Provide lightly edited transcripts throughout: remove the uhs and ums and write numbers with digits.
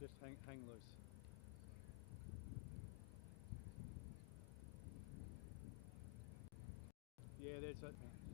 Just hang loose. Yeah, there's that. Just hang.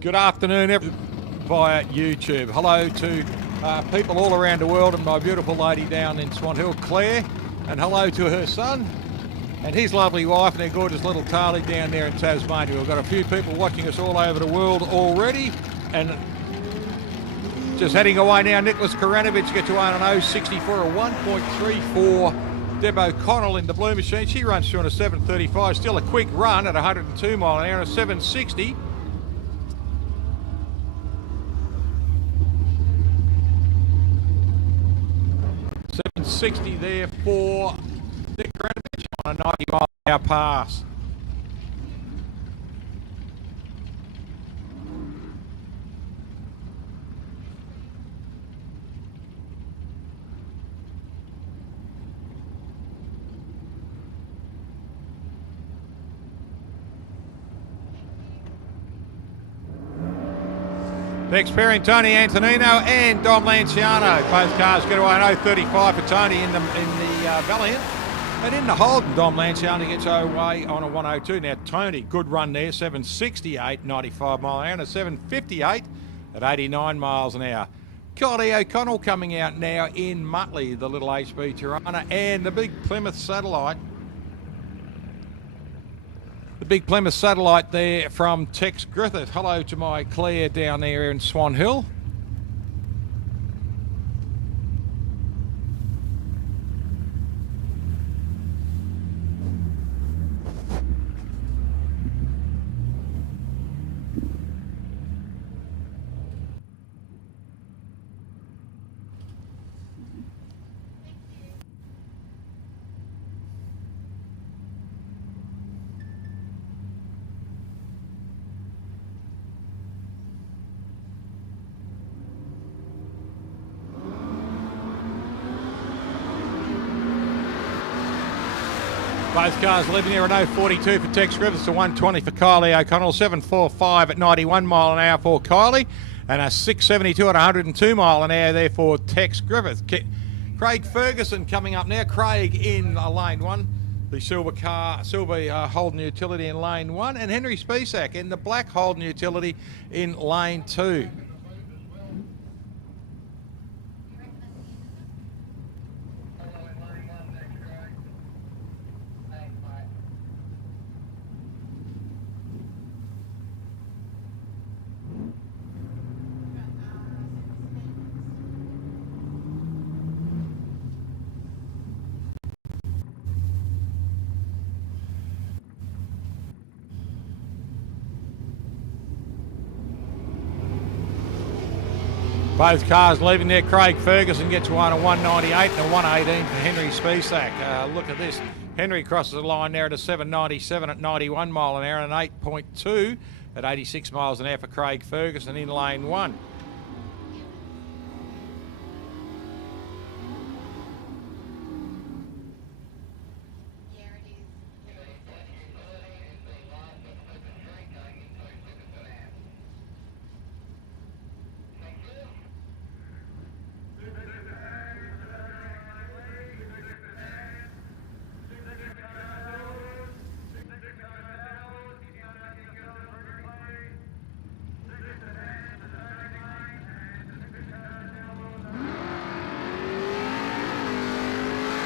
Good afternoon, via YouTube. Hello to people all around the world and my beautiful lady down in Swan Hill, Claire, and hello to her son and his lovely wife and their gorgeous little Tarly down there in Tasmania. We've got a few people watching us all over the world already, and just heading away now. Nicholas Karanovich gets away on an 0.60 for a 1.34. Deb O'Connell in the blue machine. She runs through on a 7.35. Still a quick run at 102 mile an hour, a 7.60. 7.60 there for Nick Karanovich on a 90 mile an hour pass. Next pairing, Tony Antonino and Dom Lanciano. Both cars get away an 0.35 for Tony in the Valiant. And in the Holden, Dom Lanciano gets away on a 1.02. Now Tony, good run there, 7.68, 95 mile an hour, and a 7.58 at 89 miles an hour. Jody O'Connell coming out now in Muttley, the little HB Tirana, and the big Plymouth Satellite. The big Plymouth Satellite there from Tex Griffith. Hello to my Claire down there in Swan Hill. Both cars leaving there at 0.42 for Tex Griffiths to 1.20 for Kylie O'Connell, 7.45 at 91 mile an hour for Kylie, and a 6.72 at 102 mile an hour there for Tex Griffiths. Craig Ferguson coming up now. Craig in lane 1, the silver Holden utility in lane 1, and Henry Spisak in the black Holden utility in lane 2. Both cars leaving there. Craig Ferguson gets one at 198 and a 118 for Henry Spisak. Look at this. Henry crosses the line there at a 7.97 at 91 mile an hour and an 8.2 at 86 miles an hour for Craig Ferguson in lane 1.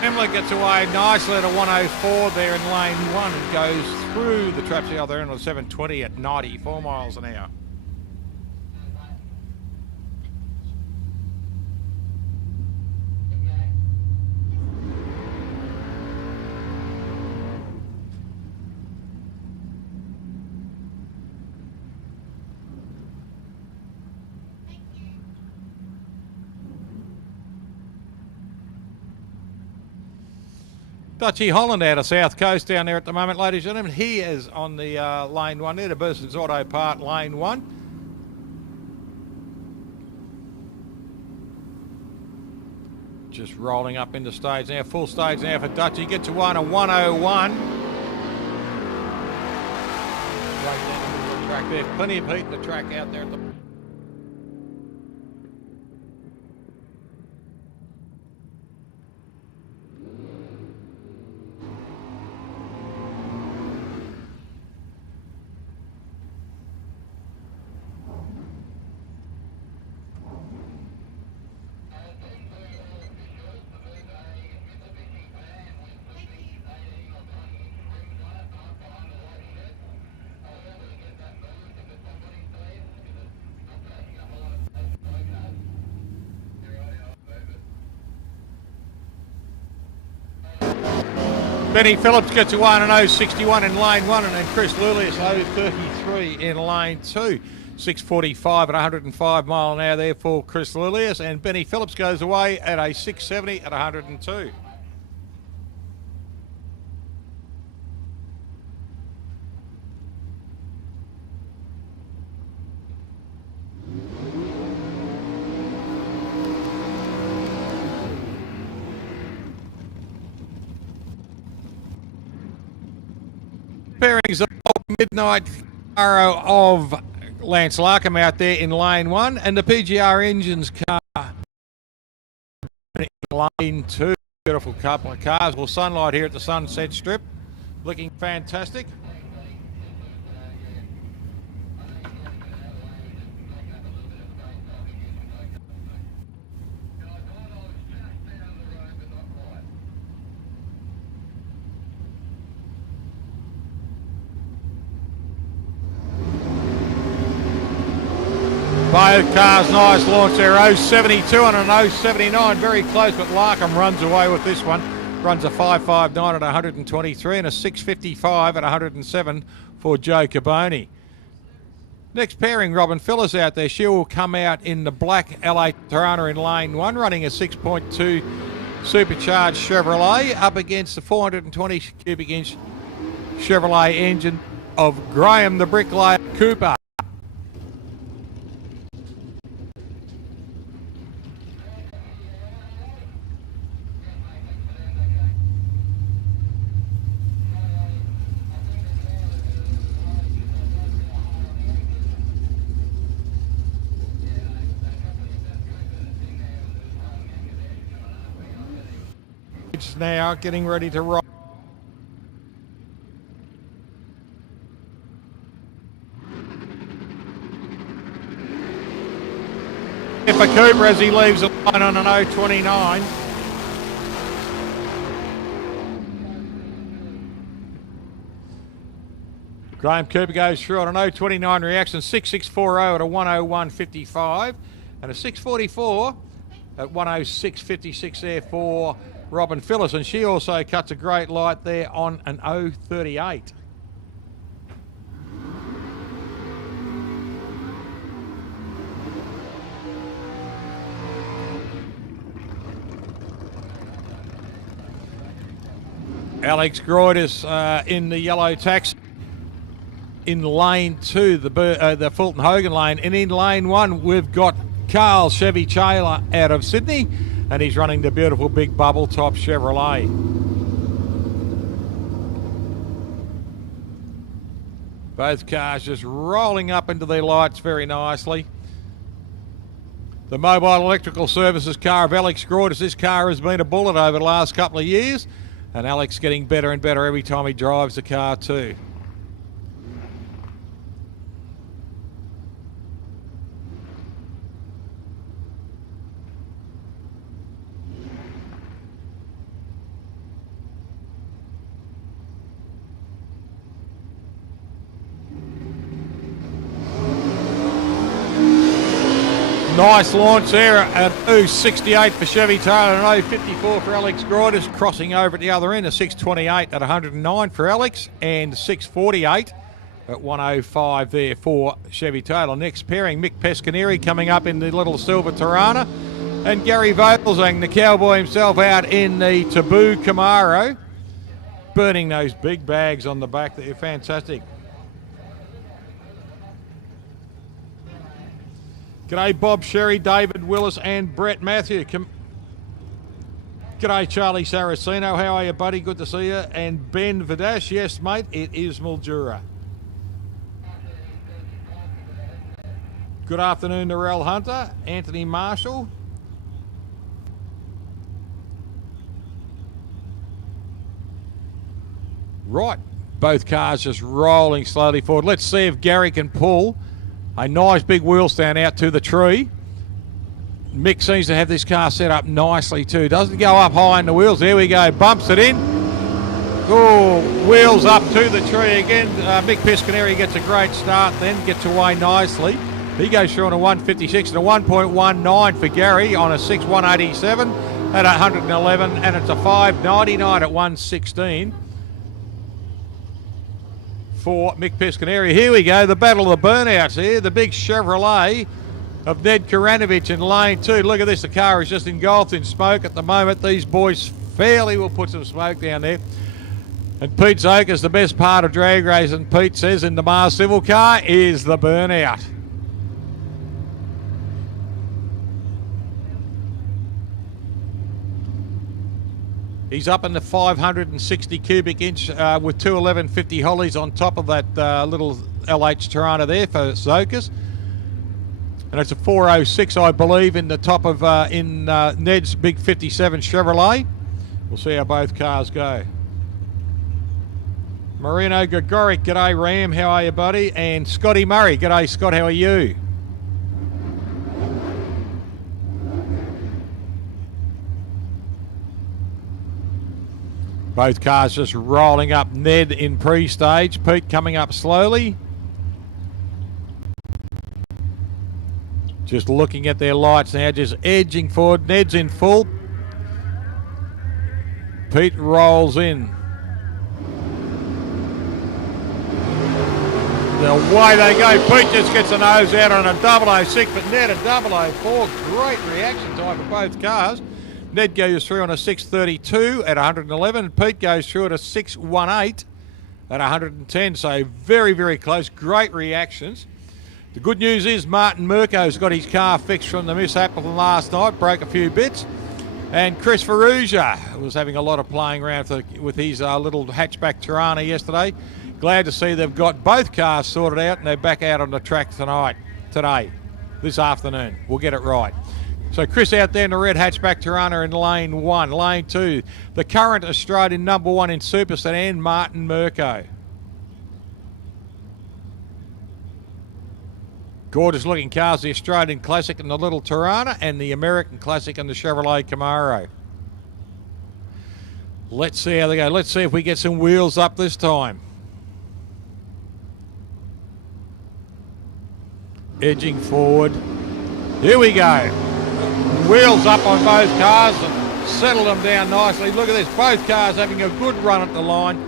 Emily gets away nicely at a 104 there in lane 1 and goes through the traps the other end with 7.20 at 94 miles an hour. Dutchy Holland out of South Coast down there at the moment, ladies and gentlemen. He is on the lane 1 there, the Burson's Auto Part lane 1. Just rolling up into stage now, full stage now for Dutchy. Gets to one at 101. Right down the middle of the track there. Plenty of heat in the track out there at the Benny Phillips gets to 1.061 in lane 1, and then Chris Lulius 0.33 in lane 2. 6.45 at 105 mile an hour there for Chris Lulius, and Benny Phillips goes away at a 6.70 at 102. Pairings of Midnight Lazaro of Lance Larkham out there in lane 1, and the PGR Engines car in lane 2. Beautiful couple of cars. Well, sunlight here at the Sunset Strip, looking fantastic. Both cars, nice launch there. 0.72 and an 0.79, very close, but Larkham runs away with this one. Runs a 5.59 at 123 and a 6.55 at 107 for Joe Caboni. Next pairing, Robin Phillips out there. She will come out in the black LA Tirana in lane 1, running a 6.2 supercharged Chevrolet up against the 420 cubic inch Chevrolet engine of Graham the Bricklayer Cooper. It's now getting ready to roll. For Cooper as he leaves the line on an 0.29. Graham Cooper goes through on an 0.29 reaction, 6.640 at a 101.55 and a 6.44 at 106.56 there for Robin Phillips, and she also cuts a great light there on an 0.38. Alex Groydus in the yellow taxi in lane 2, the Fulton Hogan lane, and in lane 1 we've got Carl Chevy Taylor out of Sydney, and he's running the beautiful big bubble top Chevrolet. Both cars just rolling up into their lights very nicely. The Mobile Electrical Services car of Alex Groydus. This car has been a bullet over the last couple of years, and Alex getting better and better every time he drives the car too. Nice launch there at 0.68 for Chevy Taylor and 0.54 for Alex Groydus. Crossing over at the other end, a 6.28 at 109 for Alex and 6.48 at 105 there for Chevy Taylor. Next pairing, Mick Pescaneri coming up in the little silver Tirana, and Gary Vogelsang, the cowboy himself, out in the Taboo Camaro, burning those big bags on the back. They're fantastic. G'day Bob Sherry, David Willis and Brett Matthew. G'day Charlie Saraceno, how are you buddy? Good to see you. And Ben Vidash, yes mate, it is Mildura. Good afternoon to Rel Hunter, Anthony Marshall. Right, both cars just rolling slowly forward. Let's see if Gary can pull a nice big wheel stand out to the tree. Mick seems to have this car set up nicely too. Doesn't go up high in the wheels. There we go. Bumps it in. Oh, wheels up to the tree again. Mick Pescaneri gets a great start then. Gets away nicely. He goes through on a 156 and a 1.19 for Gary on a 6.187 at 111. And it's a 5.99 at 116. For Mick Pescaneri. Here we go, the battle of the burnouts here. The big Chevrolet of Ned Karanovich in lane 2. Look at this, the car is just engulfed in smoke at the moment. These boys fairly will put some smoke down there. And Pete Zokas, the best part of drag racing, Pete says, in the Mars Civil car is the burnout. He's up in the 560 cubic inch with 21150 Hollies on top of that little LH Tirana there for Zokas. And it's a 406, I believe, in the top of Ned's big 57 Chevrolet. We'll see how both cars go. Marino Gregoric, g'day Ram, how are you buddy? And Scotty Murray, g'day Scott, how are you? Both cars just rolling up. Ned in pre-stage. Pete coming up slowly. Just looking at their lights now, just edging forward. Ned's in full. Pete rolls in. Away they go. Pete just gets a nose out on a 006, but Ned a 004. Great reaction time for both cars. Ned goes through on a 632 at 111, and Pete goes through at a 618 at 110. So very, very close. Great reactions. The good news is Martin Murko's got his car fixed from the mishap from last night, broke a few bits. And Chris Ferrugia was having a lot of playing around with his little hatchback Tirana yesterday. Glad to see they've got both cars sorted out and they're back out on the track this afternoon. We'll get it right. So Chris out there in the red hatchback Tirana in lane 1. Lane 2, the current Australian number 1 in super sedan, Martin Murko. Gorgeous looking cars, the Australian Classic and the little Tirana, and the American Classic and the Chevrolet Camaro. Let's see how they go. Let's see if we get some wheels up this time. Edging forward. Here we go. Wheels up on both cars and settle them down nicely. Look at this. Both cars having a good run at the line.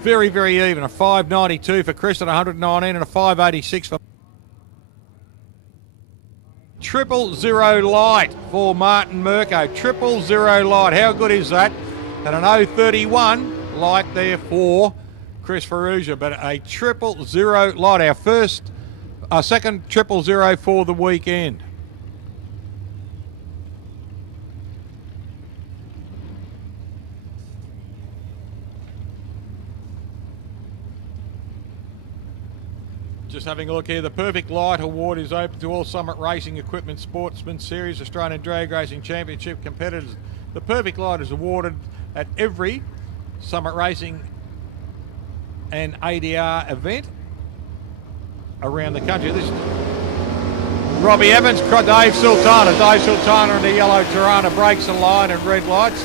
Very, very even. A 592 for Chris at 119 and a 586 for 000 light for Martin Murko. 000 light. How good is that? And an 031 light there for Chris Ferrugia. But a 000 light. Our second 000 for the weekend. Just having a look here, the Perfect Light Award is open to all Summit Racing Equipment Sportsman Series Australian Drag Racing Championship competitors. The Perfect Light is awarded at every Summit Racing and ADR event around the country. This Robbie Evans, Dave Sultana in the yellow Tirana breaks the line and red lights.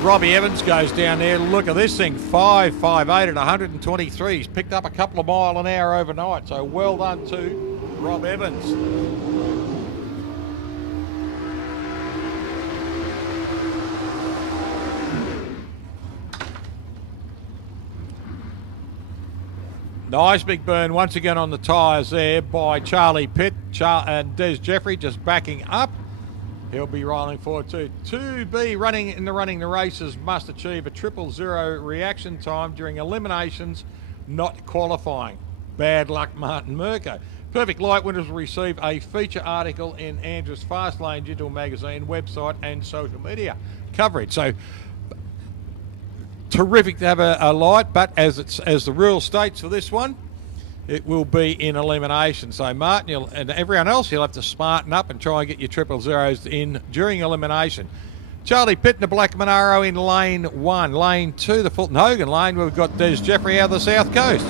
Robbie Evans goes down there. Look at this thing, 5.58 at 123. He's picked up a couple of mile an hour overnight, so well done to Rob Evans. Nice big burn once again on the tyres there by Charlie Pitt and Des Jeffrey just backing up. He'll be rolling forward too. 2B running the races must achieve a 000 reaction time during eliminations, not qualifying. Bad luck, Martin Murko. Perfect Light winners will receive a feature article in Andrew's Fast Lane Digital Magazine website and social media coverage. So terrific to have a light, but as the rule states for this one, it will be in elimination. So Martin and everyone else, you'll have to smarten up and try and get your 000s in during elimination. Charlie Pitt in the black Monaro in lane 1. Lane 2, the Fulton Hogan lane, we've got Des Jeffrey out of the South Coast.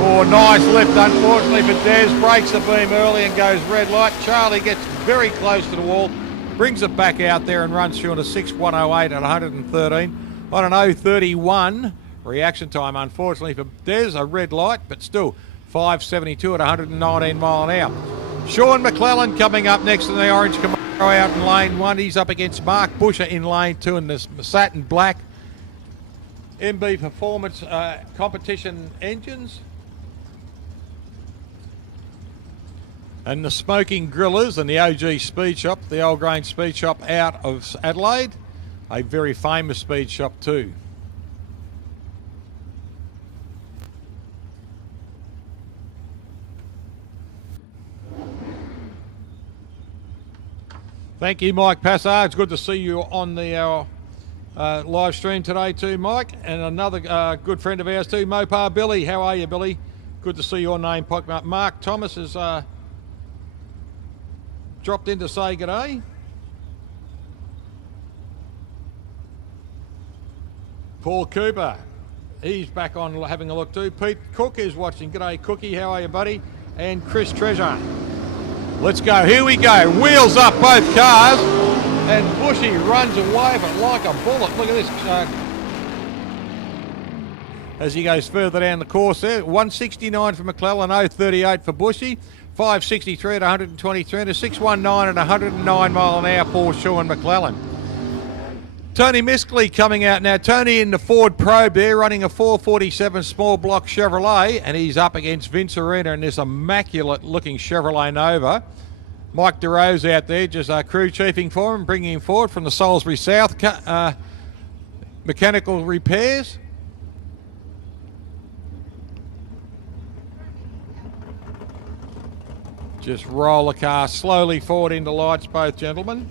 Oh, nice lift, unfortunately for Des. Breaks the beam early and goes red light. Charlie gets very close to the wall, brings it back out there and runs through on a 6.108 at 113. On an 031 reaction time, unfortunately for Des, a red light, but still 5.72 at 119 mile an hour. Sean Mcclellan coming up next in the orange Camaro out in lane 1. He's up against Mark Busher in lane 2 in this satin black MB Performance competition engines. And the Smoking Grillers and the OG Speed Shop, the Old Grain Speed Shop out of Adelaide. A very famous speed shop too. Thank you, Mike Passard. It's good to see you on the live stream today too, Mike. And another good friend of ours too, Mopar Billy. How are you, Billy? Good to see your name popping up. Mark Thomas has dropped in to say g'day. Paul Cooper, he's back on having a look too. Pete Cook is watching. G'day, Cookie. How are you, buddy? And Chris Treasure. Let's go. Here we go. Wheels up both cars. And Bushy runs away but like a bullet. Look at this. As he goes further down the course there. 169 for Mcclellan, 038 for Bushy. 563 at 123 and a 619 at 109 mile an hour for Sean Mcclellan. Tony Miskelly coming out now. Tony in the Ford Probe there, running a 447 small block Chevrolet, and he's up against Vince Arena in this immaculate looking Chevrolet Nova. Mike DeRose out there just crew chiefing for him, bringing him forward from the Salisbury South Mechanical Repairs. Just roll the car slowly forward into lights, both gentlemen.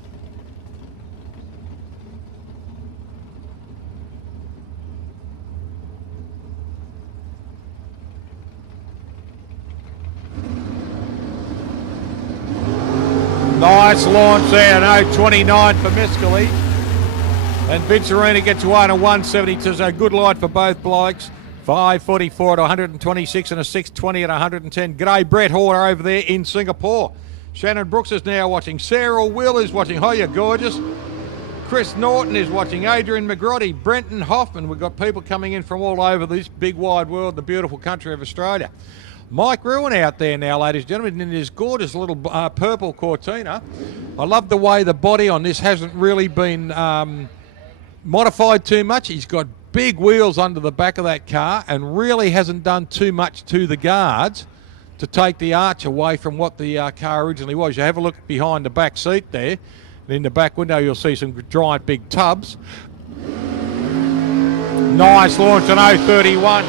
Nice launch there, no 29 for Miskelly. And Vince Arena gets one at 172, so a good light for both blokes. 544 to 126 and a 620 at 110. G'day, Brett Horner over there in Singapore. Shannon Brooks is now watching. Sarah Will is watching. Hiya, gorgeous. Chris Norton is watching. Adrian McGroddy, Brenton Hoffman. We've got people coming in from all over this big wide world, the beautiful country of Australia. Mike Ruin out there now, ladies and gentlemen, in his gorgeous little purple Cortina. I love the way the body on this hasn't really been modified too much. He's got big wheels under the back of that car and really hasn't done too much to the guards to take the arch away from what the car originally was. You have a look behind the back seat there, and in the back window you'll see some giant big tubs. Nice launch on 031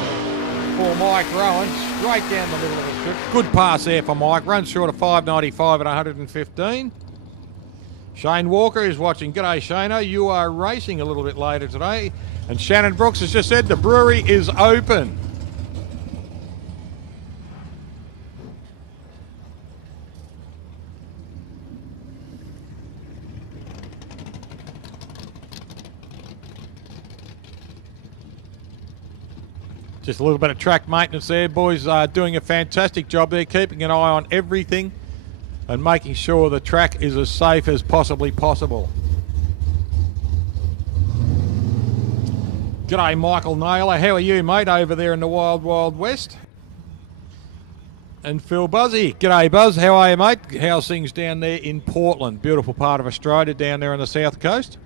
for Mike Rowan, straight down the middle of the strip. Good pass there for Mike, runs short of 595 at 115. Shane Walker is watching. G'day, Shano. You are racing a little bit later today. And Shannon Brooks has just said the brewery is open. Just a little bit of track maintenance there. Boys are doing a fantastic job there, keeping an eye on everything and making sure the track is as safe as possibly possible. G'day, Michael Naylor. How are you, mate, over there in the wild, wild west? And Phil Buzzy. G'day, Buzz. How are you, mate? How's things down there in Portland? Beautiful part of Australia down there on the south coast.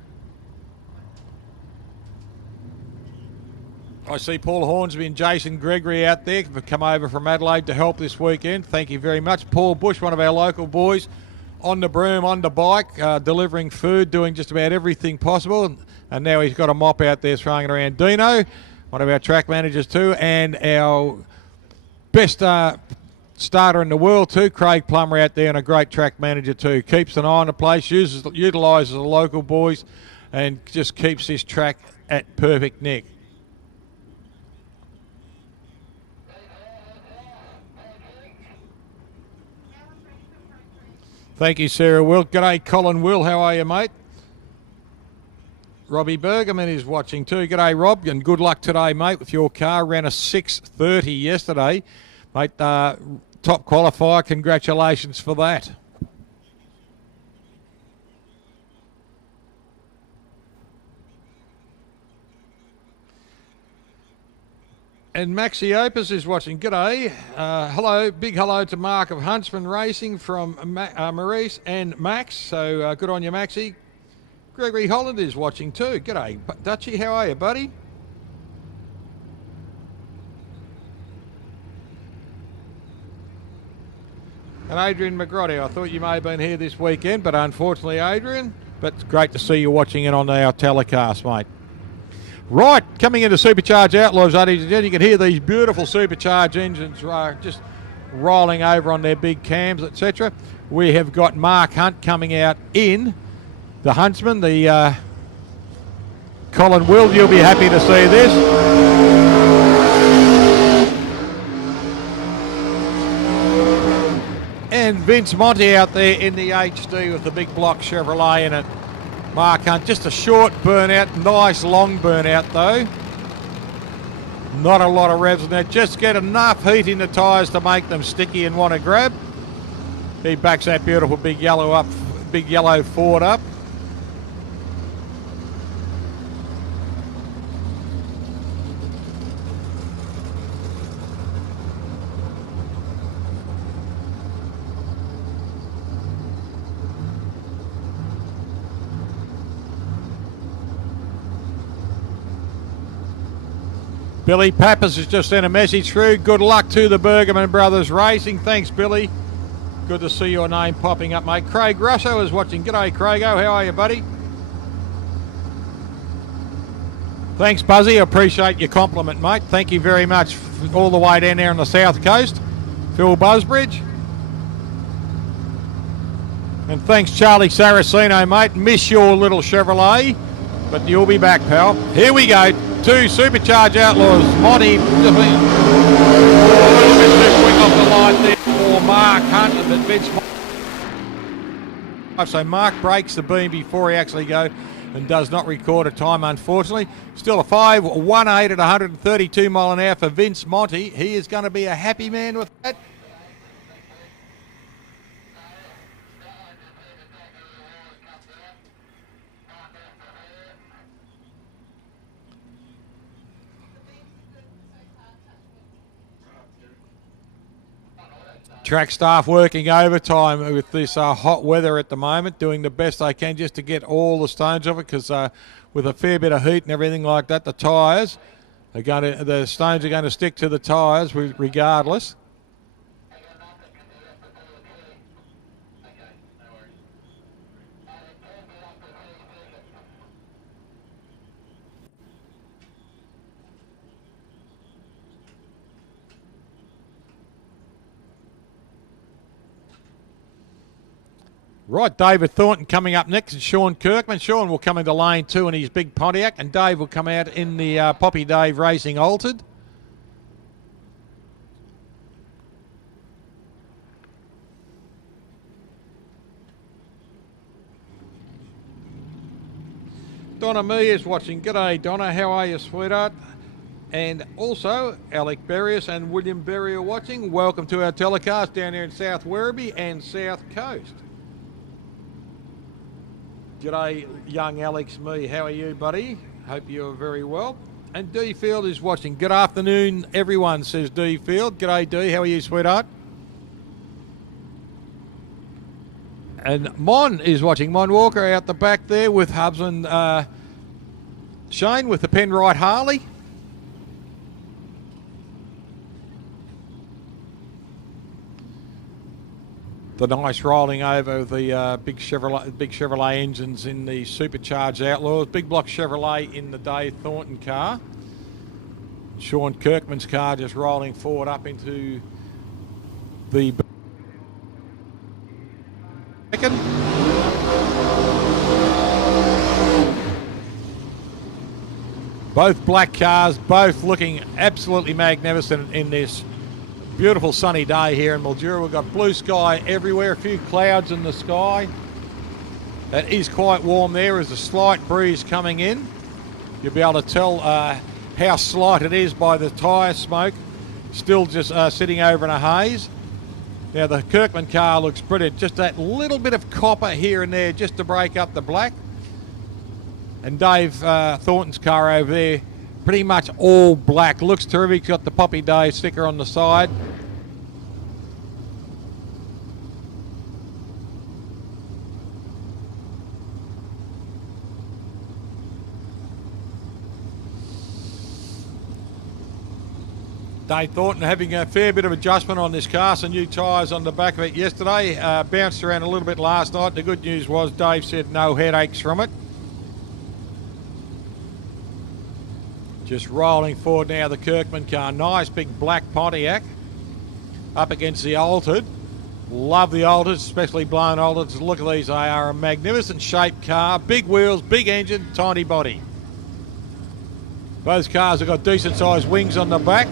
I see Paul Hornsby and Jason Gregory out there have come over from Adelaide to help this weekend. Thank you very much. Paul Bush, one of our local boys, on the broom, on the bike, delivering food, doing just about everything possible. And now he's got a mop out there throwing it around. Dino, one of our track managers too, and our best starter in the world too, Craig Plummer out there, and a great track manager too. Keeps an eye on the place, utilises the local boys, and just keeps this track at perfect nick. Thank you, Sarah Will. G'day, Colin Will. How are you, mate? Robbie Bergerman is watching too. G'day, Rob, and good luck today, mate, with your car. Ran a 6:30 yesterday. Mate, top qualifier. Congratulations for that. And Maxi Opus is watching. G'day. Hello. Big hello to Mark of Huntsman Racing from Maurice and Max. So good on you, Maxi. Gregory Holland is watching too. G'day, Dutchie. How are you, buddy? And Adrian McGroddy. I thought you may have been here this weekend, but unfortunately, Adrian. But it's great to see you watching it on our telecast, mate. Right, coming into Supercharge Outlaws, ladies and gentlemen, you can hear these beautiful Supercharge engines just rolling over on their big cams, etc. We have got Mark Hunt coming out in the Huntsman, the Colin Will. You'll be happy to see this. And Vince Monty out there in the HD with the big block Chevrolet in it. Mark Hunt, just a short burnout, nice long burnout though. Not a lot of revs in there, just get enough heat in the tyres to make them sticky and want to grab. He backs that beautiful big yellow Ford up. Billy Pappas has just sent a message through. Good luck to the Bergerman Brothers Racing. Thanks, Billy. Good to see your name popping up, mate. Craig Russo is watching. G'day, Craigo. How are you, buddy? Thanks, Buzzy. I appreciate your compliment, mate. Thank you very much all the way down there on the south coast. Phil Busbridge. And thanks, Charlie Saraceno, mate. Miss your little Chevrolet, but you'll be back, pal. Here we go. Two Supercharged Outlaws. Monty, a little bit too quick off the line there for Mark Hunt, but Vince. So Mark breaks the beam before he actually goes and does not record a time, unfortunately. Still a 5.18 at 132 mile an hour for Vince Monty. He is going to be a happy man with that. Track staff working overtime with this hot weather at the moment, doing the best they can just to get all the stones off it, because with a fair bit of heat and everything like that, the stones are going to stick to the tyres regardless. Right, David Thornton coming up next, and Sean Kirkman. Sean will come into lane 2 in his big Pontiac, and Dave will come out in the Poppy Dave Racing Altered. Donna Mee is watching. G'day, Donna. How are you, sweetheart? And also, Alec Berrius and William Berry are watching. Welcome to our telecast down here in South Werribee and South Coast. G'day, young Alex Mee. How are you, buddy? Hope you're very well. And D Field is watching. Good afternoon, everyone, says D Field. G'day, D. How are you, sweetheart? And Mon is watching. Mon Walker out the back there with husband Shane with the Penrite Harley. The nice rolling over the big Chevrolet engines in the Supercharged Outlaws. Big block Chevrolet in the Dave Thornton car. Sean Kirkman's car just rolling forward up into the second. Both black cars, both looking absolutely magnificent in this beautiful sunny day here in Mildura. We've got blue sky everywhere, a few clouds in the sky. It is quite warm there. There's a slight breeze coming in. You'll be able to tell how slight it is by the tyre smoke. Still just sitting over in a haze. Now the Kirkman car looks brilliant. Just that little bit of copper here and there just to break up the black. And Dave Thornton's car over there, pretty much all black. Looks terrific. Got the Poppy Dave sticker on the side. Dave Thornton having a fair bit of adjustment on this car. Some new tyres on the back of it yesterday. Bounced around a little bit last night. The good news was Dave said no headaches from it. Just rolling forward now, the Kirkman car. Nice big black Pontiac up against the Altered. Love the Altered, especially blown Altereds. Look at these. They are a magnificent shaped car. Big wheels, big engine, tiny body. Both cars have got decent sized wings on the back.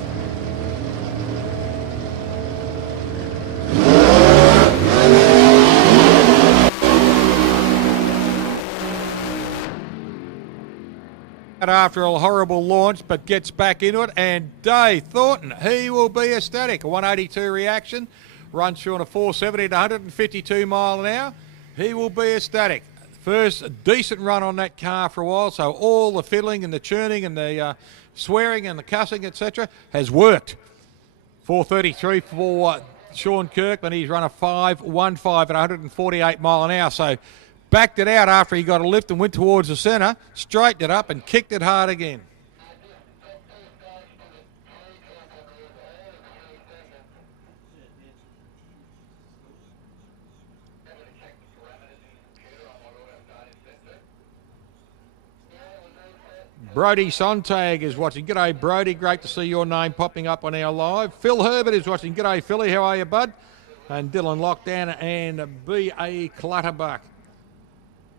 After a horrible launch, but gets back into it, and Dave Thornton, he will be ecstatic. A 182 reaction, runs through on a 470 at 152 mile an hour. He will be ecstatic. First decent run on that car for a while, so all the fiddling and the churning and the swearing and the cussing, etc., has worked. 433 for Sean Kirkman. He's run a 5.15 at 148 mile an hour, so backed it out after he got a lift and went towards the centre, straightened it up and kicked it hard again. Brody Sontag is watching. G'day, Brody. Great to see your name popping up on our live. Phil Herbert is watching. G'day, Philly. How are you, bud? And Dylan Lockdown and B.A. Clutterbuck.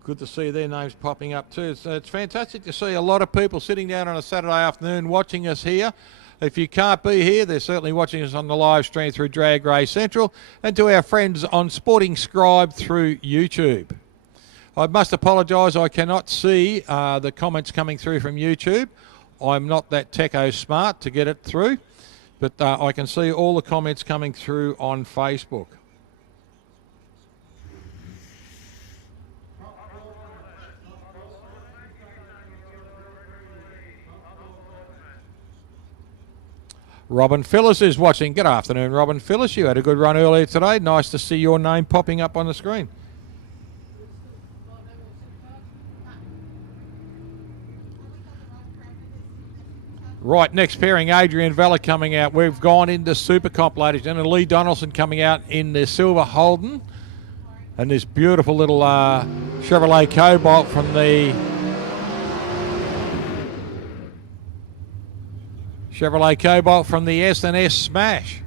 Good to see their names popping up too. So it's fantastic to see a lot of people sitting down on a Saturday afternoon watching us here. If you can't be here, they're certainly watching us on the live stream through Drag Race Central and to our friends on Sporting Scribe through YouTube. I must apologise, I cannot see the comments coming through from YouTube. I'm not that techo smart to get it through, but I can see all the comments coming through on Facebook. Robin Phyllis is watching. Good afternoon, Robin Phyllis. You had a good run earlier today. Nice to see your name popping up on the screen. Right, next pairing, Adrian Vella coming out. We've gone into Super Comp, ladies and Lee Donaldson coming out in the silver Holden. And this beautiful little Chevrolet Cobalt from the S&S Smash.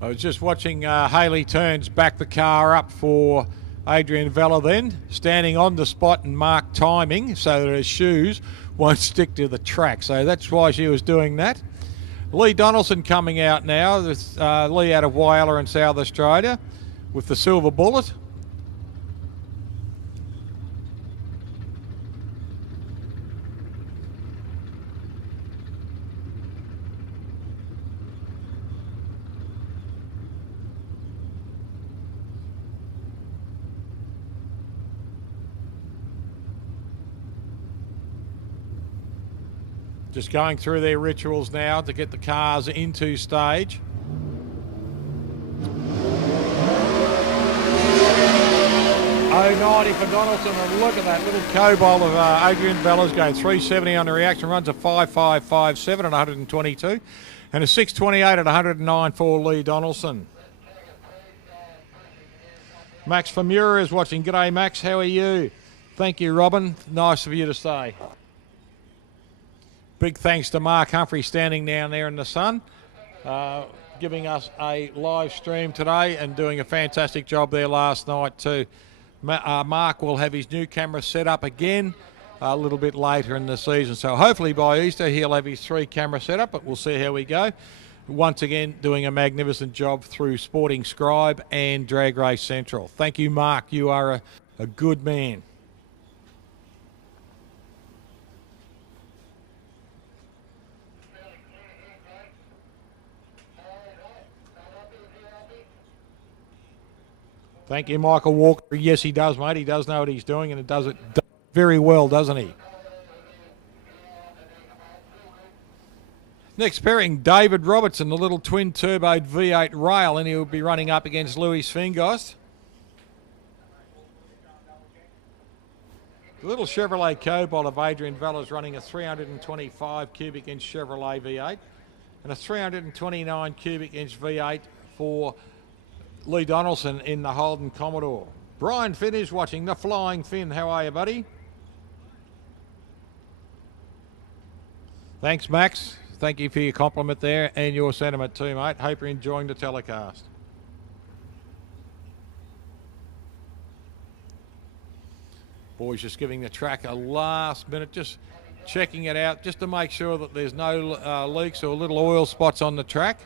I was just watching Haley Turns back the car up for Adrian Vella then, standing on the spot and mark timing so that her shoes won't stick to the track. So that's why she was doing that. Lee Donaldson coming out now. This, Lee out of Whyalla in South Australia with the Silver Bullet. Just going through their rituals now to get the cars into stage. .090 for Donaldson, and look at that little Cobalt of Adrian Vella's going 370 on the reaction, runs a 5.557 at 122, and a 6.28 at 109 for Lee Donaldson. Max Famura is watching. G'day, Max. How are you? Thank you, Robin. Nice of you to stay. Big thanks to Mark Humphrey standing down there in the sun, giving us a live stream today and doing a fantastic job there last night too. Mark will have his new camera set up again a little bit later in the season. So hopefully by Easter he'll have his 3 camera set up, but we'll see how we go. Once again, doing a magnificent job through Sporting Scribe and Drag Race Central. Thank you, Mark. You are a good man. Thank you, Michael Walker. Yes, he does, mate. He does know what he's doing, and it does it very well, doesn't he? Next pairing, David Robertson, the little twin-turboed V8 rail, and he'll be running up against Louis Fingost. The little Chevrolet Cobalt of Adrian Vella's running a 325 cubic inch Chevrolet V8 and a 329 cubic inch V8 for Lee Donaldson in the Holden Commodore. Brian Finn is watching. The Flying Finn. How are you, buddy? Thanks, Max. Thank you for your compliment there and your sentiment too, mate. Hope you're enjoying the telecast. Boys just giving the track a last minute, just checking it out just to make sure that there's no leaks or little oil spots on the track.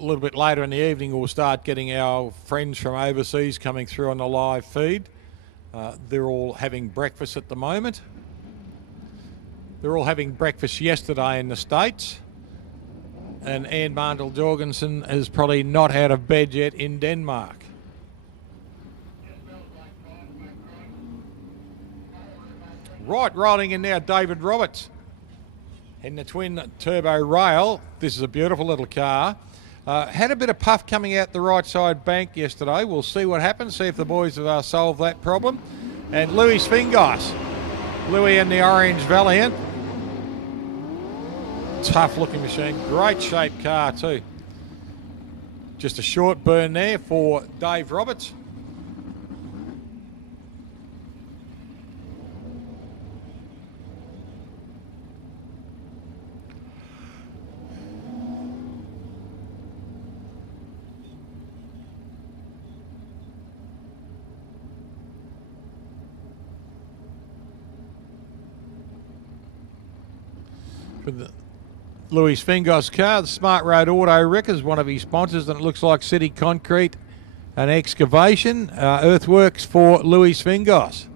A little bit later in the evening, we'll start getting our friends from overseas coming through on the live feed. They're all having breakfast at the moment. They're all having breakfast yesterday in the States. And Anne Mandel Jorgensen is probably not out of bed yet in Denmark. Right, rolling in now, David Roberts in the twin turbo rail. This is a beautiful little car. Had a bit of puff coming out the right side bank yesterday. We'll see what happens, see if the boys have solved that problem. And Louis Fingos. Louis in the Orange Valiant. Tough looking machine. Great shaped car too. Just a short burn there for Dave Roberts. For the Louis Fingos car, the Smart Road Auto Wreck is one of his sponsors, and it looks like City Concrete and Excavation. Earthworks for Louis Fingos.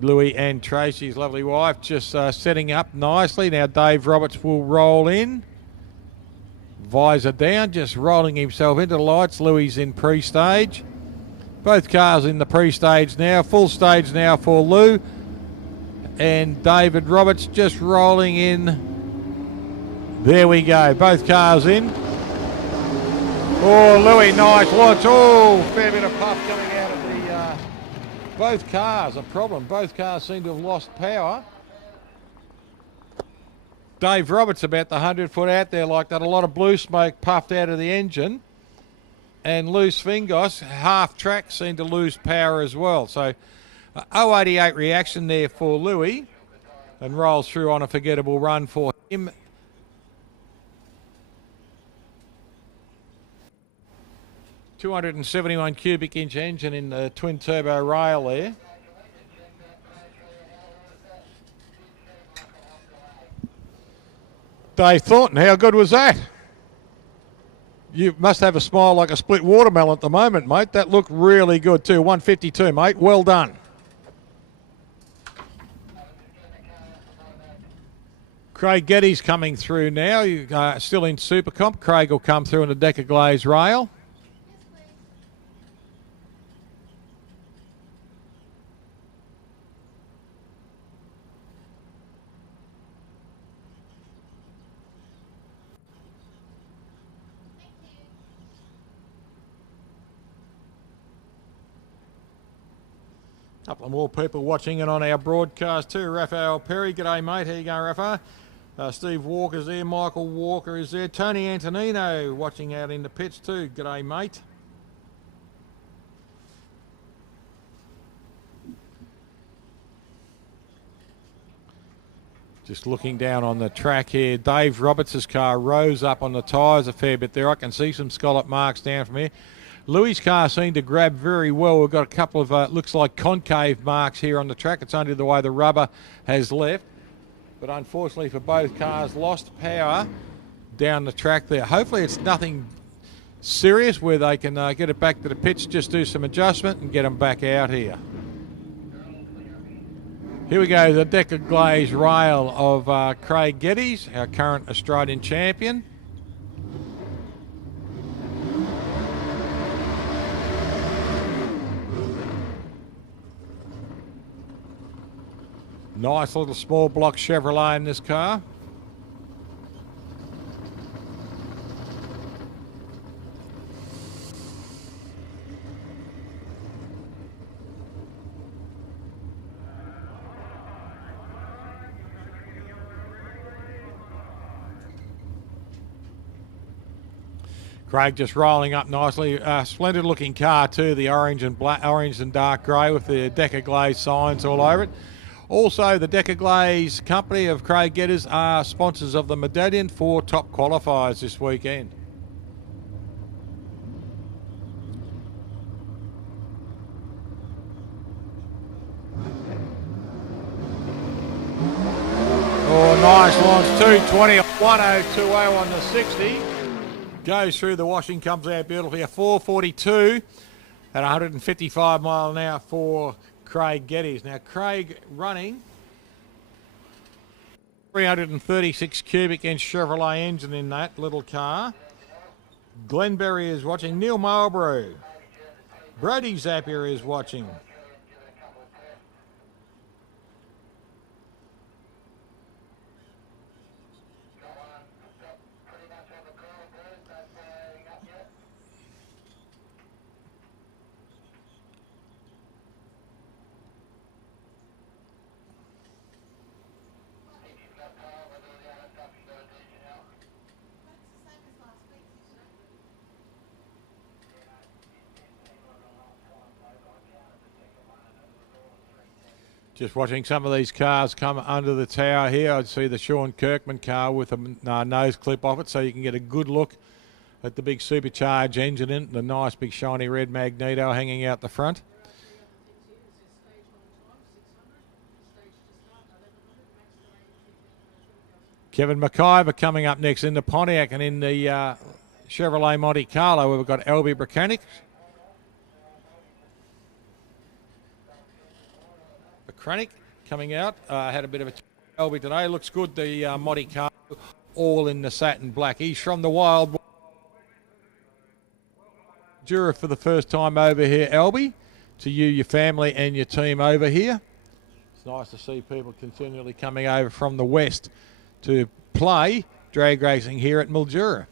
Louis and Tracy's lovely wife just setting up nicely. Now Dave Roberts will roll in. Visor down, just rolling himself into the lights. Louis in pre-stage. Both cars in the pre-stage now. Full stage now for Lou. And David Roberts just rolling in. There we go. Both cars in. Oh, Louis, nice launch. Oh, fair bit of puff coming out of the... both cars, a problem. Both cars seem to have lost power. Dave Roberts about the 100 foot out there like that. A lot of blue smoke puffed out of the engine. And Loose Fingos, half track, seemed to lose power as well. So 088 reaction there for Louis and rolls through on a forgettable run for him. .271 cubic inch engine in the twin turbo rail there. Dave Thornton, how good was that? You must have a smile like a split watermelon at the moment, mate. That looked really good too. 152, mate. Well done. Craig Geddes coming through now. Still in Super Comp. Craig will come through in a Decker Glaze rail. Couple of more people watching it on our broadcast too. Raphael Perry, g'day mate. How you going, Rafa? Steve Walker's there. Michael Walker is there. Tony Antonino watching out in the pits too. G'day mate. Just looking down on the track here. Dave Roberts' car rose up on the tyres a fair bit there. I can see some scallop marks down from here. Louis' car seemed to grab very well. We've got a couple of, looks like concave marks here on the track. It's only the way the rubber has left. But unfortunately for both cars, lost power down the track there. Hopefully it's nothing serious where they can get it back to the pits, just do some adjustment and get them back out here. Here we go, the Decker Glaze rail of Craig Geddes, our current Australian champion. Nice little small block Chevrolet in this car. Craig just rolling up nicely. Splendid looking car too, the orange and black, orange and dark grey with the Decker Glaze signs all over it. Also, the Decker Glaze company of Craig Geddes are sponsors of the medallion for top qualifiers this weekend. Oh, nice launch, 220, 1020 on the 60. Goes through the washing, comes out beautifully. A 442 at 155 mile an hour for Craig Geddes. Now Craig running 336 cubic inch Chevrolet engine in that little car. Glenberry is watching. Neil Marlborough. Brody Zapier is watching. Just watching some of these cars come under the tower here. I'd see the Sean Kirkman car with a nose clip off it, so you can get a good look at the big supercharged engine in it, the nice big shiny red Magneto hanging out the front. Kevin Mciver coming up next in the Pontiac, and in the Chevrolet Monte Carlo we've got Albie Mechanic. Kranich coming out, had a bit of a Albie today, looks good, the Monte Carlo, all in the satin black. He's from the Wild Jura for the first time over here, Albie, to you, your family and your team over here. It's nice to see people continually coming over from the west to play drag racing here at Mildura.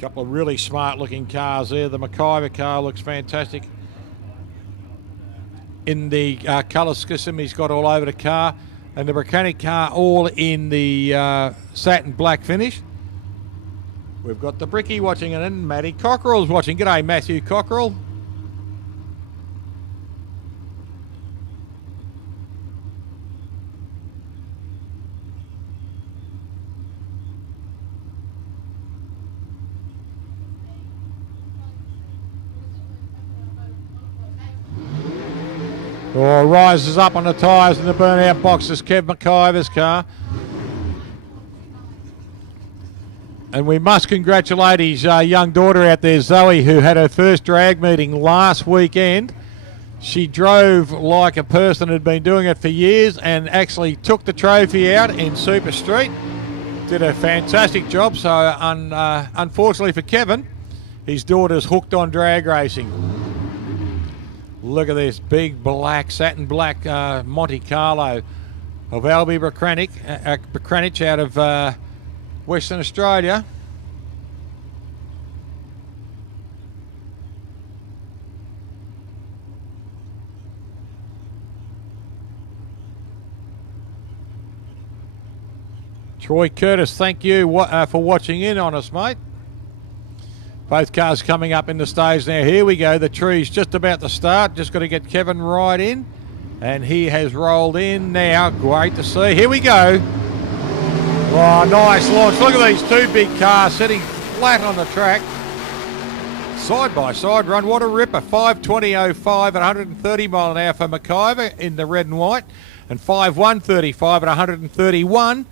Couple of really smart looking cars there. The Mciver car looks fantastic in the colour scheme he's got all over the car, and the mechanic car all in the satin black finish. We've got the Bricky watching, and then Matty Cockerell's watching. G'day Matthew Cockerell. Oh, rises up on the tyres in the burnout boxes, Kev Mciver's car. And we must congratulate his young daughter out there, Zoe, who had her first drag meeting last weekend. She drove like a person who had been doing it for years and actually took the trophy out in Super Street. Did a fantastic job. So unfortunately for Kevin, his daughter's hooked on drag racing. Look at this big black, satin black Monte Carlo of Albie Mclellan out of Western Australia. Troy Curtis, thank you for watching in on us, mate. Both cars coming up in the stage now. Here we go. The tree's just about to start. Just got to get Kevin right in. And he has rolled in now. Great to see. Here we go. Oh, nice launch. Look at these two big cars sitting flat on the track. Side by side run. What a ripper. 5:20.05 at 130 mile an hour for Mciver in the red and white. And 5:1:35 at 131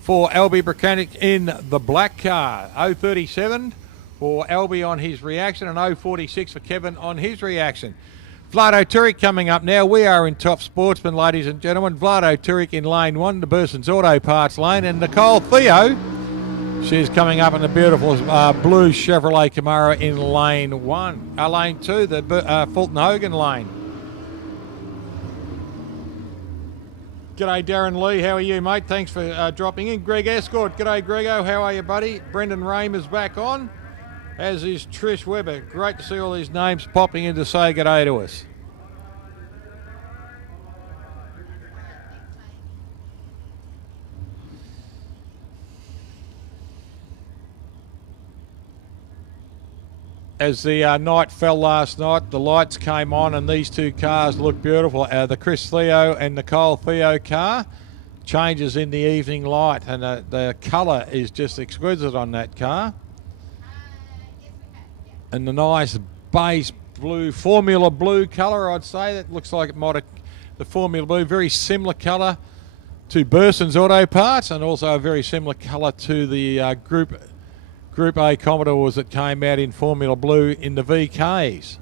for Albie Mclellan in the black car. 0:37 for Albie on his reaction, and 0:46 for Kevin on his reaction. Vlado Turek coming up now. We are in Top Sportsman, ladies and gentlemen. Vlado Turek in lane 1, the Burson's Auto Parts lane, and Nicole Theo, she's coming up in the beautiful blue Chevrolet Camaro in lane 1. Lane 2, the Fulton Hogan lane. G'day Darren Lee, how are you, mate? Thanks for dropping in. Greg Escort, g'day Grego, how are you, buddy? Brendan Raymer's back on, as is Trish Webber. Great to see all these names popping in to say g'day to us. As the night fell last night, the lights came on and these two cars look beautiful. The Chris Theo and Nicole Theo car changes in the evening light, and the colour is just exquisite on that car. And the nice base blue, Formula Blue colour, I'd say. That looks like it might have, the Formula Blue, very similar colour to Burson's Auto Parts, and also a very similar colour to the Group A Commodores that came out in Formula Blue in the VKs.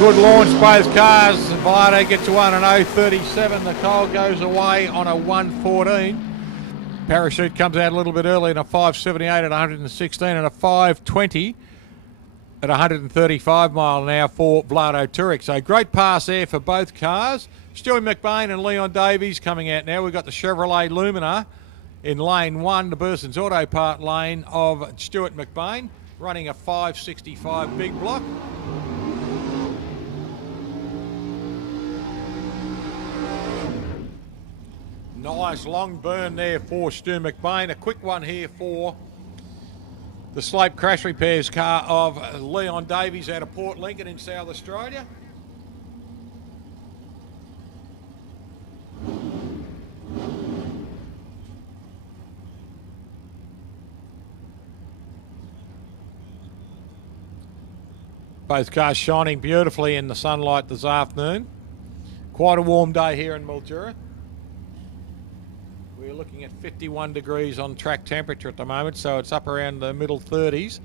Good launch, both cars. Viato gets a 1 and 0.37. Nicole goes away on a 1.14. Parachute comes out a little bit early in a 5.78 at 116 and a 5.20 at 135 mile an hour for Vlado Turek. So great pass there for both cars. Stewie McBain and Leon Davies coming out now. We've got the Chevrolet Lumina in lane 1, the Burson's Auto Part lane of Stuart McBain, running a 5.65 big block. Nice long burn there for Stu McBain. A quick one here for the Slope Crash Repairs car of Leon Davies out of Port Lincoln in South Australia. Both cars shining beautifully in the sunlight this afternoon. Quite a warm day here in Mildura. We're looking at 51 degrees on track temperature at the moment, so it's up around the middle 30s.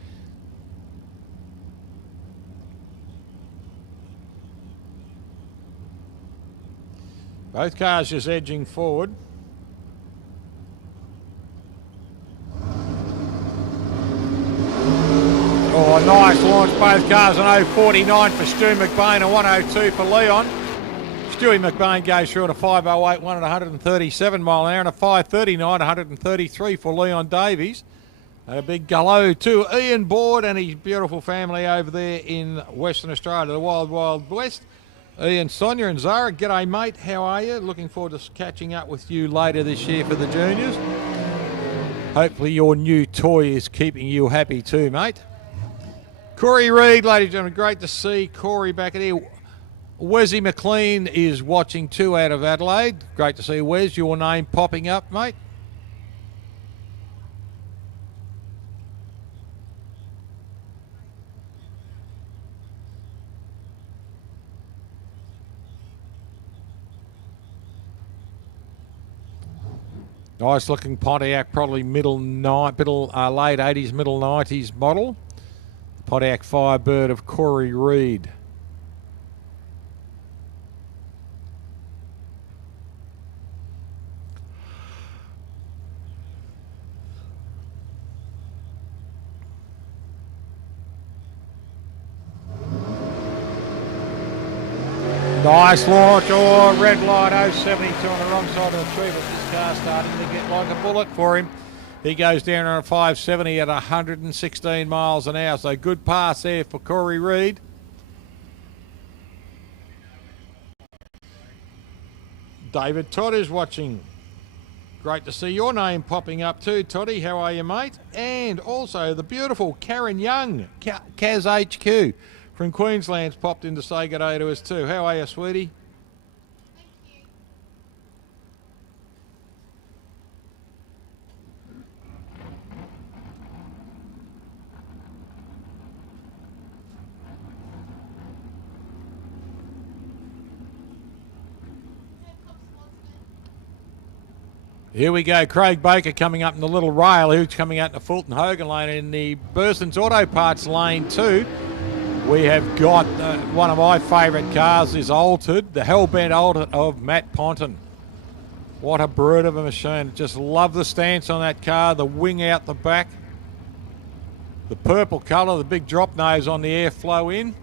Both cars just edging forward. Oh, nice launch, both cars on 0.49 for Stu McBain and 1.02 for Leon. Stewie McBain goes through at a 5.08, 1 at 137 mile an hour, and a 5.39, 133 for Leon Davies. And a big hello to Ian Board and his beautiful family over there in Western Australia, the Wild Wild West. Ian, Sonia and Zara, g'day mate, how are you? Looking forward to catching up with you later this year for the juniors. Hopefully your new toy is keeping you happy too, mate. Corey Reid, ladies and gentlemen, great to see Corey back in here. Wesley McLean is watching too out of Adelaide. Great to see Wes, your name popping up, mate. Nice looking Pontiac, probably late 80s, middle 90s model. Pontiac Firebird of Corey Reid. Nice launch, oh, red light, 0.72 on the wrong side of the tree, but this car's starting to get like a bullet for him. He goes down on a 5.70 at 116 miles an hour, so good pass there for Corey Reid. David Todd is watching. Great to see your name popping up too, Toddy. How are you, mate? And also the beautiful Karen Young, Kaz HQ. From Queensland's popped in to say good day to us too. How are you, sweetie? Thank you. Here we go, Craig Baker coming up in the little rail. Who's coming out in the Fulton Hogan lane in the Burson's Auto Parts lane too. We have got one of my favourite cars is Altered, the Hellbent Altered of Matt Ponton. What a brute of a machine. Just love the stance on that car, the wing out the back. The purple colour, the big drop nose on the airflow in.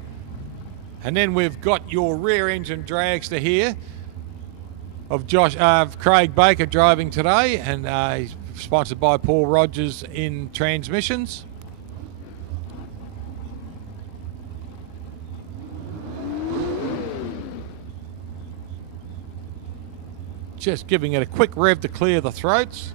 And then we've got your rear engine dragster here of Craig Baker driving today, and he's sponsored by Paul Rogers in Transmissions. Just giving it a quick rev to clear the throats.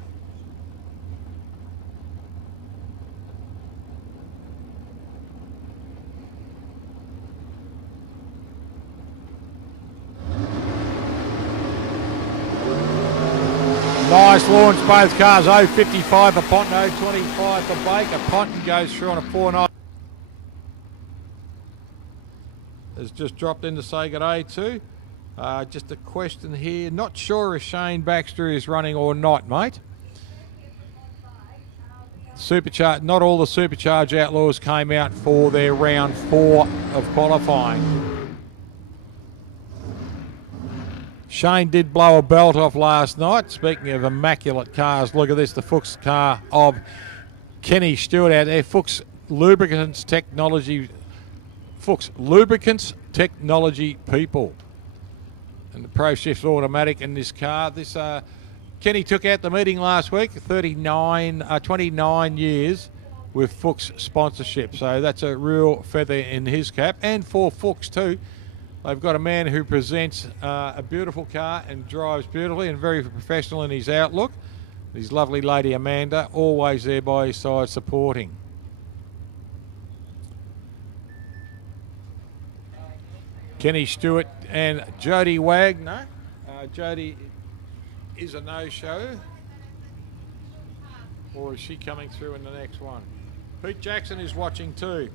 Nice launch, both cars. 0.55 for Ponton, 0.25 for Baker. Ponton goes through on a 4.9. Has just dropped in to say good day too. Just a question here. Not sure if Shane Baxter is running or not, mate. Not all the Supercharge Outlaws came out for their round 4 of qualifying. Shane did blow a belt off last night. Speaking of immaculate cars, look at this, the Fuchs car of Kenny Stewart out there. Fuchs Lubricants Technology people. And the Pro Shift automatic in this car. This Kenny took out the meeting last week, 29 years with Fuchs sponsorship. So that's a real feather in his cap. And for Fuchs too, they've got a man who presents a beautiful car and drives beautifully and very professional in his outlook. His lovely lady Amanda, always there by his side supporting. Kenny Stewart and Jody Wagner. Jody is a no-show. Or is she coming through in the next one? Pete Jackson is watching too.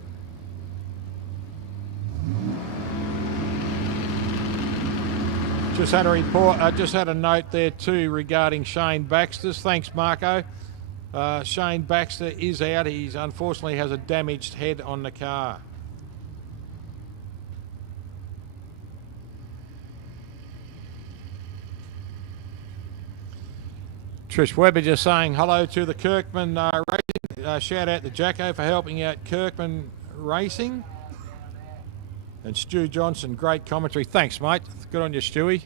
Just had a report. Just had a note there too regarding Shane Baxter's. Thanks, Marco. Shane Baxter is out. He's unfortunately has a damaged head on the car. Trish Webber just saying hello to the Kirkman Racing. Shout out to Jacko for helping out Kirkman Racing. And Stu Johnson, great commentary. Thanks, mate. Good on you, Stewie.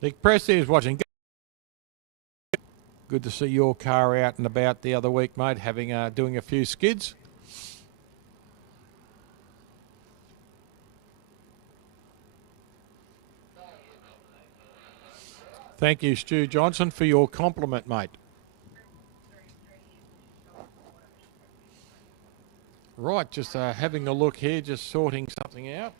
Nick Presley is watching. Good to see your car out and about the other week, mate, having doing a few skids. Thank you, Stu Johnson, for your compliment, mate. Right, just having a look here, just sorting something out.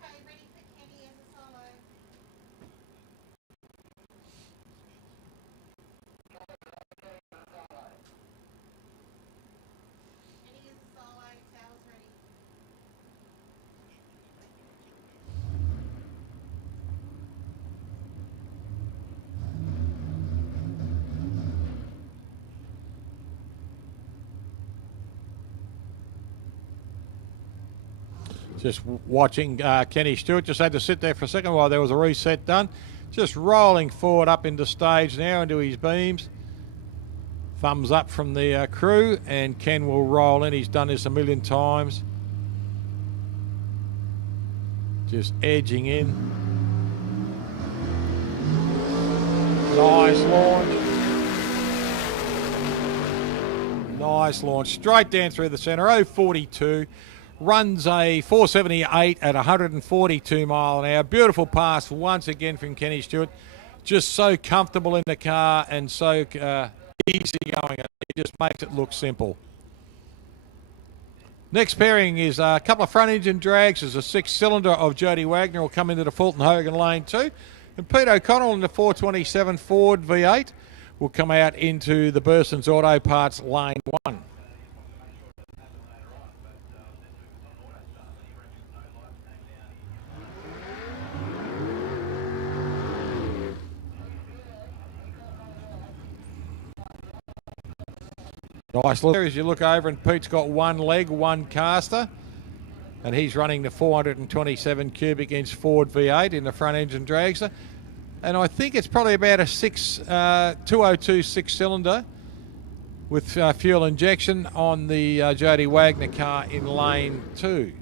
Just watching Kenny Stewart. Just had to sit there for a second while there was a reset done. Just rolling forward up into stage now into his beams. Thumbs up from the crew, and Ken will roll in. He's done this a million times. Just edging in. Nice launch. Nice launch. Straight down through the centre. 0.42. Runs a 478 at 142 mile an hour. Beautiful pass once again from Kenny Stewart. Just so comfortable in the car and so easy going. It just makes it look simple. Next pairing is a couple of front engine drags. There's a 6-cylinder of Jody Wagner will come into the Fulton Hogan lane 2. And Pete O'Connell in the 427 Ford V8 will come out into the Burson's Auto Parts lane 1. Nice look as you look over, and Pete's got one leg, one caster, and he's running the 427 cubic inch Ford V8 in the front engine dragster. And I think it's probably about a 202 6-cylinder with fuel injection on the Jody Wagner car in lane 2.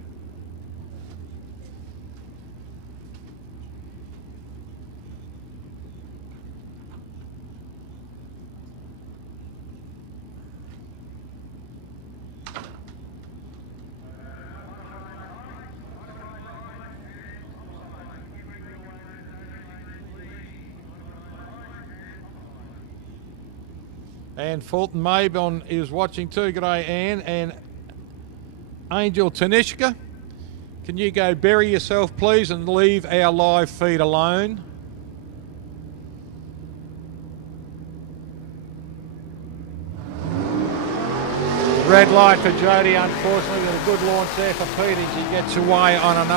And Fulton Maybon is watching too. G'day, Anne. And Angel Tanishka, can you go bury yourself, please, and leave our live feed alone? Red light for Jody, unfortunately, with a good launch there for Peters. He gets away on an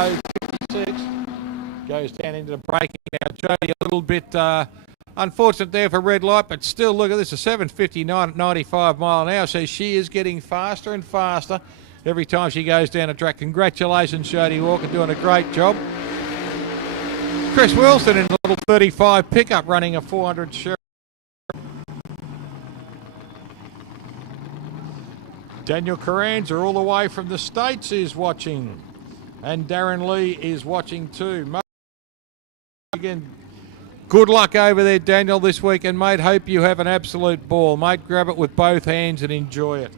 0.56. Goes down into the braking now. Jody a little bit unfortunate there for red light, but still, look at this, a 7:59 at 95 mile an hour. So she is getting faster and faster every time she goes down a track. Congratulations, Jody Walker, doing a great job. Chris Wilson in a little 35 pickup running a 400 share. Daniel Carranza all the way from the States is watching. And Darren Lee is watching too. Again, good luck over there, Daniel, this weekend, mate. Hope you have an absolute ball, mate. Grab it with both hands and enjoy it.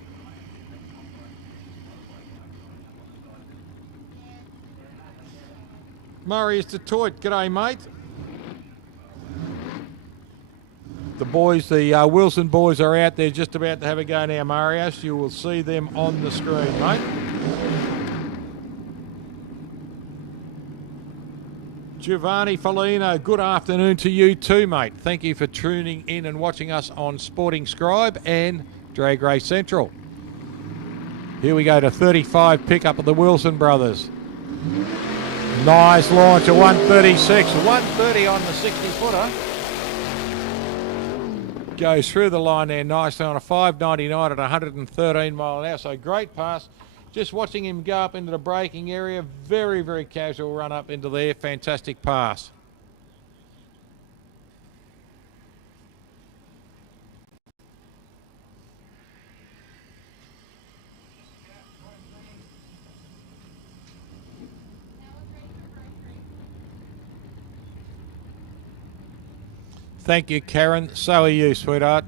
Marius Detroit, g'day, mate. The boys, the Wilson boys are out there just about to have a go now, Marius. You will see them on the screen, mate. Giovanni Foligno, good afternoon to you too, mate. Thank you for tuning in and watching us on Sporting Scribe and Drag Race Central. Here we go to 35 pickup of the Wilson brothers. Nice launch, a 136, 130 on the 60-footer. Goes through the line there nicely on a 5.99 at 113 mile an hour. So great pass. Just watching him go up into the braking area. Very, very casual run up into there. Fantastic pass. Thank you, Karen. So are you, sweetheart.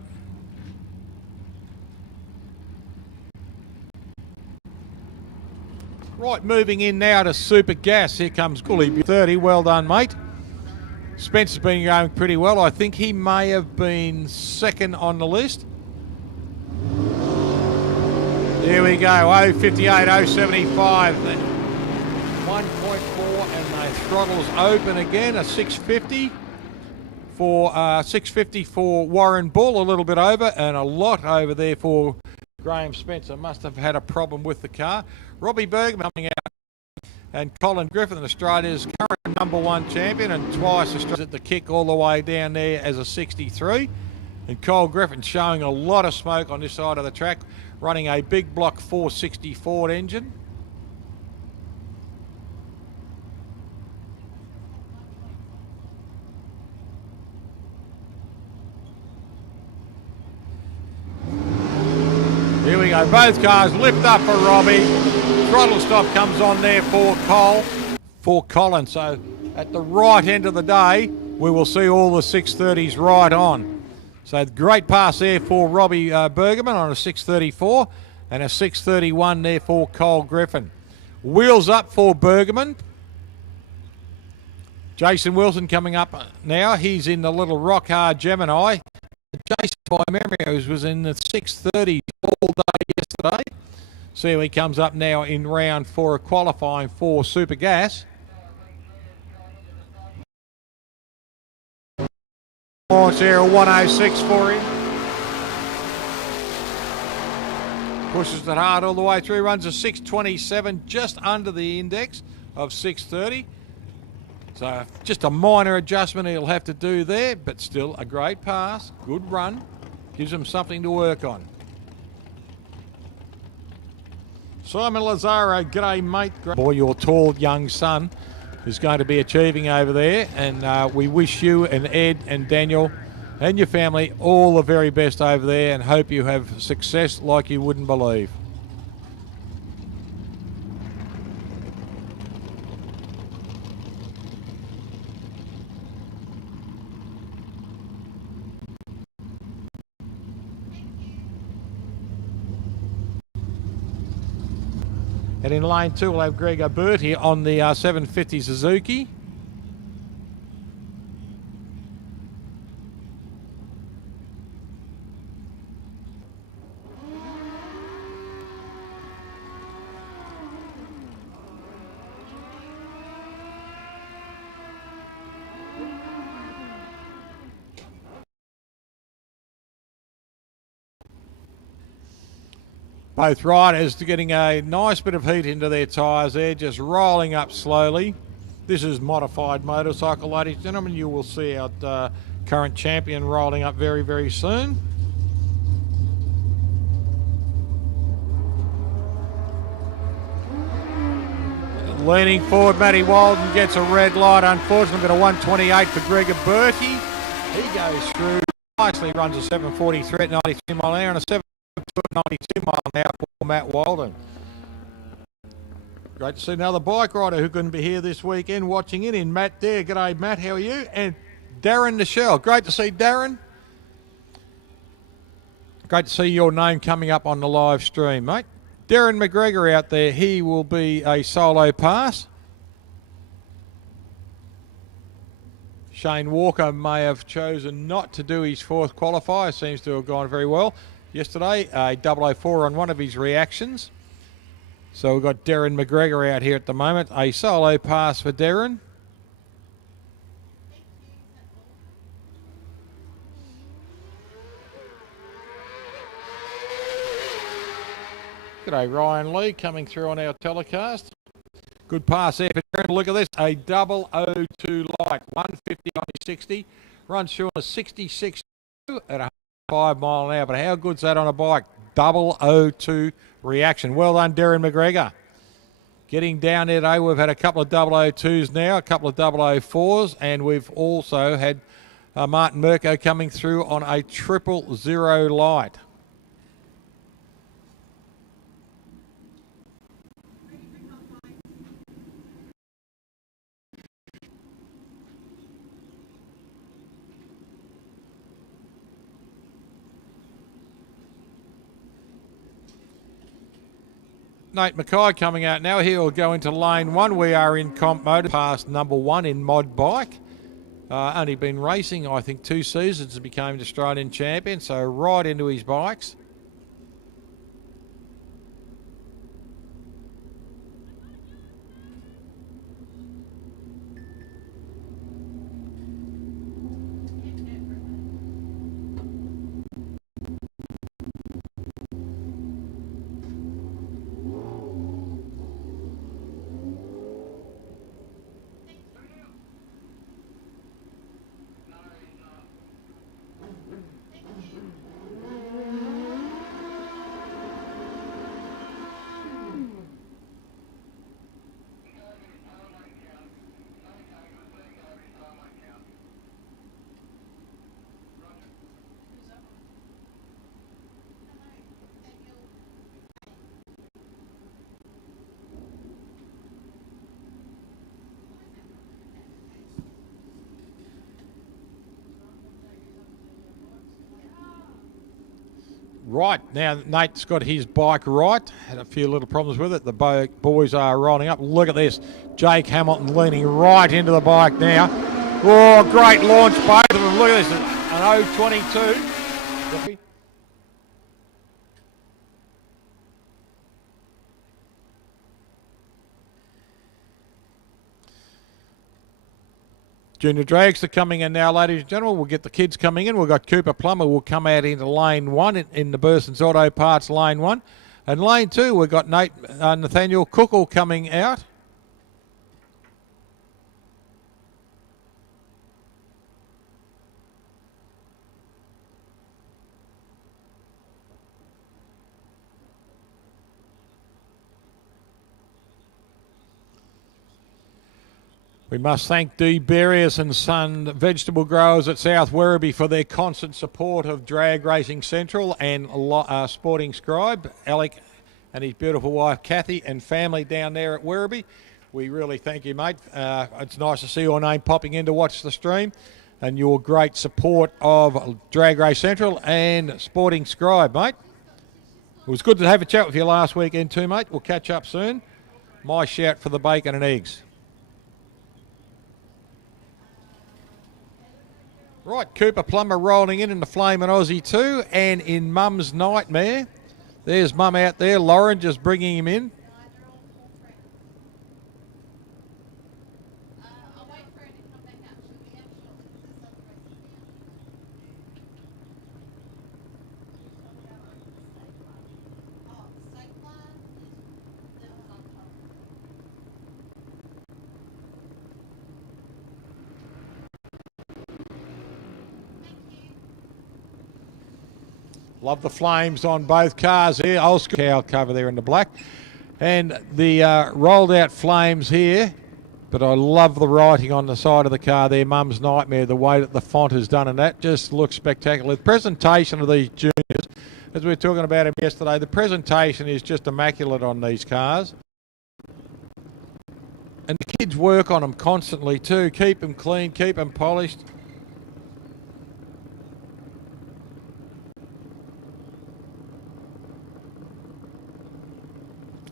Right, moving in now to Super Gas. Here comes Gully 30. Well done, mate. Spencer's been going pretty well. I think he may have been second on the list. Here we go. 0.58, 0.75. 1.4 and the throttle's open again. A 650. For 650 for Warren Bull, a little bit over, and a lot over there for Graham Spencer. Must have had a problem with the car. Robbie Bergman coming out, and Colin Griffin, Australia's current #1 champion, and twice Australia's at the kick all the way down there as a 63. And Cole Griffin showing a lot of smoke on this side of the track, running a big block 460 Ford engine. Here we go, both cars lift up for Robbie. Throttle stop comes on there for Colin. So at the right end of the day, we will see all the 630s right on. So great pass there for Robbie Bergman on a 634 and a 631 there for Cole Griffin. Wheels up for Bergman. Jason Wilson coming up now. He's in the little rock hard Gemini. Jason, by memory, was in the 630s all day yesterday. See how he comes up now in round 4 of qualifying for Super Gas. Launch there, a 106 for him. Pushes it hard all the way through, runs a 627, just under the index of 630. So just a minor adjustment he'll have to do there, but still a great pass, good run, gives him something to work on. Simon Lazaro, g'day mate. Boy, your tall young son is going to be achieving over there, and we wish you and Ed and Daniel and your family all the very best over there, and hope you have success like you wouldn't believe. And in lane 2, we'll have Gregor Bertie on the 750 Suzuki. Both riders getting a nice bit of heat into their tyres there, just rolling up slowly. This is modified motorcycle, ladies and gentlemen. You will see our current champion rolling up very, very soon. Leaning forward, Matty Walden gets a red light. Unfortunately, got a 128 for Gregor Berkey. He goes through nicely, runs a 7:43 at 93 mile an hour and a 7:92 at 92 mile an hour for Matt Walden. Great to see another bike rider who couldn't be here this weekend watching in Matt there. G'day, Matt. How are you? And Darren Nichelle. Great to see Darren. Great to see your name coming up on the live stream, mate. Darren McGregor out there. He will be a solo pass. Shane Walker may have chosen not to do his fourth qualifier. Seems to have gone very well yesterday. A 004 on one of his reactions. So we've got Darren McGregor out here at the moment. A solo pass for Darren. G'day, Ryan Lee coming through on our telecast. Good pass there for Darren. Look at this, a 002 light, 150 on his 60. Runs through on a 66 at 5 mile an hour. But how good's that on a bike? 002 reaction. Well done, Darren McGregor. Getting down there today, we've had a couple of 002s now, a couple of 004s, and we've also had Martin Mirko coming through on a 000 light. Nate Mackay coming out now. He'll go into lane one. We are in comp mode past number one in mod bike. Only been racing, I think, 2 seasons and became an Australian champion. So right into his bikes. Right, now Nate's got his bike right. Had a few little problems with it. The boys are rolling up. Look at this. Jakey Hamilton leaning right into the bike now. Oh, great launch, both of them. Look at this, an 022. Junior Dragsters coming in now, ladies and gentlemen. We'll get the kids coming in. We've got Cooper Plummer will come out into lane one in the Burson's Auto Parts lane one. And lane two, we've got Nathaniel Cookle coming out. We must thank D. Berrius and Son Vegetable Growers at South Werribee for their constant support of Drag Racing Central and Sporting Scribe, Alec and his beautiful wife Kathy and family down there at Werribee. We really thank you, mate. It's nice to see your name popping in to watch the stream and your great support of Drag Race Central and Sporting Scribe, mate. It was good to have a chat with you last weekend too, mate. We'll catch up soon. My shout for the bacon and eggs. Right, Cooper Plummer rolling in the Flamin' Aussie 2 and in Mum's Nightmare. There's Mum out there, Lauren just bringing him in. Love the flames on both cars here. Old school cow cover there in the black. And the rolled out flames here. But I love the writing on the side of the car there, Mum's Nightmare, the way that the font is done, and that just looks spectacular. The presentation of these juniors, as we were talking about them yesterday, the presentation is just immaculate on these cars. And the kids work on them constantly too, keep them clean, keep them polished.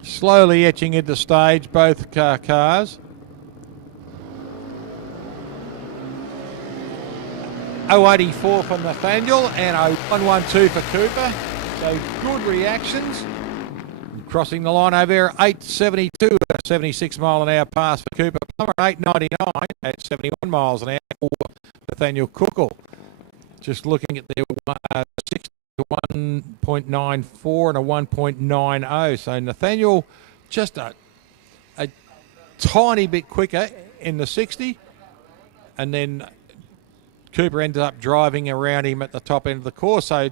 Slowly etching into stage, both cars. 084 for Nathaniel and 112 for Cooper. So good reactions. Crossing the line over there, 872 at a 76 mile an hour pass for Cooper Plummer, 899 at 71 miles an hour for Nathaniel Cookle. Just looking at their 1.94 and a 1.90. So Nathaniel just a tiny bit quicker in the 60, and then Cooper ended up driving around him at the top end of the course. So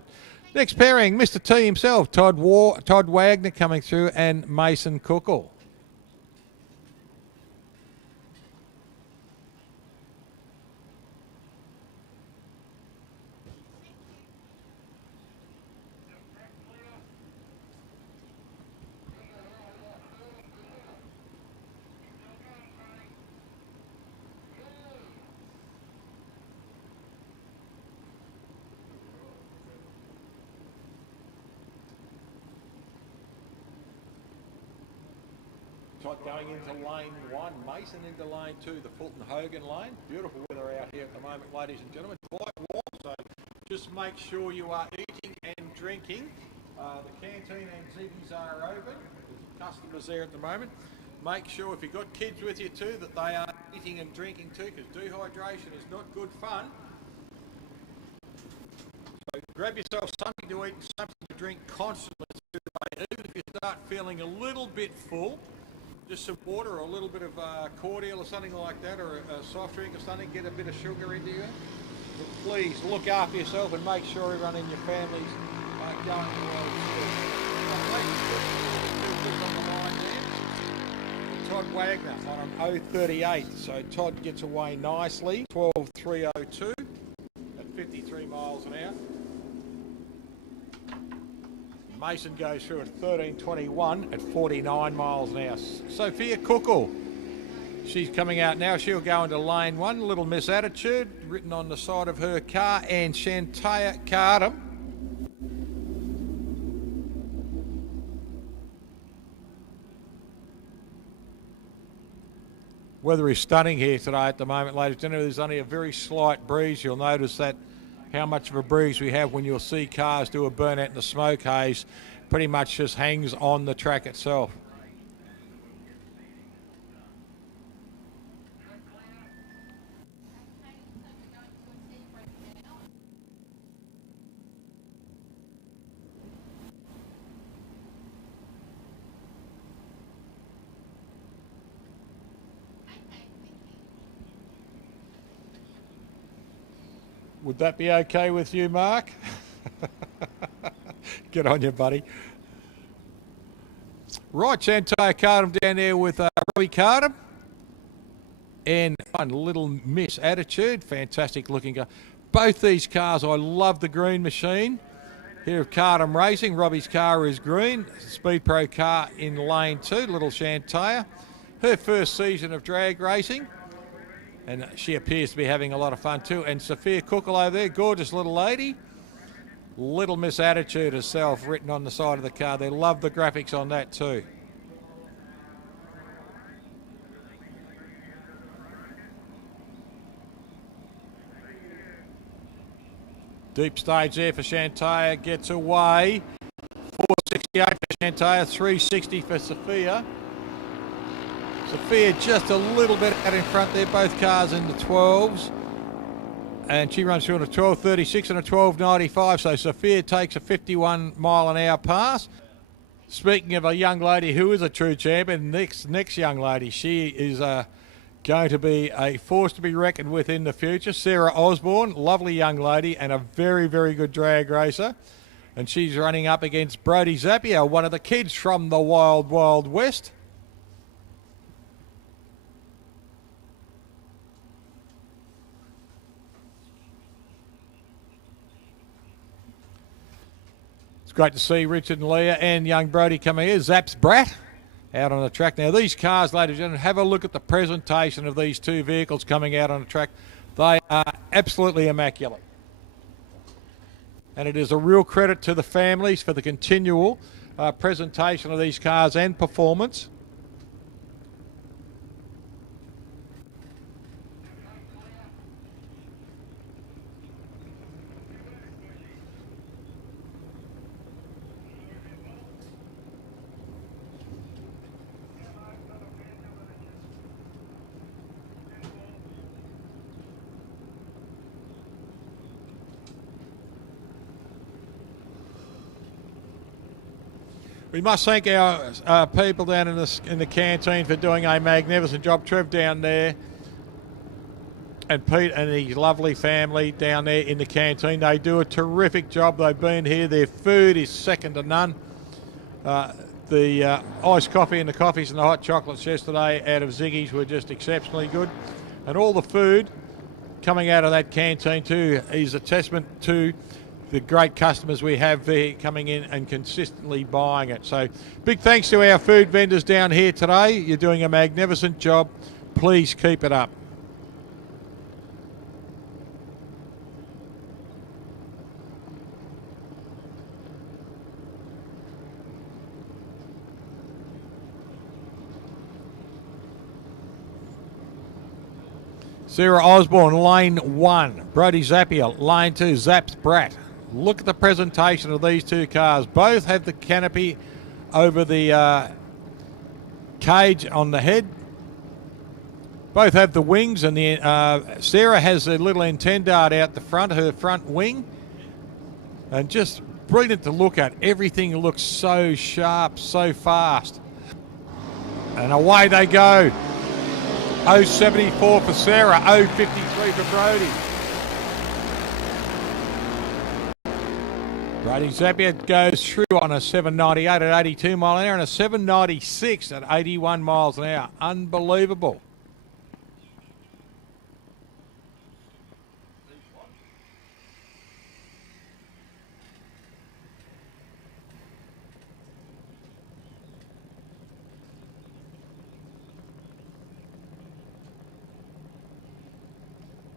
next pairing, Mr. T himself, Todd Wagner coming through, and Mason Cookle. Todd going into lane 1, Mason into lane 2, the Fulton Hogan lane. Beautiful weather out here at the moment, ladies and gentlemen. Quite warm, so just make sure you are eating and drinking. The canteen and Ziggy's are open. There's customers there at the moment. Make sure if you've got kids with you too that they are eating and drinking too, because dehydration is not good fun. So grab yourself something to eat and something to drink constantly through the day. Even if you start feeling a little bit full, just some water or a little bit of cordial or something like that, or a soft drink or something, get a bit of sugar into you. But please look after yourself and make sure everyone in your family's going well too. Todd Wagner on an 038, so Todd gets away nicely. 12.302 at 53 miles an hour. Mason goes through at 13.21 at 49 miles an hour. Sophia Cookle, she's coming out now. She'll go into lane 1. Little Miss Attitude written on the side of her car, and Shantia Cardam. Weather is stunning here today at the moment, ladies and gentlemen. There's only a very slight breeze. You'll notice that how much of a breeze we have when you'll see cars do a burnout in the smoke haze. Pretty much just hangs on the track itself. Would that be okay with you, Mark? Get on you, buddy. Right, Shantia Cardam down there with Robbie Cardam. And one Little Miss Attitude. Fantastic looking car. Both these cars, I love the green machine. Here of Cardam Racing. Robbie's car is green. Speed Pro car in lane 2. Little Shantia. Her first season of drag racing. And she appears to be having a lot of fun too. And Sophia Cookle over there, gorgeous little lady. Little Miss Attitude herself written on the side of the car. They love the graphics on that too. Deep stage there for Shantia, gets away. 468 for Shantia, 360 for Sophia. Sophia just a little bit out in front there, both cars in the 12s. And she runs through on a 12.36 and a 12.95, so Sophia takes a 51 mile an hour pass. Speaking of a young lady who is a true champion, next young lady, she is going to be a force to be reckoned with in the future. Sarah Osborne, lovely young lady and a very, very good drag racer. And she's running up against Brody Zapier, one of the kids from the Wild Wild West. It's great to see Richard and Leah and young Brody coming here. Zap's Brat out on the track. Now these cars, ladies and gentlemen, have a look at the presentation of these two vehicles coming out on the track. They are absolutely immaculate. And it is a real credit to the families for the continual presentation of these cars and performance. We must thank our people down in the canteen for doing a magnificent job. Trev down there and Pete and his lovely family down there in the canteen. They do a terrific job. They've been here. Their food is second to none. The iced coffee and the coffees and the hot chocolates yesterday out of Ziggy's were just exceptionally good. And all the food coming out of that canteen too is a testament to the great customers we have there coming in and consistently buying it. So big thanks to our food vendors down here today. You're doing a magnificent job. Please keep it up. Sarah Osborne, lane 1. Brody Zapier, lane 2. Zap's Brat. Look at the presentation of these two cars. Both have the canopy over the cage on the head. Both have the wings, and the Sarah has a little intendard out the front, her front wing. And just brilliant to look at. Everything looks so sharp, so fast. And away they go. 0.74 for Sarah, 0.53 for Brody. Brody Zapier goes through on a 798 at 82 mile an hour and a 796 at 81 miles an hour. Unbelievable.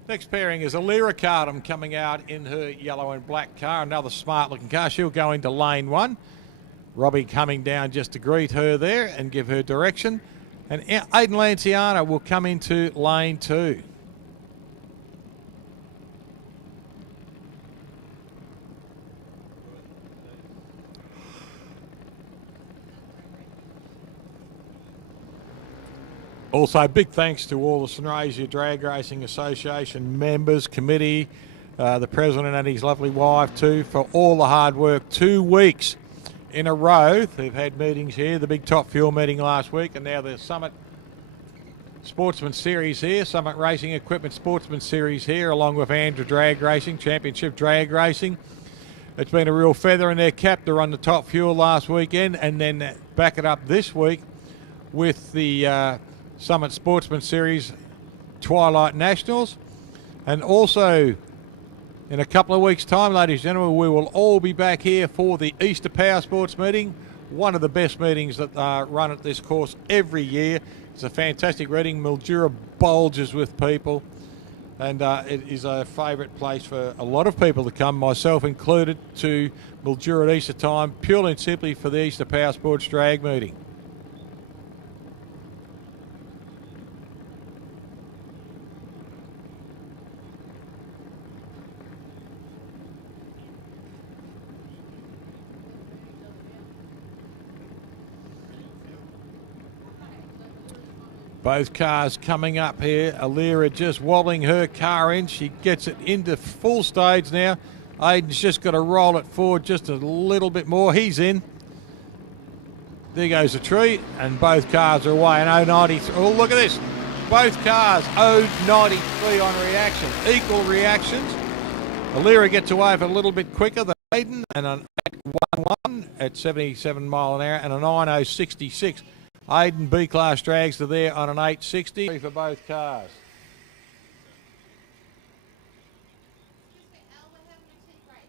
Next pairing is Alira Cardham coming out in her yellow and black car. Another smart looking car. She'll go into lane 1. Robbie coming down just to greet her there and give her direction. And Aidan Lanciano will come into lane 2. Also, big thanks to all the Sunraysia Drag Racing Association members, committee, the president and his lovely wife too, for all the hard work. 2 weeks in a row they've had meetings here. The big Top Fuel meeting last week, and now the Summit Sportsman Series here, Summit Racing Equipment Sportsman Series here, along with Andrew Drag Racing, Championship Drag Racing. It's been a real feather in their cap to run the Top Fuel last weekend and then back it up this week with the Summit Sportsman Series Twilight Nationals. And also in a couple of weeks' time, ladies and gentlemen, we will all be back here for the Easter Power Sports meeting, one of the best meetings that run at this course every year. It's a fantastic meeting. Mildura bulges with people, and it is a favourite place for a lot of people to come, myself included, to Mildura at Easter time, purely and simply for the Easter Power Sports drag meeting. Both cars coming up here. Alira just wobbling her car in. She gets it into full stage now. Aiden's just got to roll it forward just a little bit more. He's in. There goes the tree, and both cars are away. And 0.93. Oh, look at this. Both cars 0.93 on reaction. Equal reactions. Alira gets away for a little bit quicker than Aiden, and an 811 at 77 mile an hour, and a 9066. Aiden B-Class Dragster there on an 860 for both cars. Al, we're having a tea break.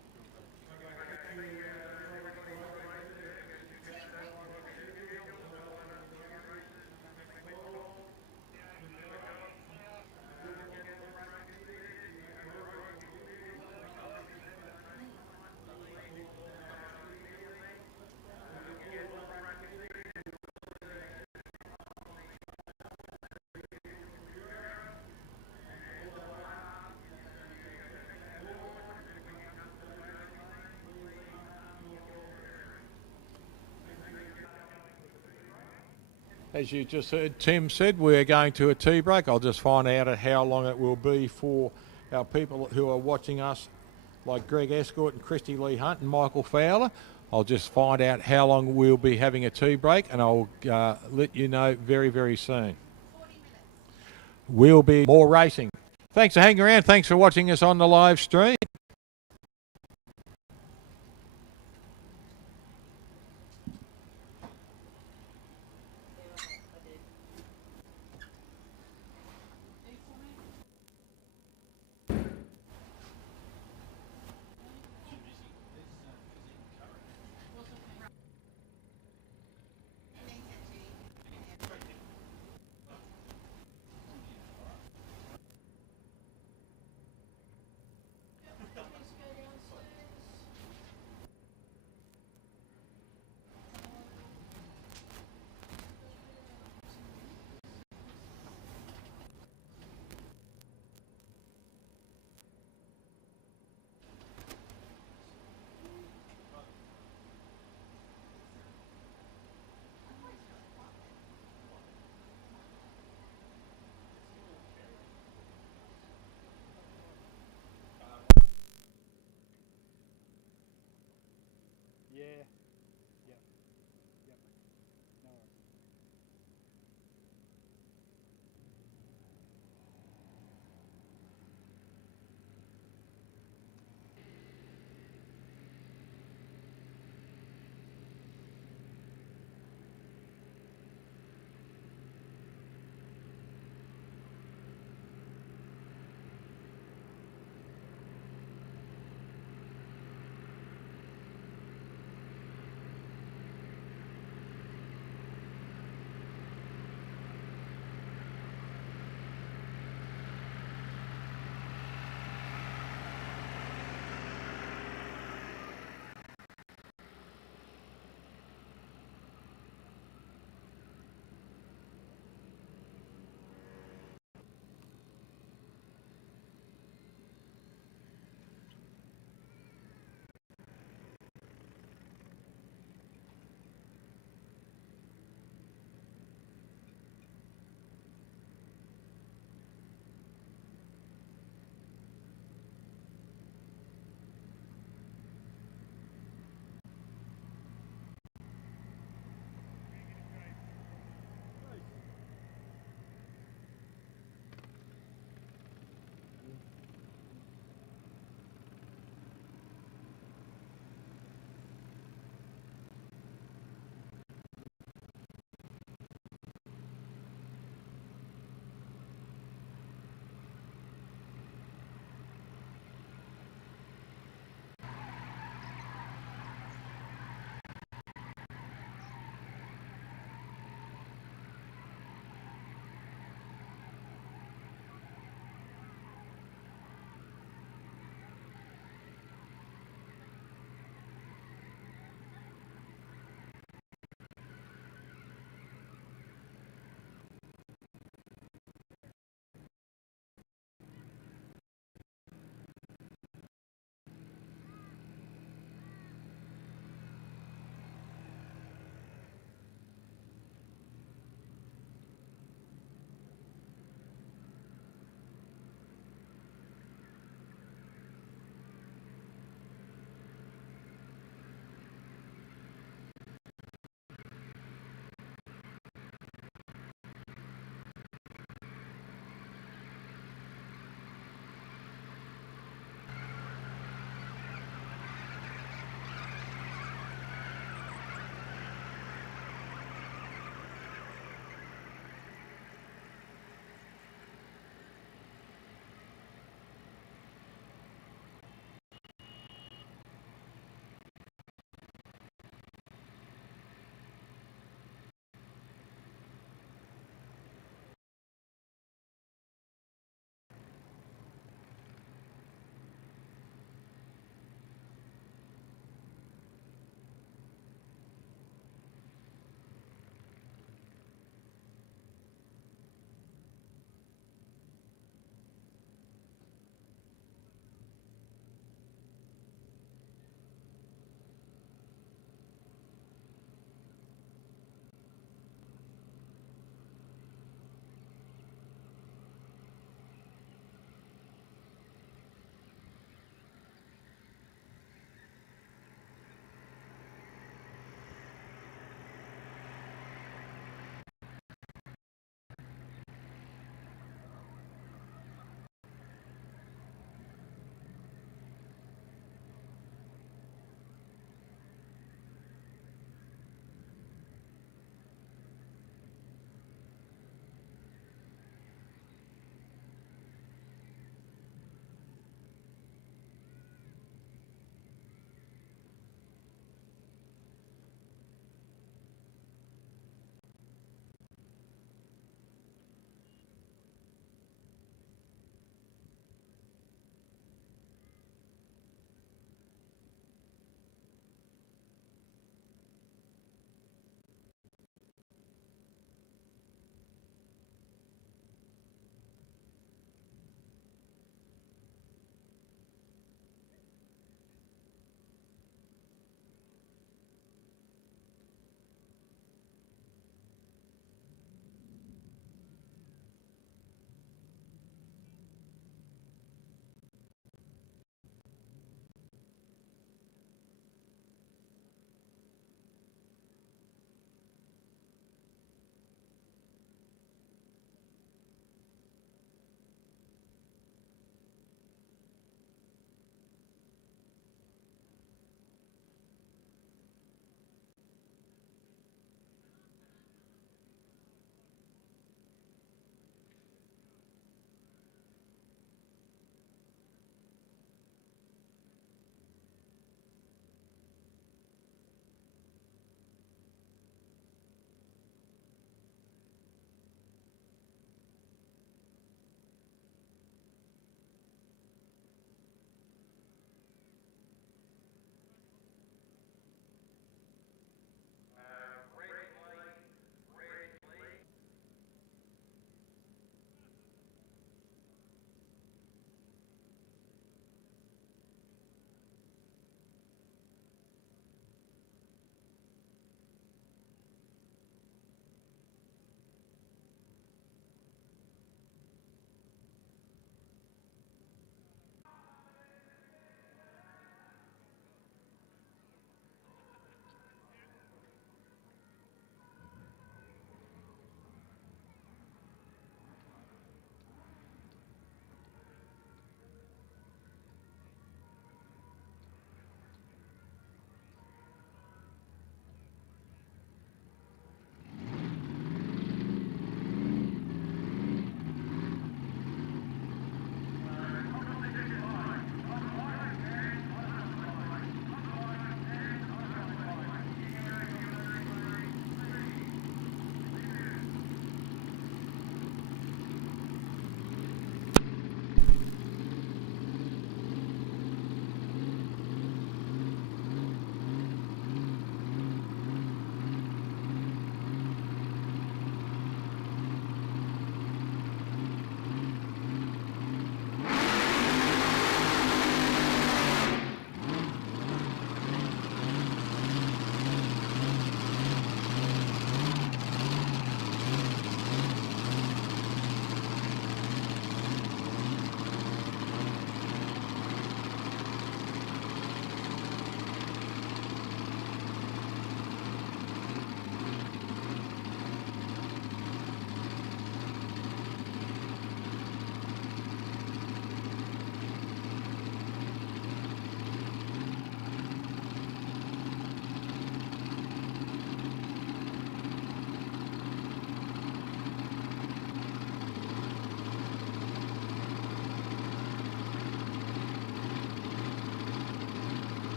As you just heard Tim said, we're going to a tea break. I'll just find out how long it will be for our people who are watching us, like Greg Escort and Christy Lee Hunt and Michael Fowler. I'll just find out how long we'll be having a tea break, and I'll let you know very, very soon. 40 minutes. We'll be more racing. Thanks for hanging around. Thanks for watching us on the live stream.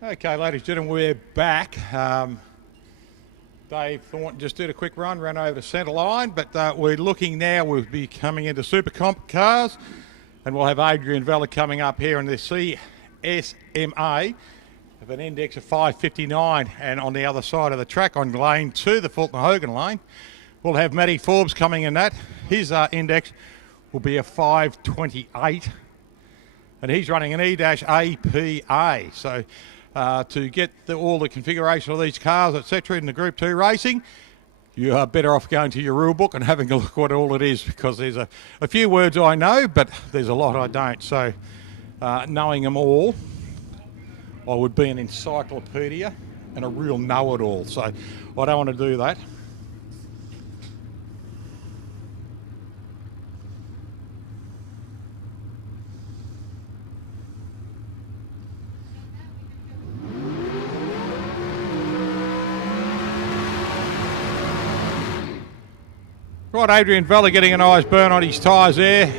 Okay, ladies and gentlemen, we're back. Dave Thornton just did a quick run, ran over the centre line, but we're looking now, we'll be coming into super comp cars, and we'll have Adrian Vella coming up here in the CSMA of an index of 559, and on the other side of the track on lane 2, the Fulton Hogan lane, we'll have Matty Forbes coming in that. His index will be a 528, and he's running an E-APA. So to get all the configuration of these cars, etc., in the Group 2 racing, you are better off going to your rule book and having a look what all it is, because there's a few words I know, but there's a lot I don't. So knowing them all, I would be an encyclopedia and a real know-it-all. So I don't want to do that. Right, Adrian Vella getting a nice burn on his tyres there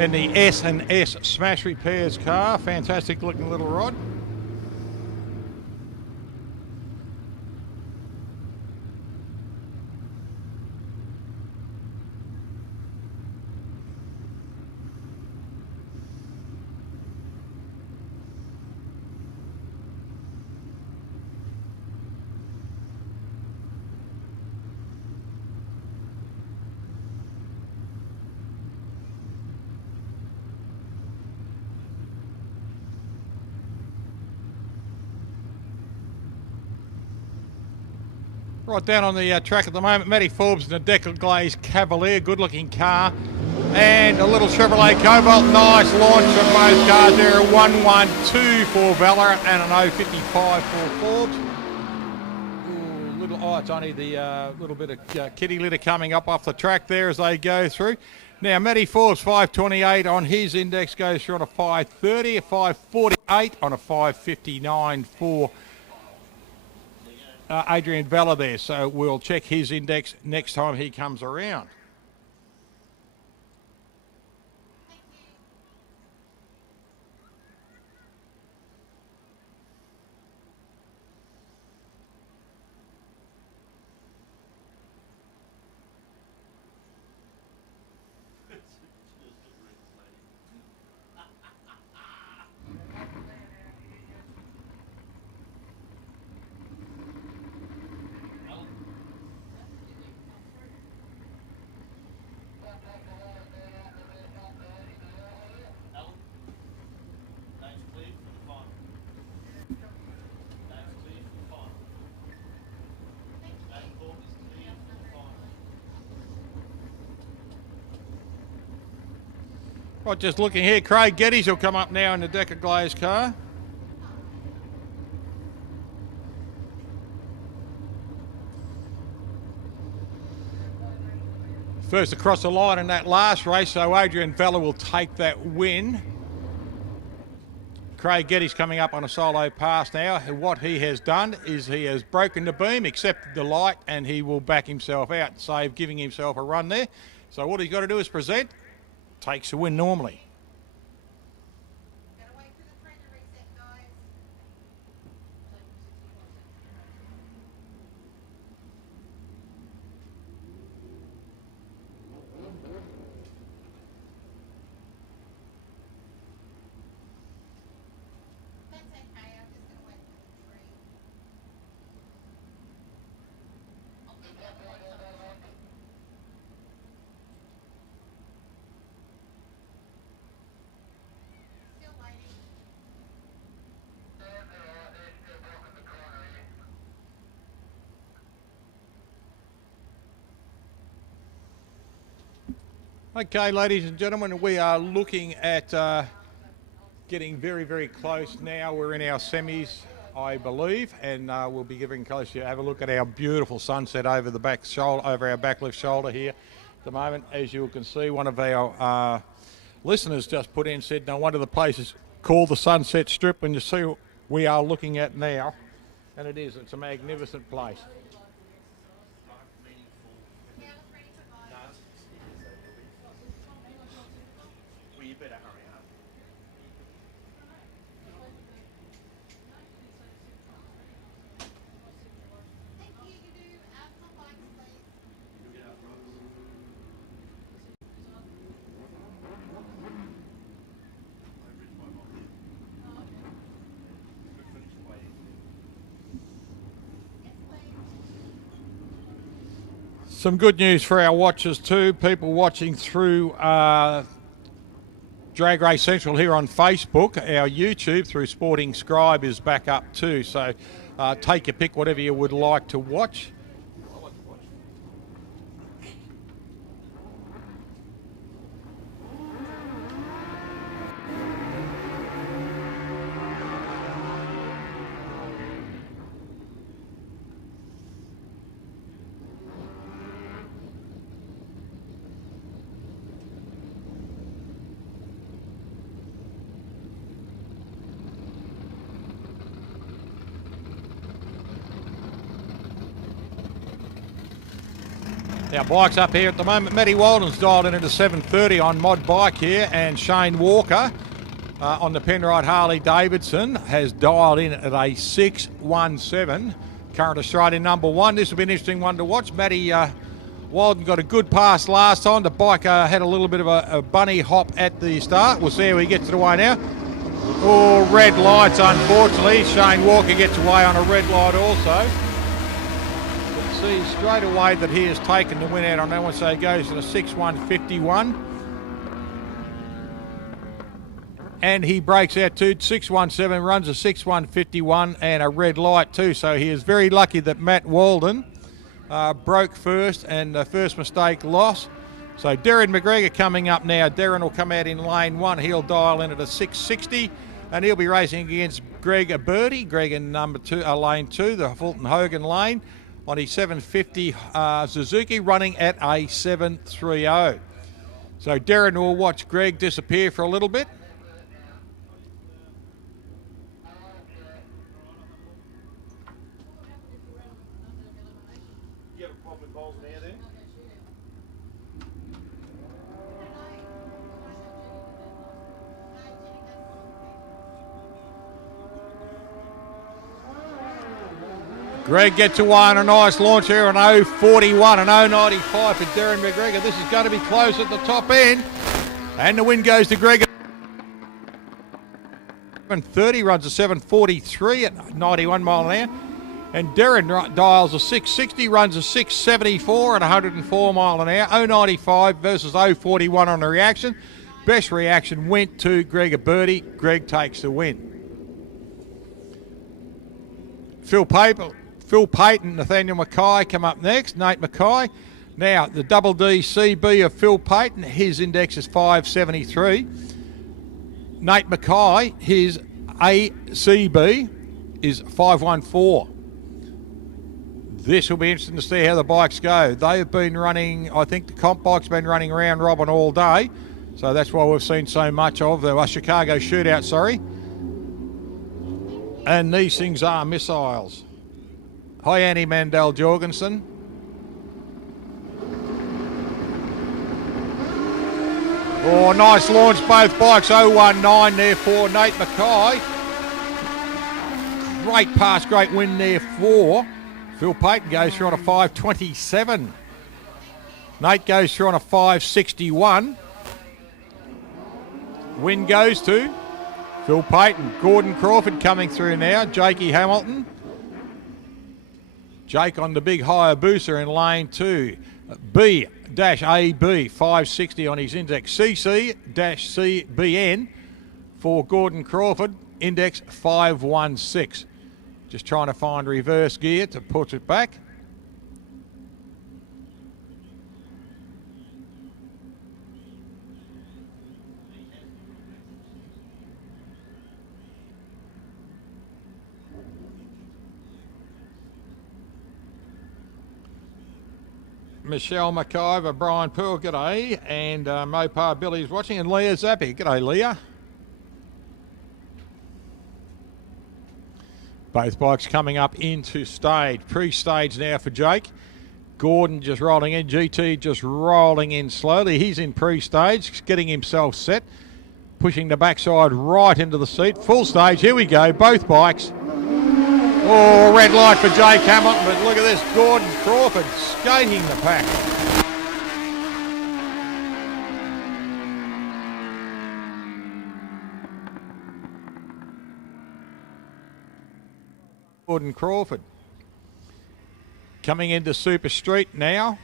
in the S&S Smash Repairs car. Fantastic looking little rod. Right down on the track at the moment, Matty Forbes in a Decker Glaze Cavalier, good looking car. And a little Chevrolet Cobalt, nice launch from both cars there, a 112 for Vella and an 055 for Forbes. It's only the little bit of kitty litter coming up off the track there as they go through. Now, Matty Forbes, 528 on his index, goes through on a 530, a 548 on a 559 for Adrian Vella there, so we'll check his index next time he comes around. Right, just looking here, Craig Geddes will come up now in the Decker Glaze car. First across the line in that last race, so Adrian Vella will take that win. Craig Geddes coming up on a solo pass now. What he has done is he has broken the beam, accepted the light, and he will back himself out and save, giving himself a run there. So what he's got to do is present. Takes a win normally. Gotta wait for the train to reset, guys. That's okay, I'm just gonna wait for the train. I'll keep that voice on. Still waiting. Okay, ladies and gentlemen, we are looking at getting very, very close now. We're in our semis, I believe, and we'll be getting close to have a look at our beautiful sunset over the back shoulder, over our back left shoulder here. At the moment, as you can see, one of our listeners just put in, said, no wonder the place is called the Sunset Strip, and you see what we are looking at now, and it is. It's a magnificent place. Some good news for our watchers too. People watching through Drag Race Central here on Facebook. Our YouTube through Sporting Scribe is back up too. So take your pick, whatever you would like to watch. Our bikes up here at the moment. Matty Walden's dialed in at a 7:30 on Mod Bike here, and Shane Walker on the Penrite Harley Davidson has dialed in at a 6:17. Current Australian number one. This will be an interesting one to watch. Matty Walden got a good pass last time. The bike had a little bit of a bunny hop at the start. We'll see how he gets it away now. Oh, red lights, unfortunately. Shane Walker gets away on a red light also. See straight away that he has taken the win out on that one, so he goes to the 6:151. And he breaks out to 6:17, runs a 6:151 and a red light too. So he is very lucky that Matt Walden broke first, and the first mistake lost. So Darren McGregor coming up now. Darren will come out in lane one. He'll dial in at a 6:60, and he'll be racing against Greg Birdie. Greg in number two, lane two, the Fulton Hogan lane, on his 750 Suzuki, running at a 7:30. So Darren will watch Greg disappear for a little bit. Greg gets away on a nice launch here on 0.41 and 0.95 for Darren McGregor. This is going to be close at the top end. And the win goes to Greg. 7:30, runs a 7:43 at 91 mile an hour. And Darren dials a 6:60, runs a 6:74 at 104 mile an hour. 0.95 versus 0.41 on the reaction. Best reaction went to Greg Birdie. Greg takes the win. Phil Payton, Nathaniel Mackay come up next. Nate Mackay. Now, the double D CB of Phil Payton, his index is 573. Nate Mackay, his ACB is 514. This will be interesting to see how the bikes go. They have been running, I think the comp bike's been running round robin all day. So that's why we've seen so much of the Chicago shootout, sorry. And these things are missiles. Hi, Annie Mandel Jorgensen. Oh, nice launch, both bikes. 0.19 there for Nate Mackay. Great pass, great win there for Phil Payton. Goes through on a 5.27. Nate goes through on a 5.61. Win goes to Phil Payton. Gordon Crawford coming through now. Jakey Hamilton. Jake on the big Hayabusa in lane two. B-AB 560 on his index. CC-CBN for Gordon Crawford. Index 516. Just trying to find reverse gear to put it back. Michelle Mciver, Brian Pearl, g'day, and Mopar Billy's watching, and Leah Zappi, g'day Leah. Both bikes coming up into stage, pre-stage now for Jake. Gordon just rolling in, GT just rolling in slowly. He's in pre-stage, getting himself set, pushing the backside right into the seat. Full stage, here we go, both bikes. Oh, red light for Jake Hamilton, but look at this, Gordon Crawford skating the pack. Gordon Crawford coming into Super Street now.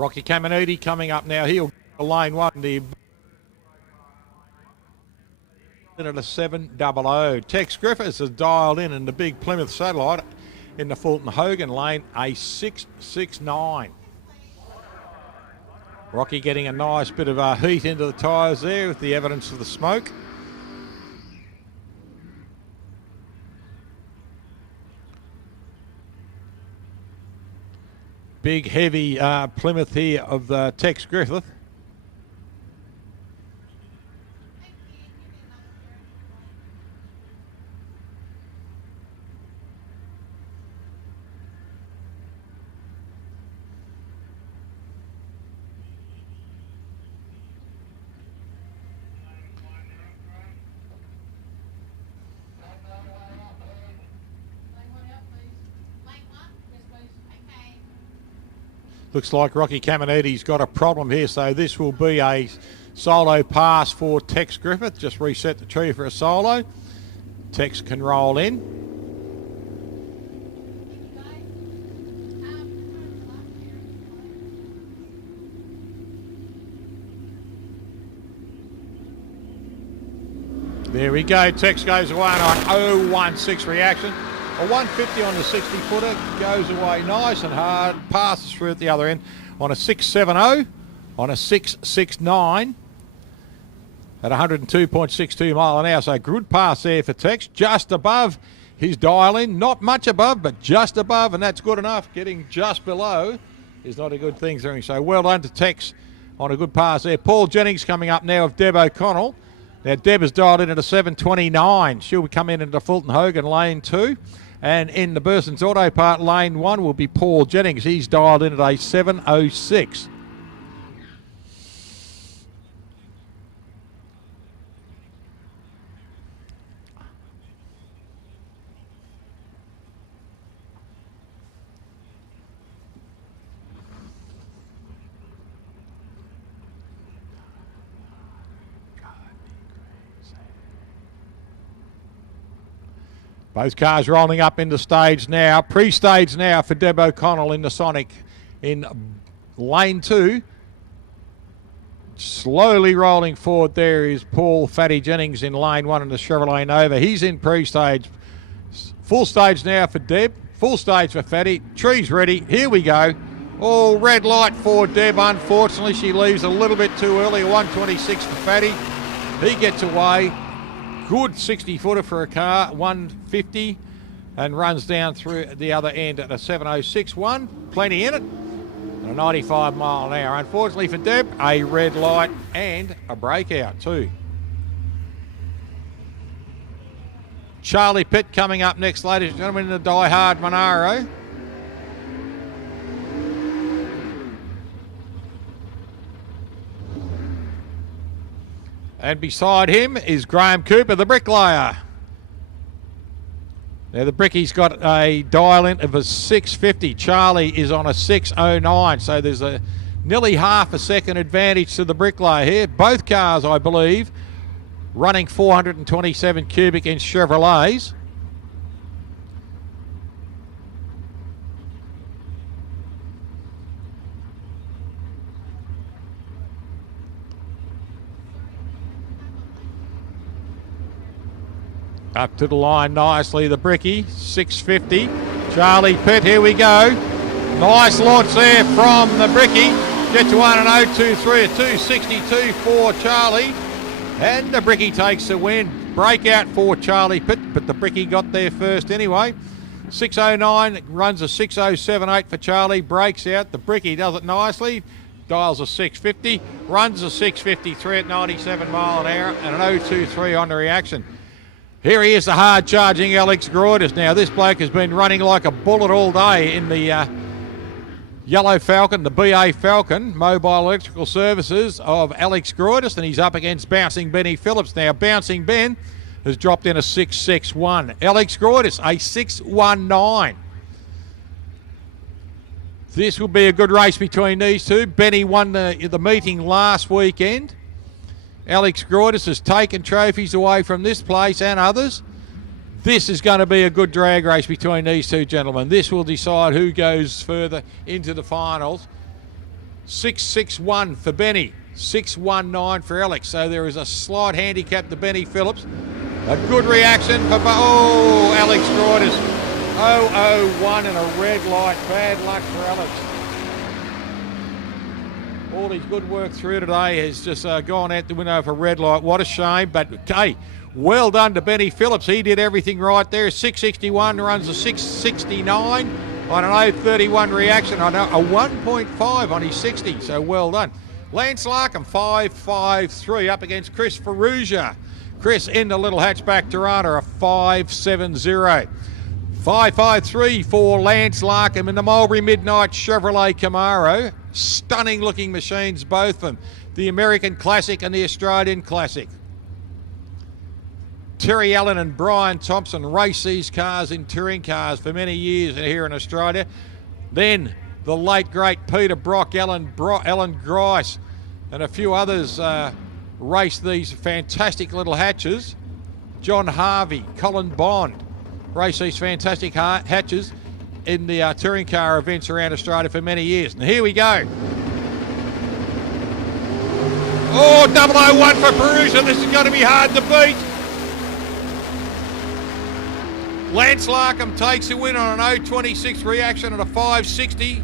Rocky Caminiti coming up now. He'll go lane one. The at a 700. Tex Griffiths has dialed in the big Plymouth Satellite in the Fulton Hogan lane, a 669. Rocky getting a nice bit of heat into the tyres there with the evidence of the smoke. Big heavy Plymouth here of the Tex Griffith. Looks like Rocky Caminiti's got a problem here, so this will be a solo pass for Tex Griffith. Just reset the tree for a solo. Tex can roll in. There we go. Tex goes away on 016 reaction. A 150 on the 60-footer, goes away nice and hard, passes through at the other end on a 670, on a 669 at 102.62 mile an hour. So good pass there for Tex, just above his dial-in. Not much above, but just above, and that's good enough. Getting just below is not a good thing. So well done to Tex on a good pass there. Paul Jennings coming up now of Deb O'Connell. Now Deb has dialed in at a 729. She'll come in into Fulton Hogan lane 2. And in the Burson's Auto Part lane 1 will be Paul Jennings. He's dialed in at a 706. Both cars rolling up into stage now. Pre-stage now for Deb O'Connell in the Sonic in lane 2. Slowly rolling forward there is Paul Fatty Jennings in lane 1 in the Chevrolet Nova. He's in pre-stage. Full stage now for Deb. Full stage for Fatty. Tree's ready. Here we go. Oh, red light for Deb. Unfortunately, she leaves a little bit too early. 126 for Fatty. He gets away. Good 60-footer for a car, 150, and runs down through the other end at a 706.1. Plenty in it, and a 95 mile an hour. Unfortunately for Deb, a red light and a breakout too. Charlie Pitt coming up next, ladies and gentlemen, in the Die Hard Monaro. And beside him is Graham Cooper, the bricklayer. Now the bricky's got a dial-in of a 650. Charlie is on a 609, so there's a nearly half a second advantage to the bricklayer here. Both cars, I believe, running 427 cubic inch Chevrolets. Up to the line nicely, the Bricky, 650. Charlie Pitt, here we go. Nice launch there from the Bricky. Get to 1:023, a 262 for Charlie. And the Bricky takes the win. Breakout for Charlie Pitt, but the Bricky got there first anyway. 609, runs a 607.8 for Charlie, breaks out. The Bricky does it nicely. Dials a 650, runs a 653 at 97 mile an hour, and an 023 on the reaction. Here he is, the hard-charging Alex Groides. Now, this bloke has been running like a bullet all day in the Yellow Falcon, the BA Falcon, Mobile Electrical Services of Alex Groides, and he's up against Bouncing Benny Phillips. Now, Bouncing Ben has dropped in a 661. Alex Groides, a 619. This will be a good race between these two. Benny won the meeting last weekend. Alex Groides has taken trophies away from this place and others. This is going to be a good drag race between these two gentlemen. This will decide who goes further into the finals. 661 for Benny. 619 for Alex. So there is a slight handicap to Benny Phillips. A good reaction for Alex Reuters. 001 and a red light. Bad luck for Alex. All his good work through today has just gone out the window for red light. What a shame. But, hey, well done to Benny Phillips. He did everything right there. 661 runs a 669 on an 031 reaction. On a 1.5 on his 60. So well done. Lance Larkham, 553 up against Chris Ferrugia. Chris in the little hatchback Toronto, a 570. 553 for Lance Larkham in the Mulberry Midnight Chevrolet Camaro. Stunning looking machines, both of them. The American Classic and the Australian Classic. Terry Allen and Brian Thompson race these cars in touring cars for many years here in Australia. Then the late great Peter Brock, Alan Grice, and a few others raced these fantastic little hatches. John Harvey, Colin Bond raced these fantastic hatches in the touring car events around Australia for many years. And here we go. Oh, 001 for Perusia. This is going to be hard to beat. Lance Larkham takes the win on an 026 reaction at a 560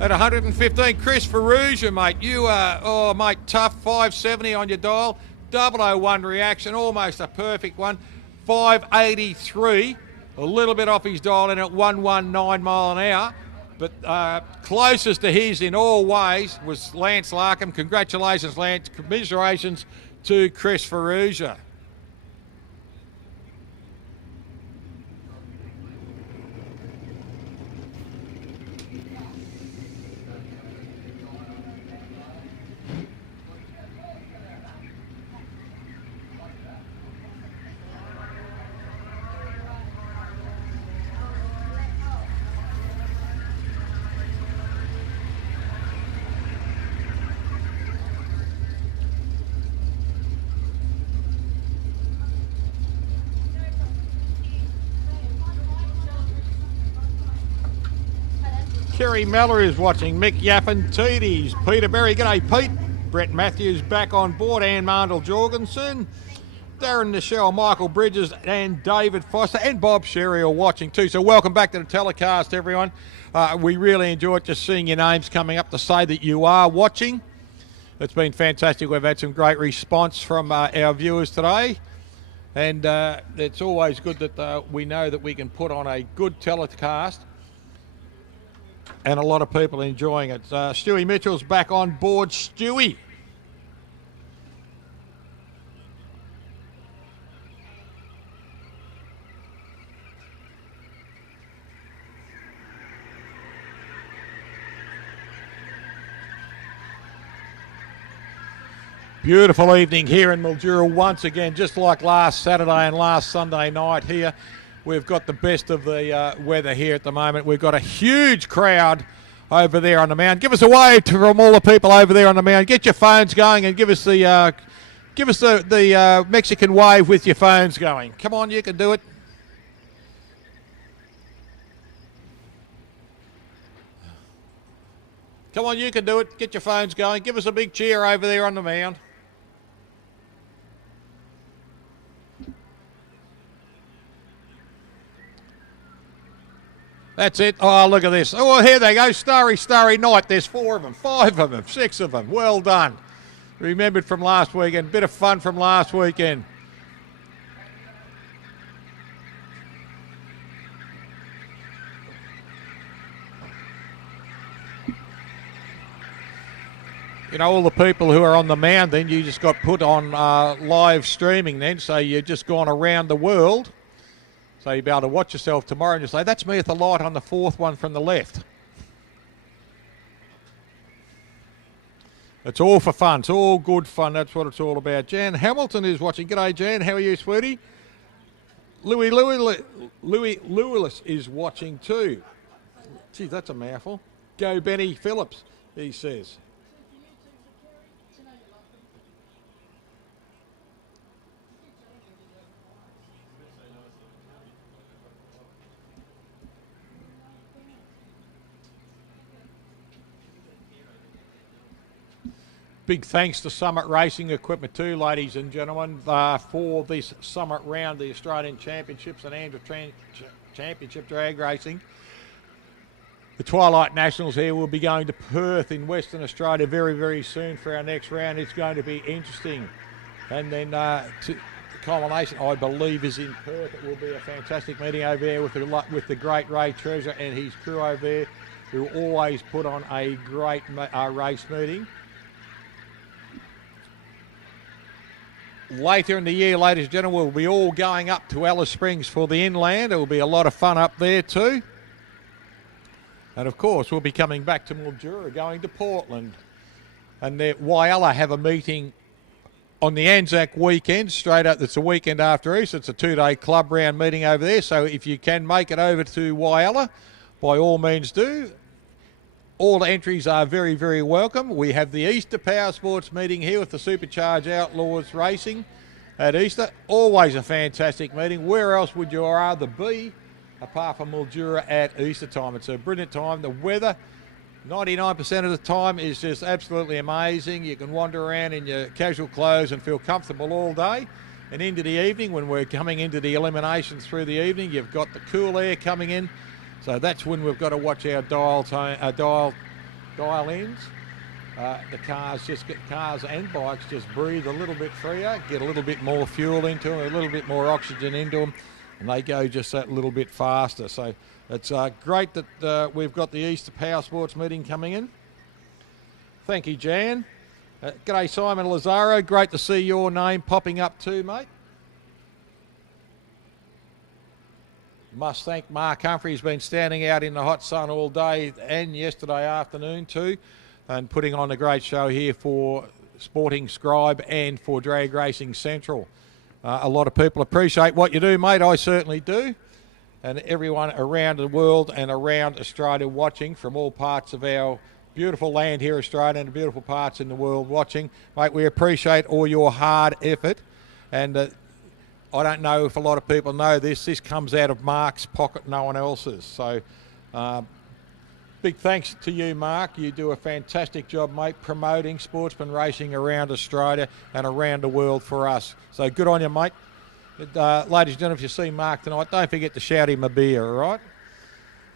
at 115. Chris Ferrugia, mate, you are, mate, tough. 570 on your dial. 001 reaction, almost a perfect one. 583, a little bit off his dial in at 119 mile an hour. But closest to his in all ways was Lance Larkham. Congratulations, Lance. Commiserations to Chris Ferrugia. Kerry Meller is watching. Mick Yappin, Teedies, Peter Berry. G'day, Pete. Brett Matthews back on board. Anne Mandel Jorgensen. Darren Nichelle, Michael Bridges, and David Foster, and Bob Sherry are watching too. So welcome back to the telecast, everyone. We really enjoyed just seeing your names coming up to say that you are watching. It's been fantastic. We've had some great response from our viewers today. And it's always good that we know that we can put on a good telecast. And a lot of people enjoying it. Stewie Mitchell's back on board. Stewie. Beautiful evening here in Mildura once again, just like last Saturday and last Sunday night here. We've got the best of the weather here at the moment. We've got a huge crowd over there on the mound. Give us a wave from all the people over there on the mound. Get your phones going and give us the Mexican wave with your phones going. Come on, you can do it. Come on, you can do it. Get your phones going. Give us a big cheer over there on the mound. That's it. Oh, look at this. Oh, here they go. Starry, Starry Night. There's 4 of them, 5 of them, 6 of them. Well done. Remembered from last weekend. Bit of fun from last weekend. You know, all the people who are on the mound then, you just got put on live streaming then, so you've just gone around the world. So you'll be able to watch yourself tomorrow and just say, that's me at the light on the 4th one from the left. It's all for fun. It's all good fun. That's what it's all about. Jan Hamilton is watching. G'day, Jan. How are you, sweetie? Louis Lewis is watching too. Geez, that's a mouthful. Go Benny Phillips, he says. big thanks to Summit Racing Equipment too, ladies and gentlemen, for this Summit round, the Australian Championships and Andrew Championship Drag Racing. The Twilight Nationals here will be going to Perth in Western Australia very, very soon for our next round. It's going to be interesting. And then the culmination, I believe, is in Perth. It will be a fantastic meeting over there with the great Ray Treasure and his crew over there, who always put on a great race meeting. Later in the year, ladies and gentlemen, we'll be all going up to Alice Springs for the inland. It will be a lot of fun up there too. And of course, we'll be coming back to Mildura, going to Portland. And Whyalla have a meeting on the Anzac weekend, straight up. It's a weekend after Easter. It's a 2-day club round meeting over there. So if you can make it over to Whyalla, by all means do. All entries are very, very welcome. We have the Easter Power Sports meeting here with the Supercharged Outlaws Racing at Easter. Always a fantastic meeting. Where else would you rather be apart from Mildura at Easter time? It's a brilliant time. The weather, 99% of the time, is just absolutely amazing. You can wander around in your casual clothes and feel comfortable all day. And into the evening, when we're coming into the eliminations through the evening, you've got the cool air coming in. So that's when we've got to watch our dial ends. The cars and bikes just breathe a little bit freer, get a little bit more fuel into them, a little bit more oxygen into them, and they go just that little bit faster. So it's great that we've got the Easter Power Sports meeting coming in. Thank you, Jan. G'day, Simon Lazaro. Great to see your name popping up too, mate. Must thank Mark Humphrey. He's been standing out in the hot sun all day and yesterday afternoon too, and putting on a great show here for Sporting Scribe and for Drag Racing Central. A lot of people appreciate what you do, mate. I certainly do. And everyone around the world and around Australia watching from all parts of our beautiful land here, Australia, and the beautiful parts in the world watching. Mate, we appreciate all your hard effort. And I don't know if a lot of people know this. This comes out of Mark's pocket, no one else's. So big thanks to you, Mark. You do a fantastic job, mate, promoting sportsman racing around Australia and around the world for us. So good on you, mate. Ladies and gentlemen, if you see Mark tonight, don't forget to shout him a beer, all right?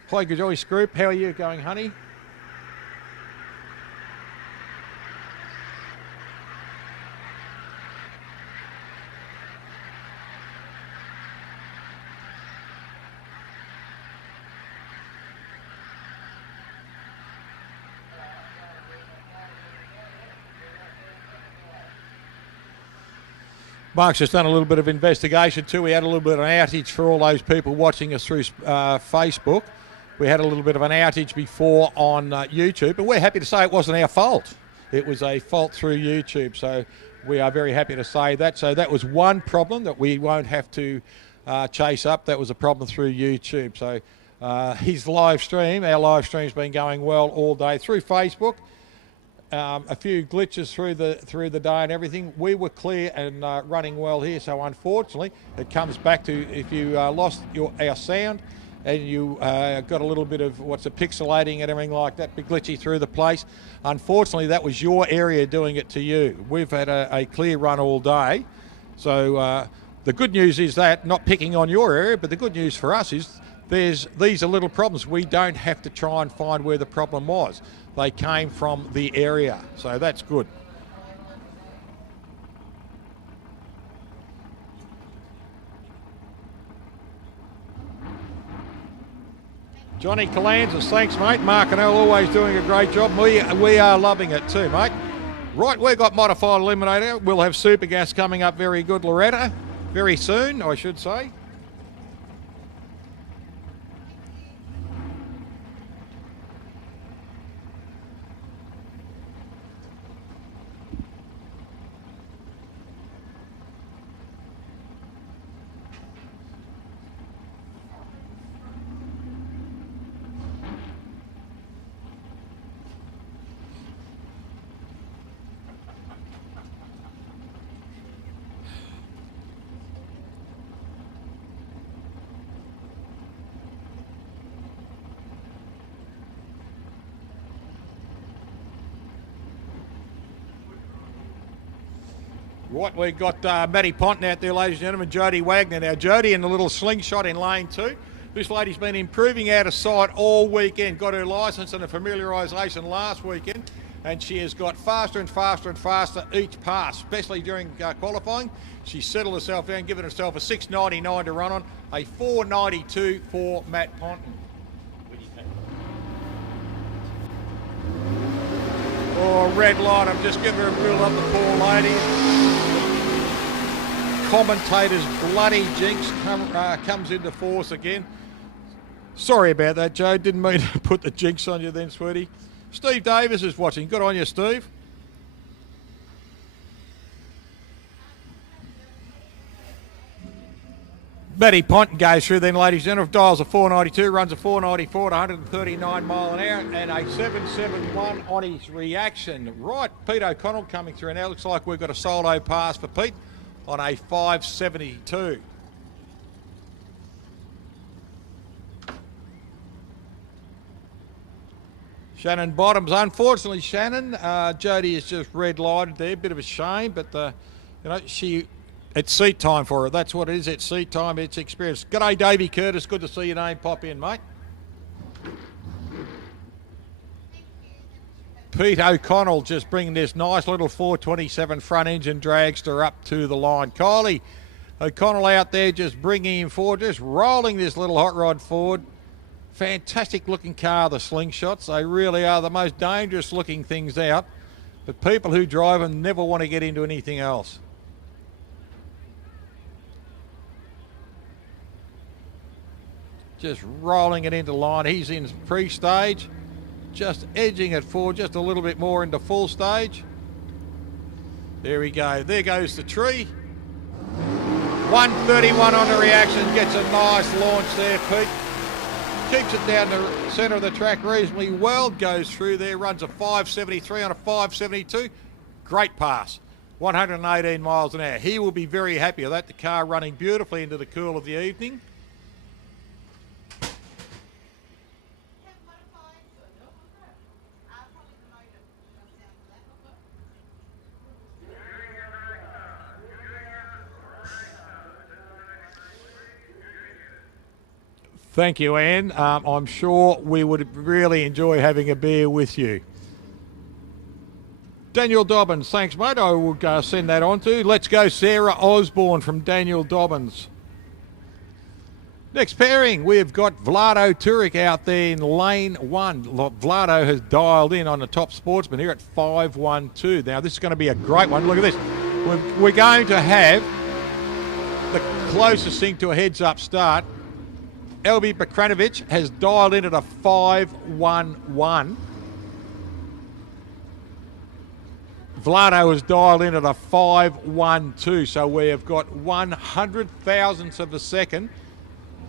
Hi, Joey Scroop. How are you going, honey? Mark's just done a little bit of investigation too. We had a little bit of an outage for all those people watching us through Facebook. We had a little bit of an outage before on YouTube, but we're happy to say it wasn't our fault. It was a fault through YouTube, so we are very happy to say that. So that was one problem that we won't have to chase up. That was a problem through YouTube. So his live stream, our live stream's been going well all day through Facebook. A few glitches through the day and everything. We were clear and running well here, so unfortunately it comes back to if you lost our sound and you got a little bit of pixelating and everything like that, bit glitchy through the place. Unfortunately, that was your area doing it to you. We've had a clear run all day. So the good news is that, not picking on your area, but the good news for us is these are little problems. We don't have to try and find where the problem was. They came from the area, so that's good. Johnny Calanzas, thanks, mate. Mark and Al always doing a great job. We are loving it too, mate. Right, we've got Modified Eliminator. We'll have Super Gas coming up very good, Loretta, very soon, I should say. Right, we've got Matty Ponton out there, ladies and gentlemen, Jody Wagner. Now, Jody in the little slingshot in lane 2. This lady's been improving out of sight all weekend. Got her licence and a familiarisation last weekend, and she has got faster and faster and faster each pass, especially during qualifying. She settled herself down, given herself a 6.99 to run on, a 4.92 for Matt Ponton. Oh, red light, I'm just giving her a build up, the poor lady. Commentator's bloody jinx comes into force again. Sorry about that, Joe. Didn't mean to put the jinx on you then, sweetie. Steve Davis is watching. Good on you, Steve. Matty Ponton goes through then, ladies and gentlemen. Dials a 492, runs a 494 at 139 mile an hour, and a 771 on his reaction. Right, Pete O'Connell coming through now. Looks like we've got a solo pass for Pete on a 572. Shannon Bottoms. Unfortunately, Shannon, Jody is just red lighted there. Bit of a shame, but you know, it's seat time for her. That's what it is. It's seat time. It's experience. G'day, Davey Curtis. Good to see your name pop in, mate. Pete O'Connell just bringing this nice little 427 front engine dragster up to the line. Kylie O'Connell out there just bringing him forward, just rolling this little hot rod forward. Fantastic looking car, the slingshots. They really are the most dangerous looking things out, but people who drive them never want to get into anything else. Just rolling it into line. He's in pre-stage, just edging it forward just a little bit more into full stage. There we go. There goes the tree. 131 on the reaction. Gets a nice launch there, Pete. Keeps it down the centre of the track reasonably well. Goes through there. Runs a 573 on a 572. Great pass. 118 miles an hour. He will be very happy with that. The car running beautifully into the cool of the evening. Thank you, Anne. I'm sure we would really enjoy having a beer with you. Daniel Dobbins, thanks, mate. I will send that on to. Let's go, Sarah Osborne from Daniel Dobbins. Next pairing, we've got Vlado Turek out there in lane 1. Vlado has dialed in on the top sportsman here at 512. Now, this is going to be a great one. Look at this. We're going to have the closest thing to a heads-up start. Elby Bakranovic has dialed in at a 511. Vlado has dialed in at a 512. So we have got 100 thousandths of a second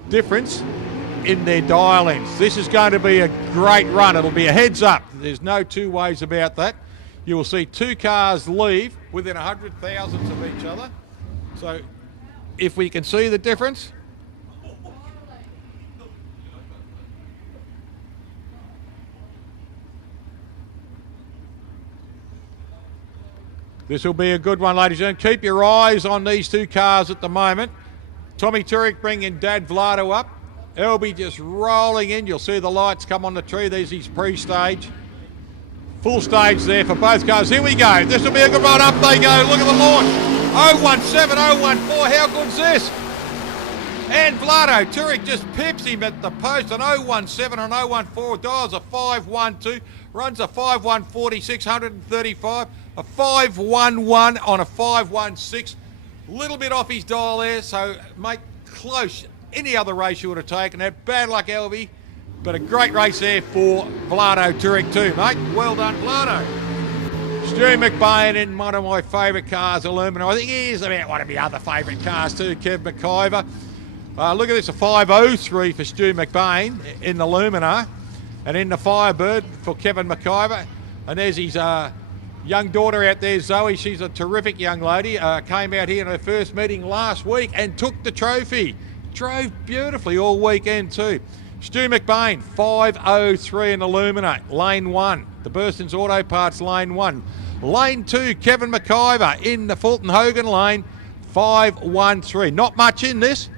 difference in their dial-ins. This is going to be a great run. It'll be a heads up. There's no two ways about that. You will see two cars leave within 100 thousandths of each other. So if we can see the difference. This will be a good one, ladies and gentlemen. Keep your eyes on these two cars at the moment. Tommy Turek bringing Dad Vlado up. Elby just rolling in. You'll see the lights come on the tree. There's his pre-stage. Full stage there for both cars. Here we go. This will be a good one. Up they go. Look at the launch. 017, 014. How good's this? And Vlado Turek just pips him at the post. An 017 and 014. Dials a 512. Runs a 5146, 135. A 511 on a 516. Little bit off his dial there, so mate, close. Any other race you would have taken that. Bad luck, Elby, but a great race there for Vlado Turek too, mate. Well done, Vlado. Stu McBain in one of my favourite cars, Illuminator. I think he is about one of my other favourite cars too, Kev Mciver. Look at this, a 503 for Stu McBain in the Luminar, and in the Firebird for Kevin Mciver. And there's his young daughter out there, Zoe. She's a terrific young lady. Came out here in her first meeting last week and took the trophy. Drove beautifully all weekend too. Stu McBain, 503 in the Luminar, lane 1. The Burstons Auto Parts lane 1. Lane 2, Kevin Mciver in the Fulton Hogan lane, 5-1-3. Not much in this.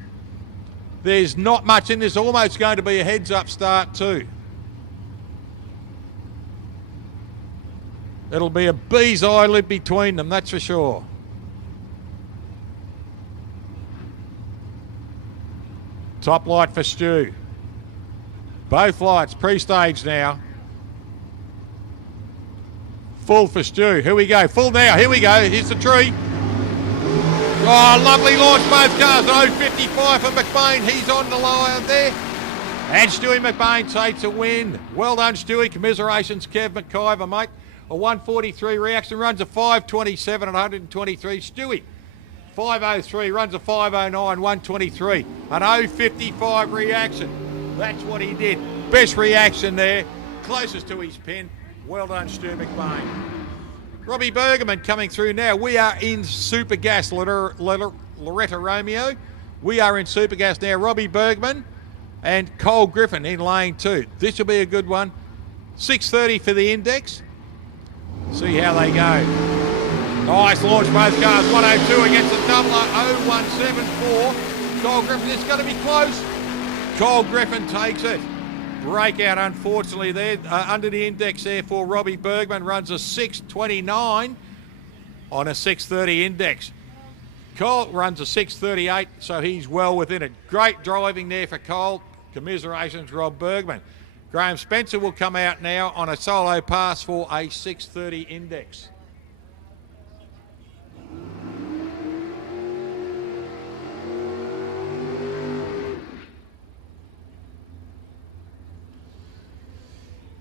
There's not much in this. Almost going to be a heads-up start too. It'll be a bee's eyelid between them, that's for sure. Top light for Stu. Both lights pre-staged now. Full for Stu. Here we go. Full now. Here we go. Here's the tree. Oh, lovely launch. Both cars. 0.55 for McBain. He's on the line there. And Stewie McBain takes a win. Well done, Stewie. Commiserations, Kev Mciver, mate. A 143 reaction. Runs a 527 at 123. Stewie, 503. Runs a 509, 123. An 055 reaction. That's what he did. Best reaction there. Closest to his pin. Well done, Stu McBain. Robbie Bergerman coming through now. We are in Super Gas, Loretta Romeo. We are in Super Gas now. Robbie Bergman and Cole Griffin in lane 2. This will be a good one. 6:30 for the index. See how they go. Nice launch, both cars. 102 against the doubler. 0174. Cole Griffin, it's going to be close. Cole Griffin takes it. Breakout, unfortunately, there under the index there for Robbie Bergman. Runs a 6:29 on a 6:30 index. Cole runs a 6:38, so he's well within it. Great driving there for Cole. Commiserations, Rob Bergman. Graham Spencer will come out now on a solo pass for a 6:30 index.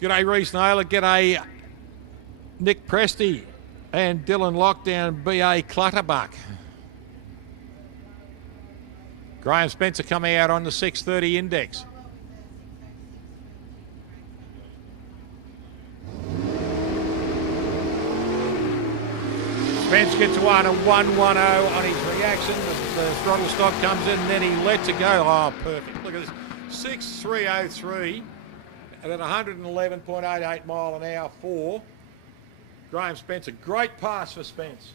G'day Reece Naylor, g'day Nick Presti and Dylan Lockdown, B.A. Clutterbuck. Graham Spencer coming out on the 6:30 index. Spence gets one, a 110 on his reaction. The throttle stop comes in and then he lets it go. Oh, perfect. Look at this. 6.303. And at 111.88 mile an hour for Graham Spencer. Great pass for Spence.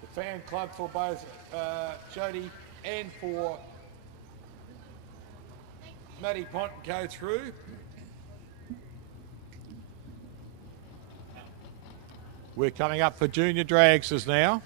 The fan club for both Jody and for Matty Pont go through. We're coming up for junior dragsters now.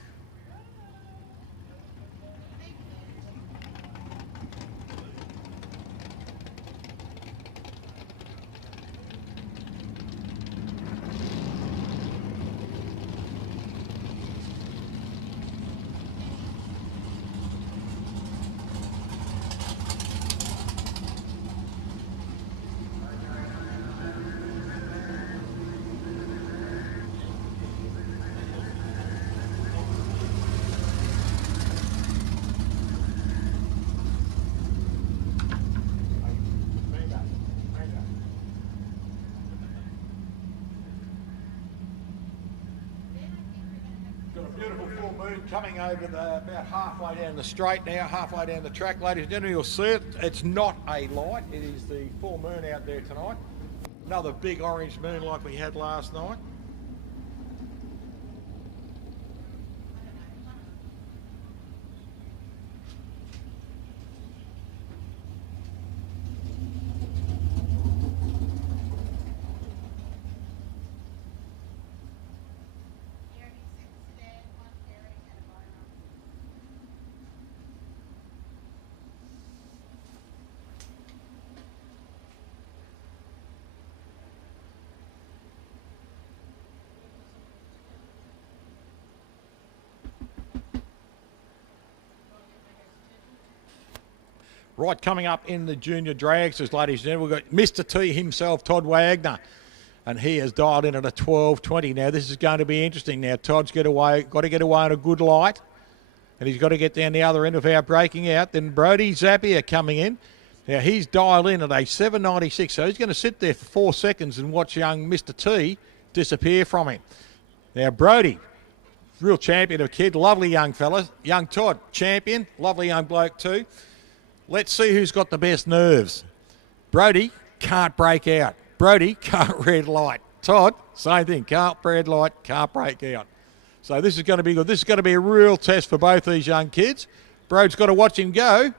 Coming over about halfway down the straight now, halfway down the track, ladies and gentlemen. You'll see it. It's not a light. It is the full moon out there tonight. Another big orange moon like we had last night. Right, coming up in the junior dragsters, ladies and gentlemen, we've got Mr. T himself, Todd Wagner, and he has dialed in at a 12.20. Now, this is going to be interesting. Now, Todd's got to get away on a good light, and he's got to get down the other end of our breaking out. Then Brody Zapier coming in. Now, he's dialed in at a 7.96, so he's going to sit there for 4 seconds and watch young Mr. T disappear from him. Now, Brody, real champion of a kid, lovely young fella. Young Todd, champion, lovely young bloke too. Let's see who's got the best nerves. Brody can't break out. Brody can't red light. Todd, same thing, can't red light, can't break out. So this is going to be good. This is going to be a real test for both these young kids. Brody's got to watch him go,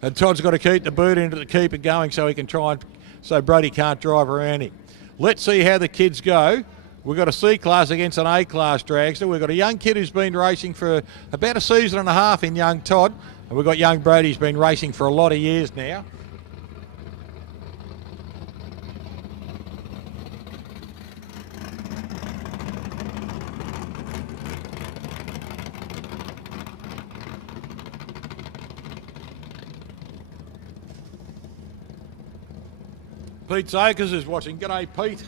and Todd's got to keep the boot in to keep it going so he can try and, so Brody can't drive around him. Let's see how the kids go. We've got a C-class against an A-class dragster. We've got a young kid who's been racing for about a season and a half in young Todd, and we've got young Brody who's been racing for a lot of years now. Pete Zakers is watching. G'day, Pete.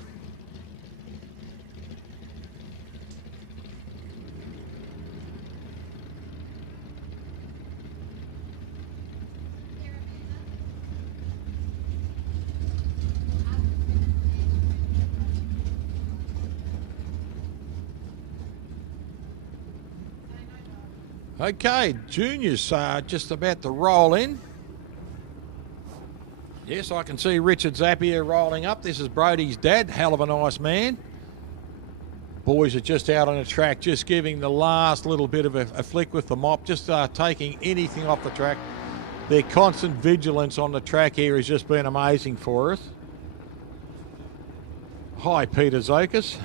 Okay, juniors are just about to roll in. Yes, I can see Richard Zapier rolling up. This is Brody's dad, hell of a nice man. Boys are just out on the track, just giving the last little bit of a flick with the mop, just taking anything off the track. Their constant vigilance on the track here has just been amazing for us. Hi, Peter Zakis.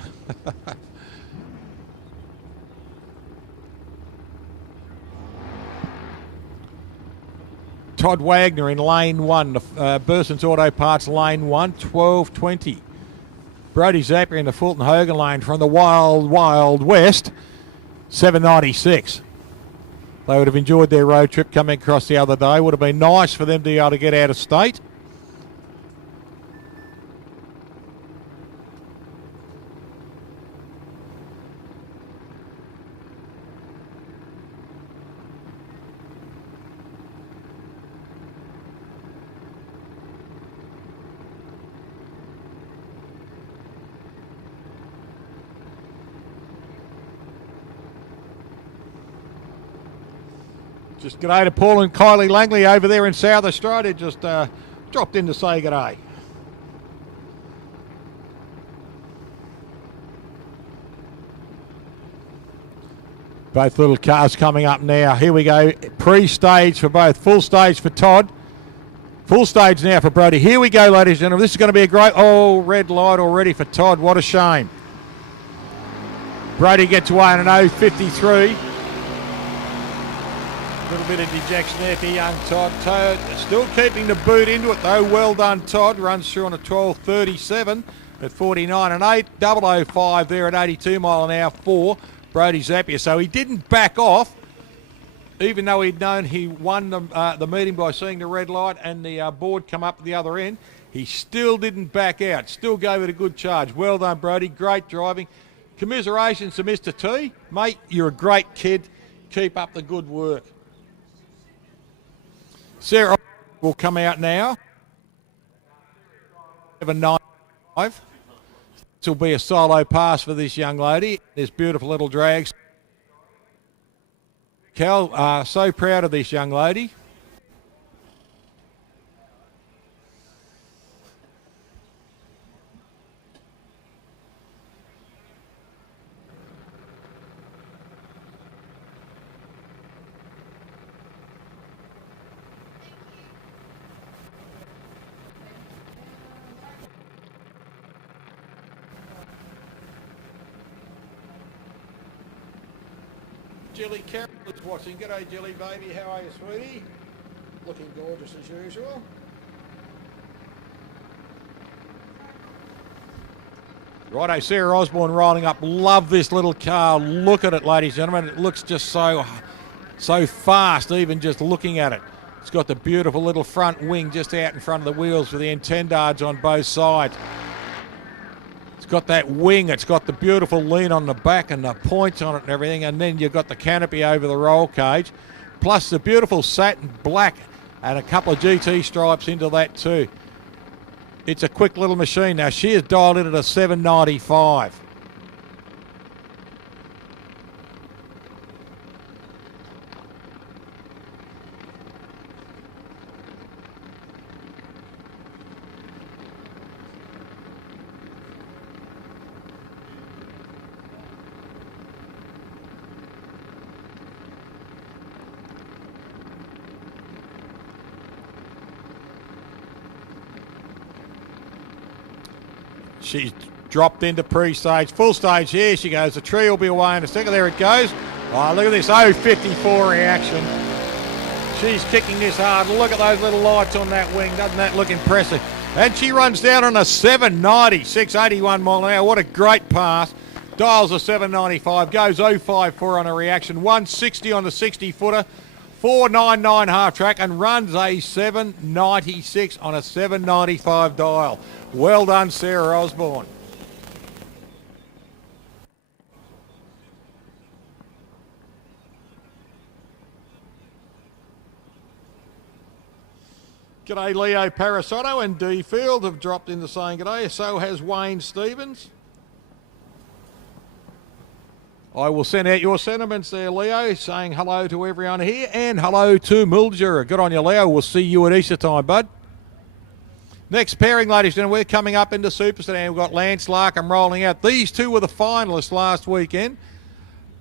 Todd Wagner in lane 1, Burson's Auto Parts lane 1, 12:20. Brody Zapier in the Fulton Hogan lane from the Wild Wild West, 7:96. They would have enjoyed their road trip coming across the other day. Would have been nice for them to be able to get out of state. Just g'day to Paul and Kylie Langley over there in South Australia. Just dropped in to say g'day. Both little cars coming up now. Here we go. Pre-stage for both. Full stage for Todd. Full stage now for Brody. Here we go, ladies and gentlemen. This is going to be a great... Oh, red light already for Todd. What a shame. Brody gets away in an 0.53. A little bit of dejection there for young Todd. Todd still keeping the boot into it though. Well done, Todd. Runs through on a 12.37 at 49 and 8. 005 there at 82 mile an hour for Brody Zapier. So he didn't back off, even though he'd known he won the meeting by seeing the red light and the board come up at the other end. He still didn't back out. Still gave it a good charge. Well done, Brody. Great driving. Commiserations to Mr. T. Mate, you're a great kid. Keep up the good work. Sarah will come out now. 7.95. This will be a solo pass for this young lady. This beautiful little drags. Cal, so proud of this young lady. Jilly Carroll is watching. G'day, Jilly baby. How are you, sweetie? Looking gorgeous as usual. Righto, Sarah Osborne rolling up. Love this little car. Look at it, ladies and gentlemen. It looks just so fast, even just looking at it. It's got the beautiful little front wing just out in front of the wheels with the intendards on both sides. It's got that wing, it's got the beautiful lean on the back and the points on it and everything, and then you've got the canopy over the roll cage, plus the beautiful satin black and a couple of GT stripes into that too. It's a quick little machine. Now she is dialed in at a 7.95. She's dropped into pre-stage. Full stage, here she goes. The tree will be away in a second. There it goes. Oh, look at this 0.54 reaction. She's kicking this hard. Look at those little lights on that wing. Doesn't that look impressive? And she runs down on a 790, 681 mile an hour. What a great pass. Dials a 795, goes 054 on a reaction, 160 on the 60-footer, 499 half track, and runs a 796 on a 795 dial. Well done, Sarah Osborne. G'day, Leo Parasotto and D Field have dropped in the saying g'day. So has Wayne Stevens. I will send out your sentiments there, Leo, saying hello to everyone here and hello to Mildura. Good on you, Leo. We'll see you at Easter time, bud. Next pairing, ladies and gentlemen, we're coming up into Super Sedan. We've got Lance Larkham rolling out. These two were the finalists last weekend.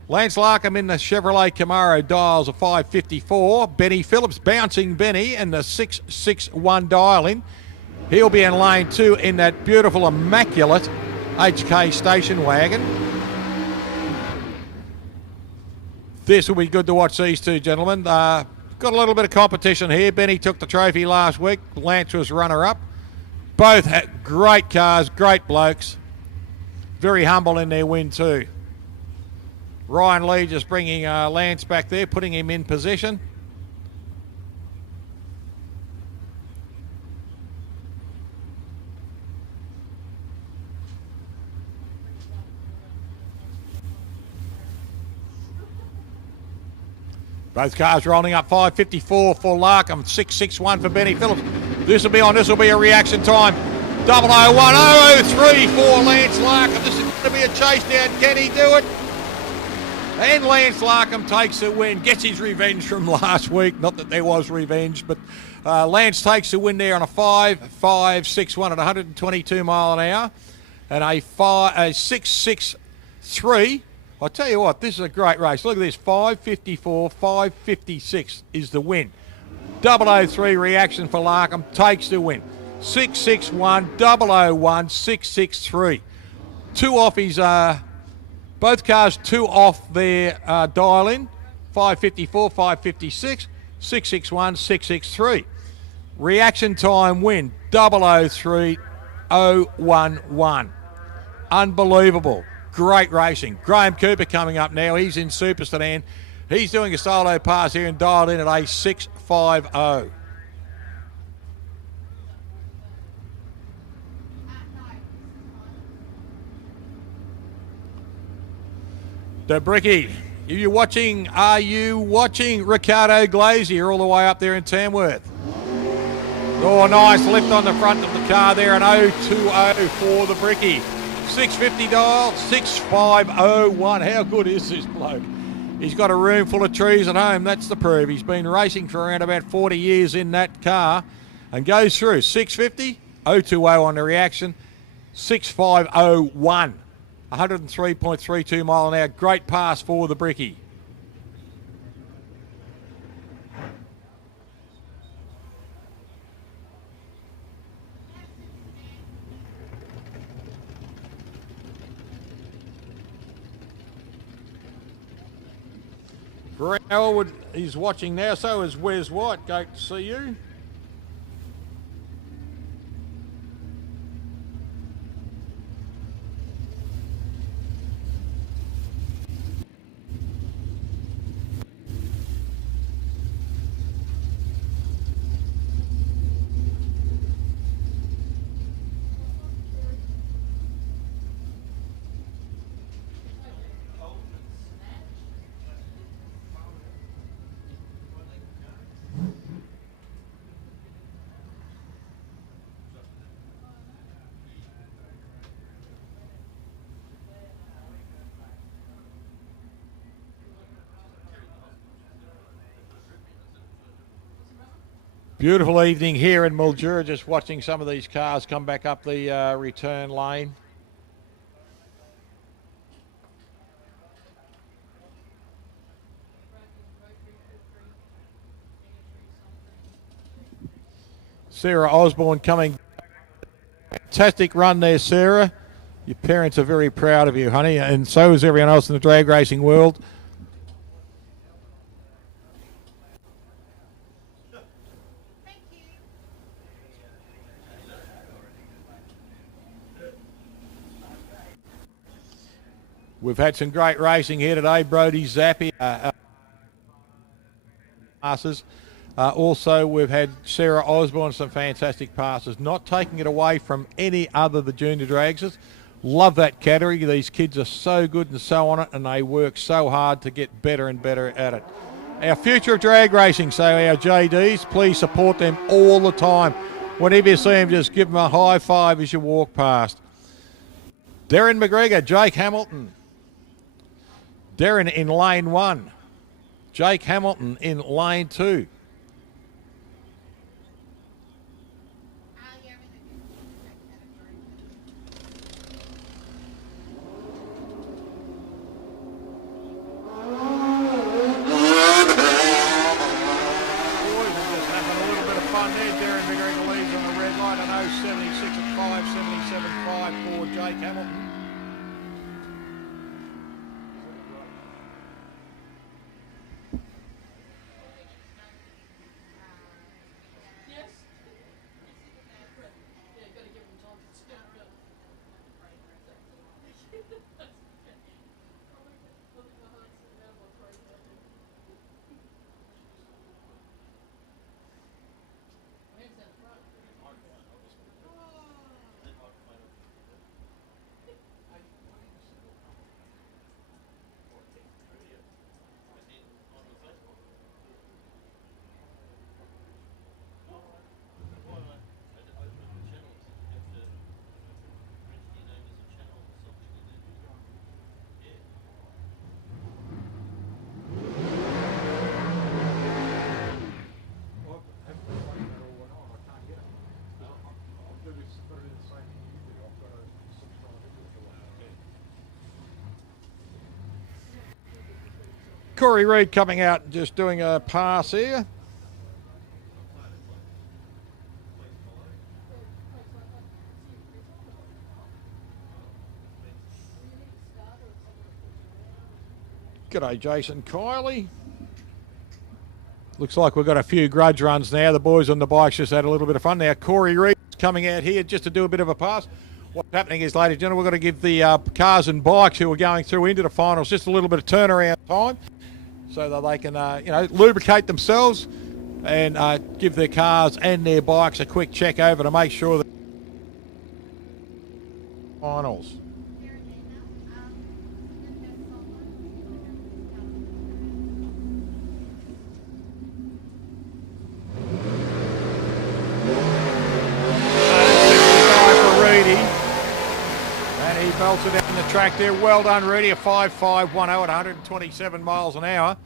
Lance Larkham in the Chevrolet Camaro, dials a 554. Benny Phillips bouncing Benny and the 661 dial in. He'll be in lane 2 in that beautiful, immaculate HK station wagon. This will be good to watch these two gentlemen. Got a little bit of competition here. Benny took the trophy last week. Lance was runner-up. Both had great cars, great blokes. Very humble in their win too. Ryan Lee just bringing Lance back there, putting him in position. Both cars rolling up 554 for Larkham, 661 for Benny Phillips. This will be a reaction time. 001, 003 for Lance Larkham. This is going to be a chase down. Can he do it? And Lance Larkham takes the win, gets his revenge from last week. Not that there was revenge, but Lance takes the win there on a 5.561 at 122 mile an hour. And a 6.63. I'll tell you what, this is a great race. Look at this, 5.54, 5.56 is the win. 003 reaction for Larkham, takes the win. 6.61, 001, 6.63. Two off his, both cars two off their dial-in. 5.54, 5.56, 6.61, 6.63. Reaction time win, 003, 011. Unbelievable. Great racing. Graham Cooper coming up now. He's in Super Sedan. He's doing a solo pass here and dialed in at a 6.50. The Bricky. Are you watching Ricardo Glazier all the way up there in Tamworth? Oh, nice lift on the front of the car there, an 020 for the Bricky. 650 dial, 6501. How good is this bloke? He's got a room full of trees at home. That's the proof. He's been racing for around about 40 years in that car and goes through 650, 020 on the reaction, 6501. 103.32 mile an hour. Great pass for the Bricky. Elwood is watching now, so is Wes White. Great to see you. Beautiful evening here in Mildura, just watching some of these cars come back up the return lane. Sarah Osborne coming fantastic run there, Sarah. Your parents are very proud of you, honey, and so is everyone else in the drag racing world. Thank you. We've had some great racing here today. Brody Zappi passes. Also, we've had Sarah Osborne, some fantastic passes. Not taking it away from any other of the junior dragsters. Love that category. These kids are so good and so on it, and they work so hard to get better and better at it. Our future of drag racing, so our JDs, please support them all the time. Whenever you see them, just give them a high five as you walk past. Darren McGregor, Jake Hamilton. Darren in lane 1. Jake Hamilton in lane 2. Yeah, I'm in the category. Boys are just having a little bit of fun there. Darren McGregor leads on the red line. I know 76 at 5, 77 5 for Jake Hamilton. Corey Reid coming out and just doing a pass here. G'day, Jason Kiley. Looks like we've got a few grudge runs now. The boys on the bikes just had a little bit of fun. Now Corey Reid coming out here just to do a bit of a pass. What's happening is, ladies and gentlemen, we've got to give the cars and bikes who are going through into the finals just a little bit of turnaround time, so that they can, lubricate themselves and give their cars and their bikes a quick check over to make sure that finals. And he belted down the track there. Well done, Rudy. A 5.510 at 127 miles an hour.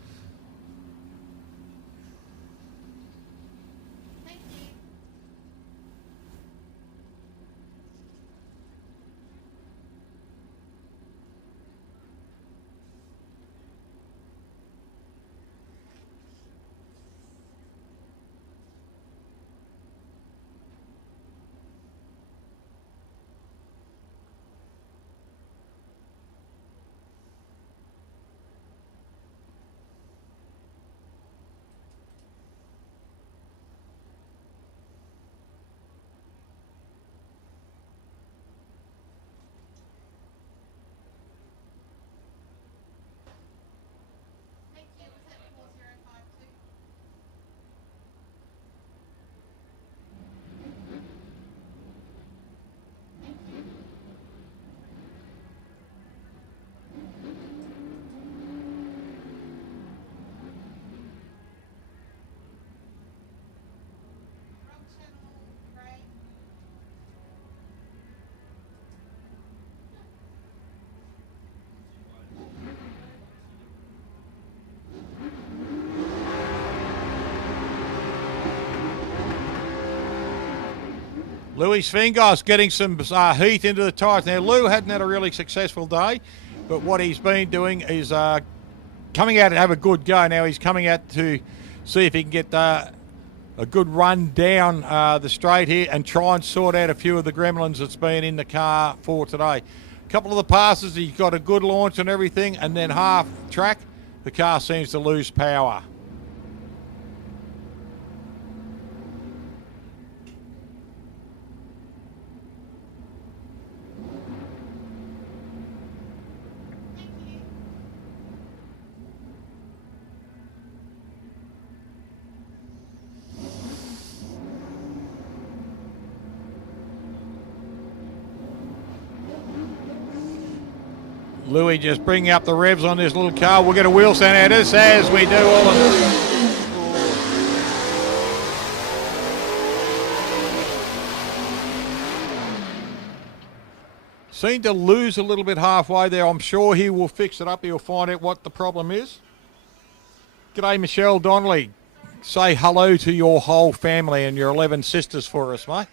Louis Fingos getting some heat into the tyres. Now, Lou hadn't had a really successful day, but what he's been doing is coming out and have a good go. Now he's coming out to see if he can get a a good run down the straight here and try and sort out a few of the gremlins that's been in the car for today. A couple of the passes, he got a good launch and everything, and then half track, the car seems to lose power. Louis just bringing up the revs on this little car. We'll get a wheel stand out of this as we do all of this. Seemed to lose a little bit halfway there. I'm sure he will fix it up. He'll find out what the problem is. G'day, Michelle Donnelly. Say hello to your whole family and your 11 sisters for us, mate.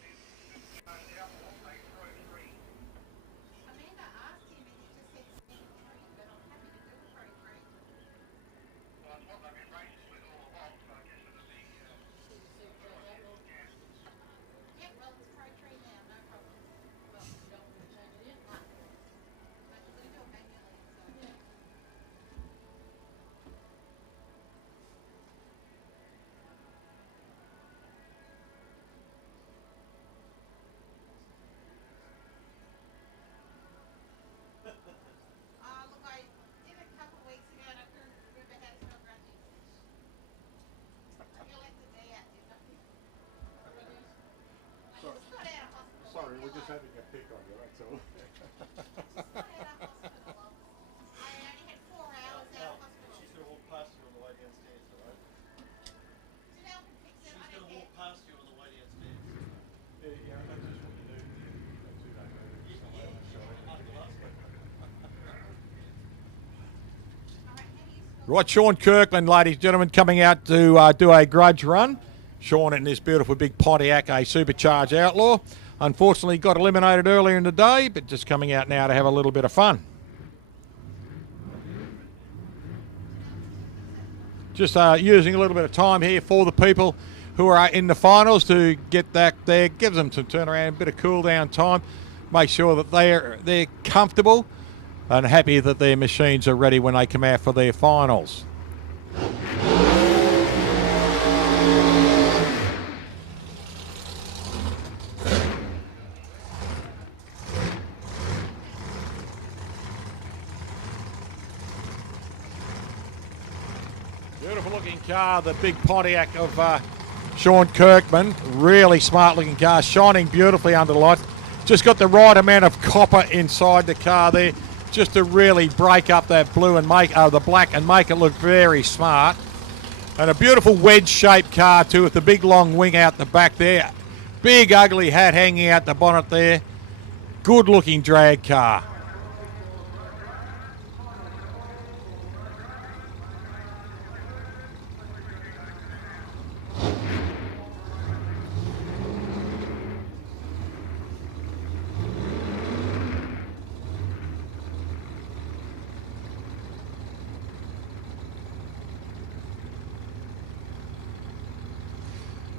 Sorry, we're just having a pick on you, that's all. She's going to walk past you on the way downstairs, all right? She's going to walk past you on the way downstairs. Yeah, that's just what you do. Right, Sean Kirkland, ladies and gentlemen, coming out to do a grudge run. Sean in this beautiful big Pontiac, a supercharged Outlaw. Unfortunately, got eliminated earlier in the day, but just coming out now to have a little bit of fun. Just using a little bit of time here for the people who are in the finals to get that there, gives them some turnaround, a bit of cool down time, make sure that they're comfortable and happy that their machines are ready when they come out for their finals. Beautiful looking car, the big Pontiac of Sean Kirkman. Really smart looking car, shining beautifully under the lights. Just got the right amount of copper inside the car there, just to really break up that blue and make the black and make it look very smart. And a beautiful wedge-shaped car too, with the big long wing out the back there. Big ugly hat hanging out the bonnet there. Good looking drag car.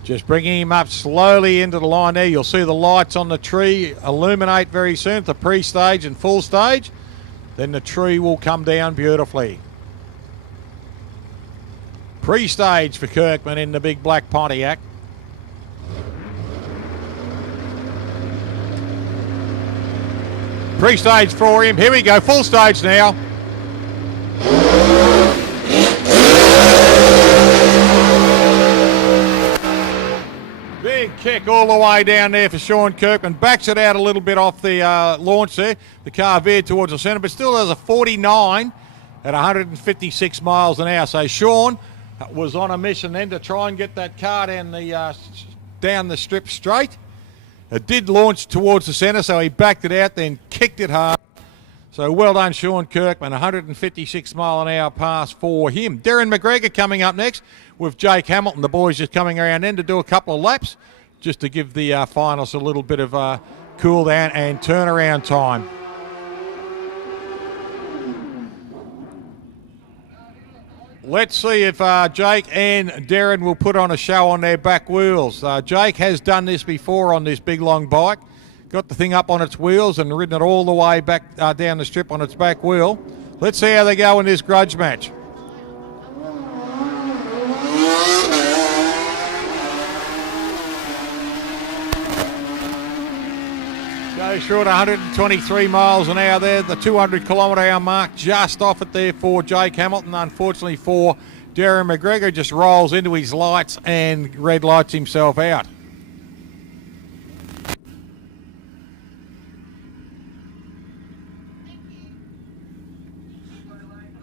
Just bringing him up slowly into the line there. You'll see the lights on the tree illuminate very soon, the pre-stage and full stage. Then the tree will come down beautifully. Pre-stage for Kirkman in the big black Pontiac. Pre-stage for him. Here we go, full stage now. Big kick all the way down there for Sean Kirkman. Backs it out a little bit off the launch there. The car veered towards the centre, but still has a 49 at 156 miles an hour. So Sean was on a mission then to try and get that car down the strip straight. It did launch towards the centre, so he backed it out, then kicked it hard. So well done, Sean Kirkman. 156 mile an hour pass for him. Darren McGregor coming up next with Jakey Hamilton. The boys just coming around then to do a couple of laps just to give the finals a little bit of cool down and turnaround time. Let's see if Jake and Darren will put on a show on their back wheels. Jake has done this before on this big long bike. Got the thing up on its wheels and ridden it all the way back down the strip on its back wheel. Let's see how they go in this grudge match. Goes through at 123 miles an hour there. The 200 kilometre hour mark just off it there for Jake Hamilton. Unfortunately for Darren McGregor, just rolls into his lights and red lights himself out.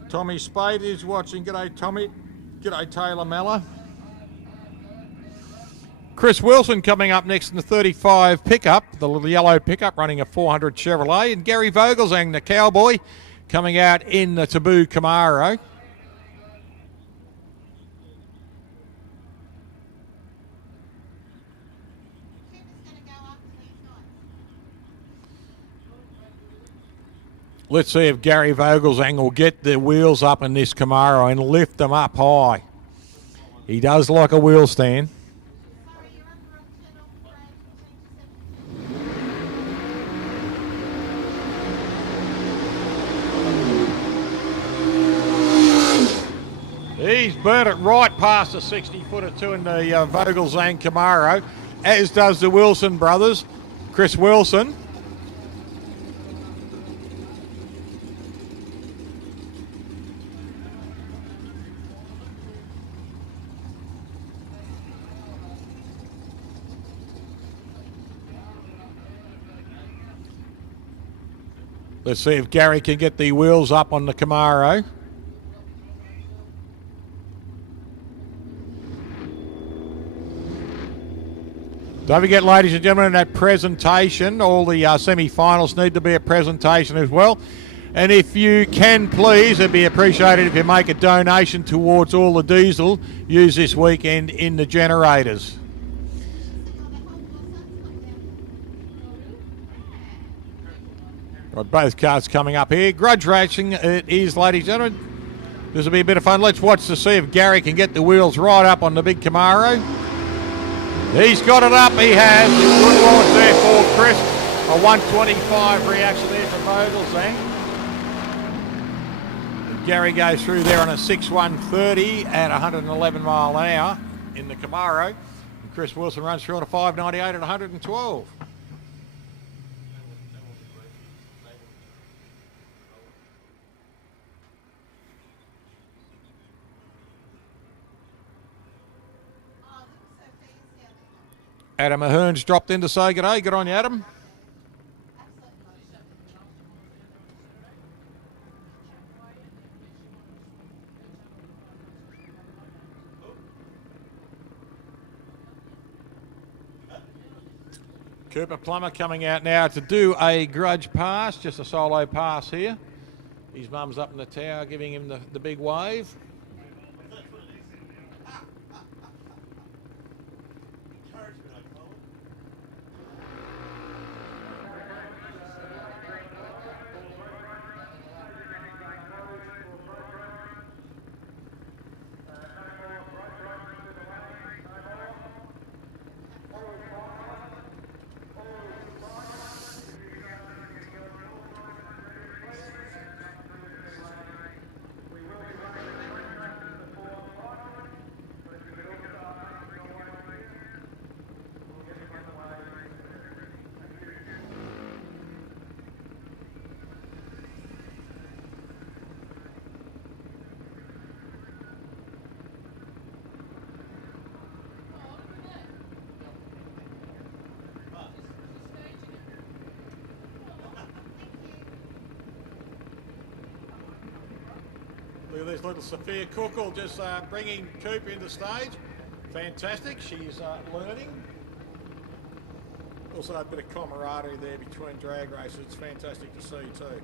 Tommy Spade is watching. G'day, Tommy. G'day, Taylor Mella. Chris Wilson coming up next in the 35 pickup, the little yellow pickup running a 400 Chevrolet. And Gary Vogelsang, the cowboy, coming out in the Taboo Camaro. Let's see if Gary Vogelsang will get the wheels up in this Camaro and lift them up high. He does like a wheel stand. He's burnt it right past the 60-footer too in the Vogelsang Camaro, as does the Wilson brothers. Chris Wilson. Let's see if Gary can get the wheels up on the Camaro. Don't forget, ladies and gentlemen, that presentation, all the semi-finals need to be a presentation as well. And if you can, please, it'd be appreciated if you make a donation towards all the diesel used this weekend in the generators. Right, both cars coming up here. Grudge racing it is, ladies and gentlemen. This will be a bit of fun. Let's watch to see if Gary can get the wheels right up on the big Camaro. He's got it up, he has. Good launch there for Chris. A 125 reaction there for Vogelsang. Gary goes through there on a 6.130 at 111 mile an hour in the Camaro. And Chris Wilson runs through on a 5.98 at 112. Adam Ahern's dropped in to say good day. Good on you, Adam. Cooper Plummer coming out now to do a grudge pass, just a solo pass here. His mum's up in the tower giving him the big wave. Look at this little Sophia Cookle just bringing Coop into stage. Fantastic, she's learning. Also a bit of camaraderie there between drag racers. It's fantastic to see too.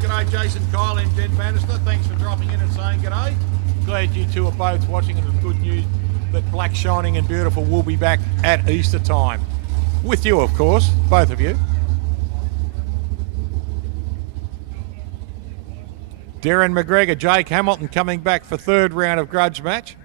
G'day, Jason Kyle and Jen Bannister. Thanks for dropping in and saying g'day. Glad you two are both watching, and it's good news that Black Shining and Beautiful will be back at Easter time. With you, of course, both of you. Darren McGregor, Jake Hamilton coming back for third round of grudge match.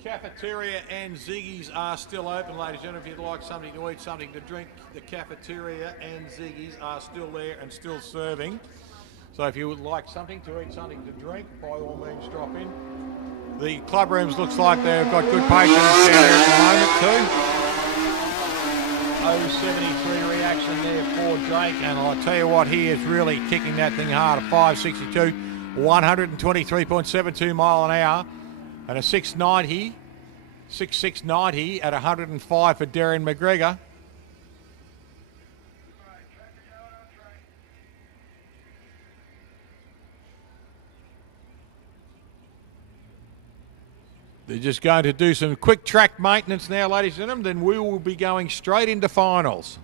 Cafeteria and Ziggy's are still open, ladies and gentlemen. If you'd like something to eat, something to drink, the cafeteria and Ziggy's are still there and still serving. So if you would like something to eat, something to drink, by all means drop in. The club rooms looks like they've got good patrons down there at the moment too. 073 reaction there for Jake, and I'll tell you what, he is really kicking that thing hard at 562, 123.72 mile an hour. And a 6.690 at 105 for Darren McGregor. They're just going to do some quick track maintenance now, ladies and gentlemen, then we will be going straight into finals.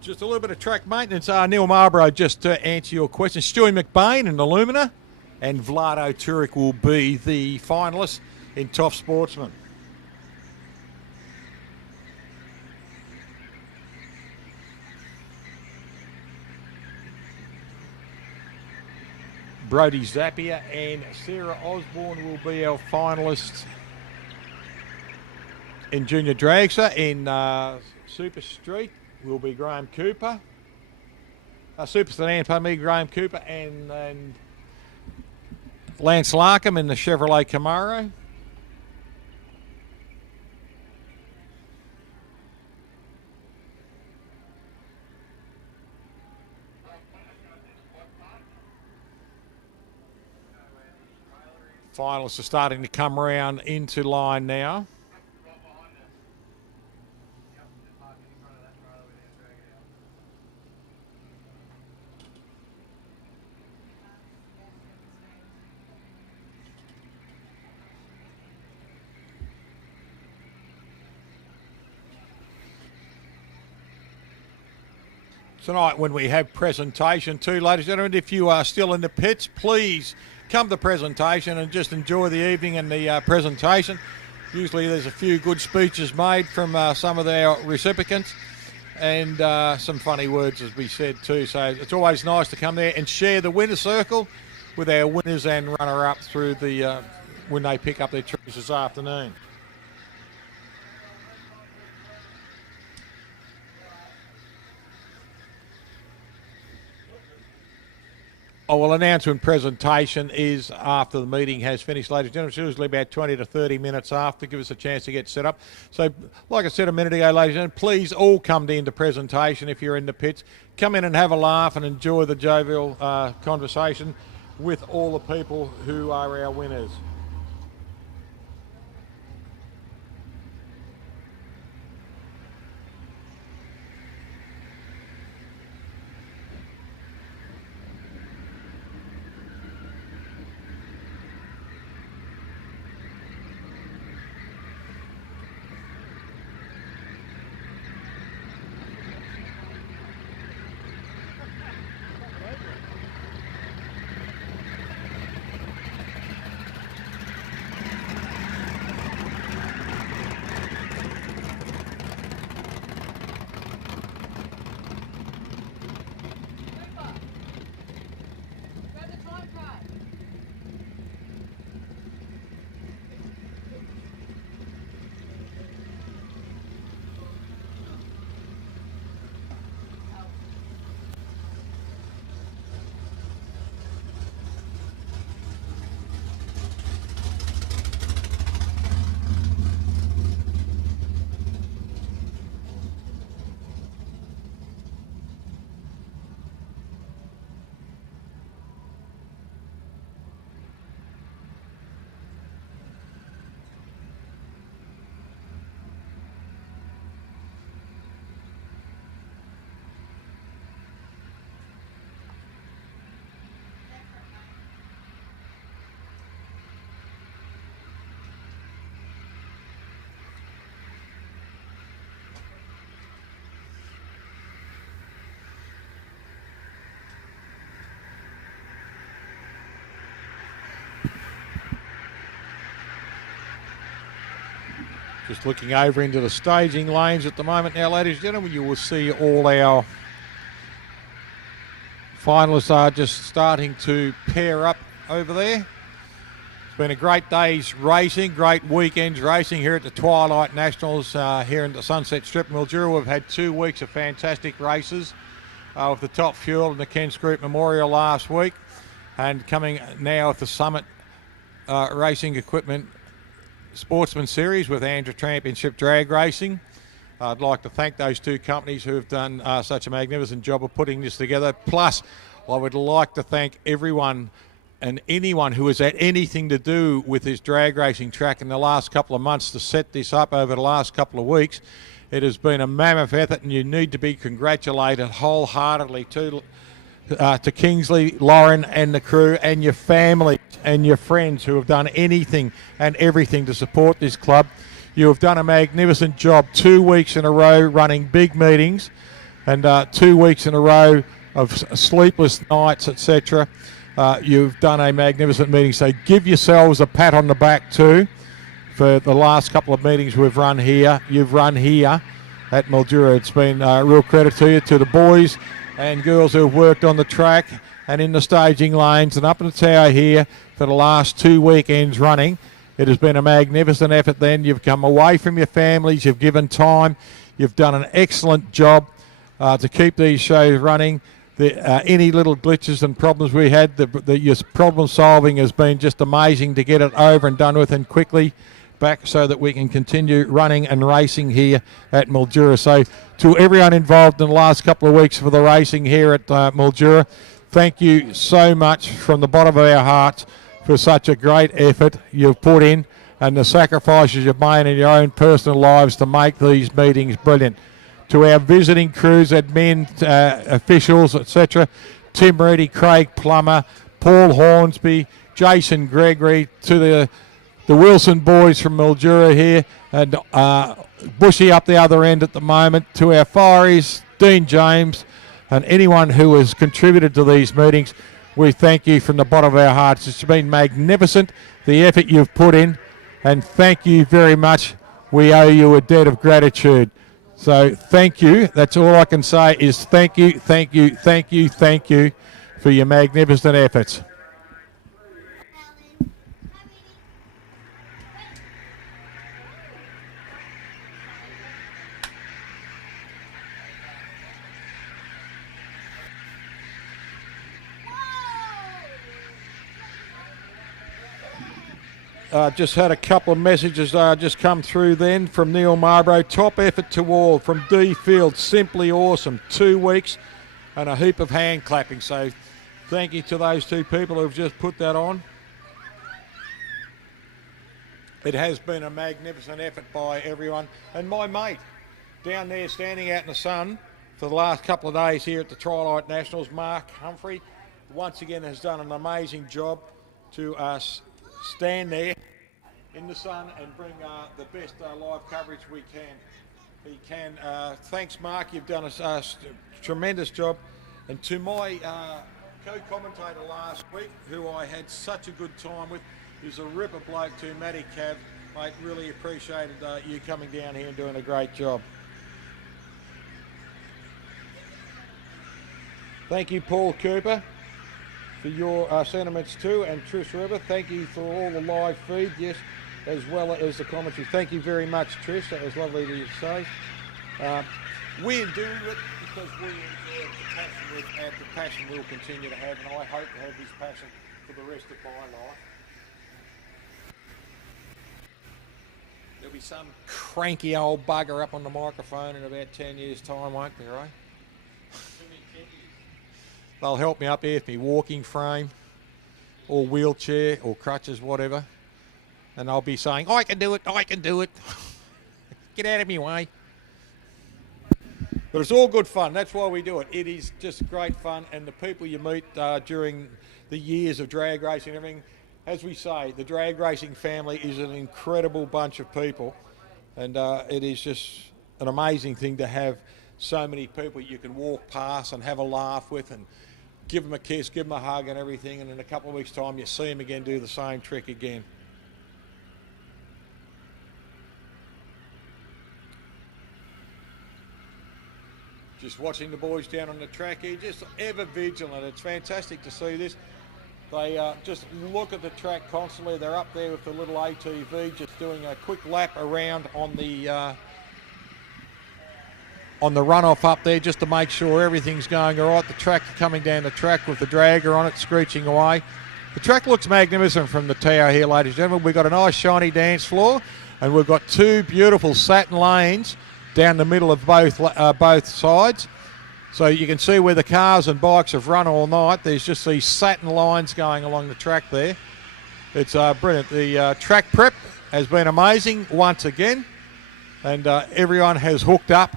Just a little bit of track maintenance. Neil Marlborough, just to answer your question. Stewie McBain and Illumina, and Vlado Turek will be the finalists in Top Sportsman. Brody Zappia and Sarah Osborne will be our finalists in Junior Dragster. In Super Street will be Graham Cooper. Super Sedan, pardon me, Graham Cooper and Lance Larkham in the Chevrolet Camaro. Finalists are starting to come around into line now. tonight when we have presentation too, ladies and gentlemen. If you are still in the pits, please come to the presentation and just enjoy the evening and the presentation. Usually there's a few good speeches made from some of our recipients and some funny words, as we said too. So it's always nice to come there and share the winner circle with our winners and runner-up through the when they pick up their trees this afternoon. I will announce when presentation is after the meeting has finished, ladies and gentlemen. It's usually about 20 to 30 minutes after, give us a chance to get set up. So, like I said a minute ago, ladies and gentlemen, please all come into presentation if you're in the pits. Come in and have a laugh and enjoy the jovial conversation with all the people who are our winners. Just looking over into the staging lanes at the moment now, ladies and gentlemen, you will see all our finalists are just starting to pair up over there. It's been a great day's racing, great weekend's racing here at the Twilight Nationals here in the Sunset Strip, Mildura. We've had 2 weeks of fantastic races with the Top Fuel and the Ken Stewart Memorial last week, and coming now with the Summit Racing Equipment Sportsman Series with Andrew Championship Drag Racing. I'd like to thank those 2 companies who have done such a magnificent job of putting this together. Plus, I would like to thank everyone and anyone who has had anything to do with this drag racing track in the last couple of months to set this up over the last couple of weeks. It has been a mammoth effort, and you need to be congratulated wholeheartedly to Kingsley, Lauren and the crew, and your family and your friends who have done anything and everything to support this club. You have done a magnificent job. 2 weeks in a row running big meetings, and 2 weeks in a row of sleepless nights, etc. You've done a magnificent meeting, so give yourselves a pat on the back too for the last couple of meetings we've run here. You've run here at Mildura. It's been a real credit to you, to the boys and girls who have worked on the track and in the staging lanes and up in the tower here for the last 2 weekends running. It has been a magnificent effort then. You've come away from your families, you've given time, you've done an excellent job to keep these shows running. Any little glitches and problems we had, your problem solving has been just amazing to get it over and done with and quickly back so that we can continue running and racing here at Mildura. So to everyone involved in the last couple of weeks for the racing here at Mildura, thank you so much from the bottom of our hearts for such a great effort you've put in and the sacrifices you've made in your own personal lives to make these meetings brilliant. To our visiting crews, admin, officials, etc., Tim Reedy, Craig Plummer, Paul Hornsby, Jason Gregory, to the Wilson boys from Mildura here, and Bushy up the other end at the moment, to our fireys, Dean James, and anyone who has contributed to these meetings, we thank you from the bottom of our hearts. It's been magnificent, the effort you've put in, and thank you very much. We owe you a debt of gratitude. So thank you. That's all I can say is thank you, thank you, thank you, thank you for your magnificent efforts. Just had a couple of messages just come through then from Neil Marbro. Top effort to all from D Field. Simply awesome. 2 weeks and a heap of hand clapping. So thank you to those two people who've just put that on. It has been a magnificent effort by everyone. And my mate down there standing out in the sun for the last couple of days here at the Twilight Nationals, Mark Humphrey, once again has done an amazing job to stand there in the sun and bring the best live coverage we can. Thanks, Mark. You've done a tremendous job. And to my co-commentator last week, who I had such a good time with, who's a ripper bloke too, Matty Cav. Mate, really appreciated you coming down here and doing a great job. Thank you, Paul Cooper, for your sentiments too, and Trish River, thank you for all the live feed, yes, as well as the commentary. Thank you very much, Trish. That was lovely to say. We're doing it because we enjoy the passion we've had, the passion we'll continue to have, and I hope to have this passion for the rest of my life. There'll be some cranky old bugger up on the microphone in about 10 years' time, won't there, eh? They'll help me up here with my walking frame or wheelchair or crutches, whatever. And I'll be saying, I can do it, I can do it. Get out of my way. But it's all good fun. That's why we do it. It is just great fun. And the people you meet during the years of drag racing and everything, as we say, the drag racing family is an incredible bunch of people. And it is just an amazing thing to have so many people you can walk past and have a laugh with and give them a kiss, give them a hug and everything, and in a couple of weeks' time you see them again do the same trick again. Just watching the boys down on the track here, just ever vigilant. It's fantastic to see this. They just look at the track constantly. They're up there with the little ATV just doing a quick lap around on the runoff up there just to make sure everything's going all right. The track coming down the track with the dragger on it, screeching away. The track looks magnificent from the tower here, ladies and gentlemen. We've got a nice shiny dance floor, and we've got two beautiful satin lanes down the middle of both sides. So you can see where the cars and bikes have run all night. There's just these satin lines going along the track there. It's brilliant. The track prep has been amazing once again, and everyone has hooked up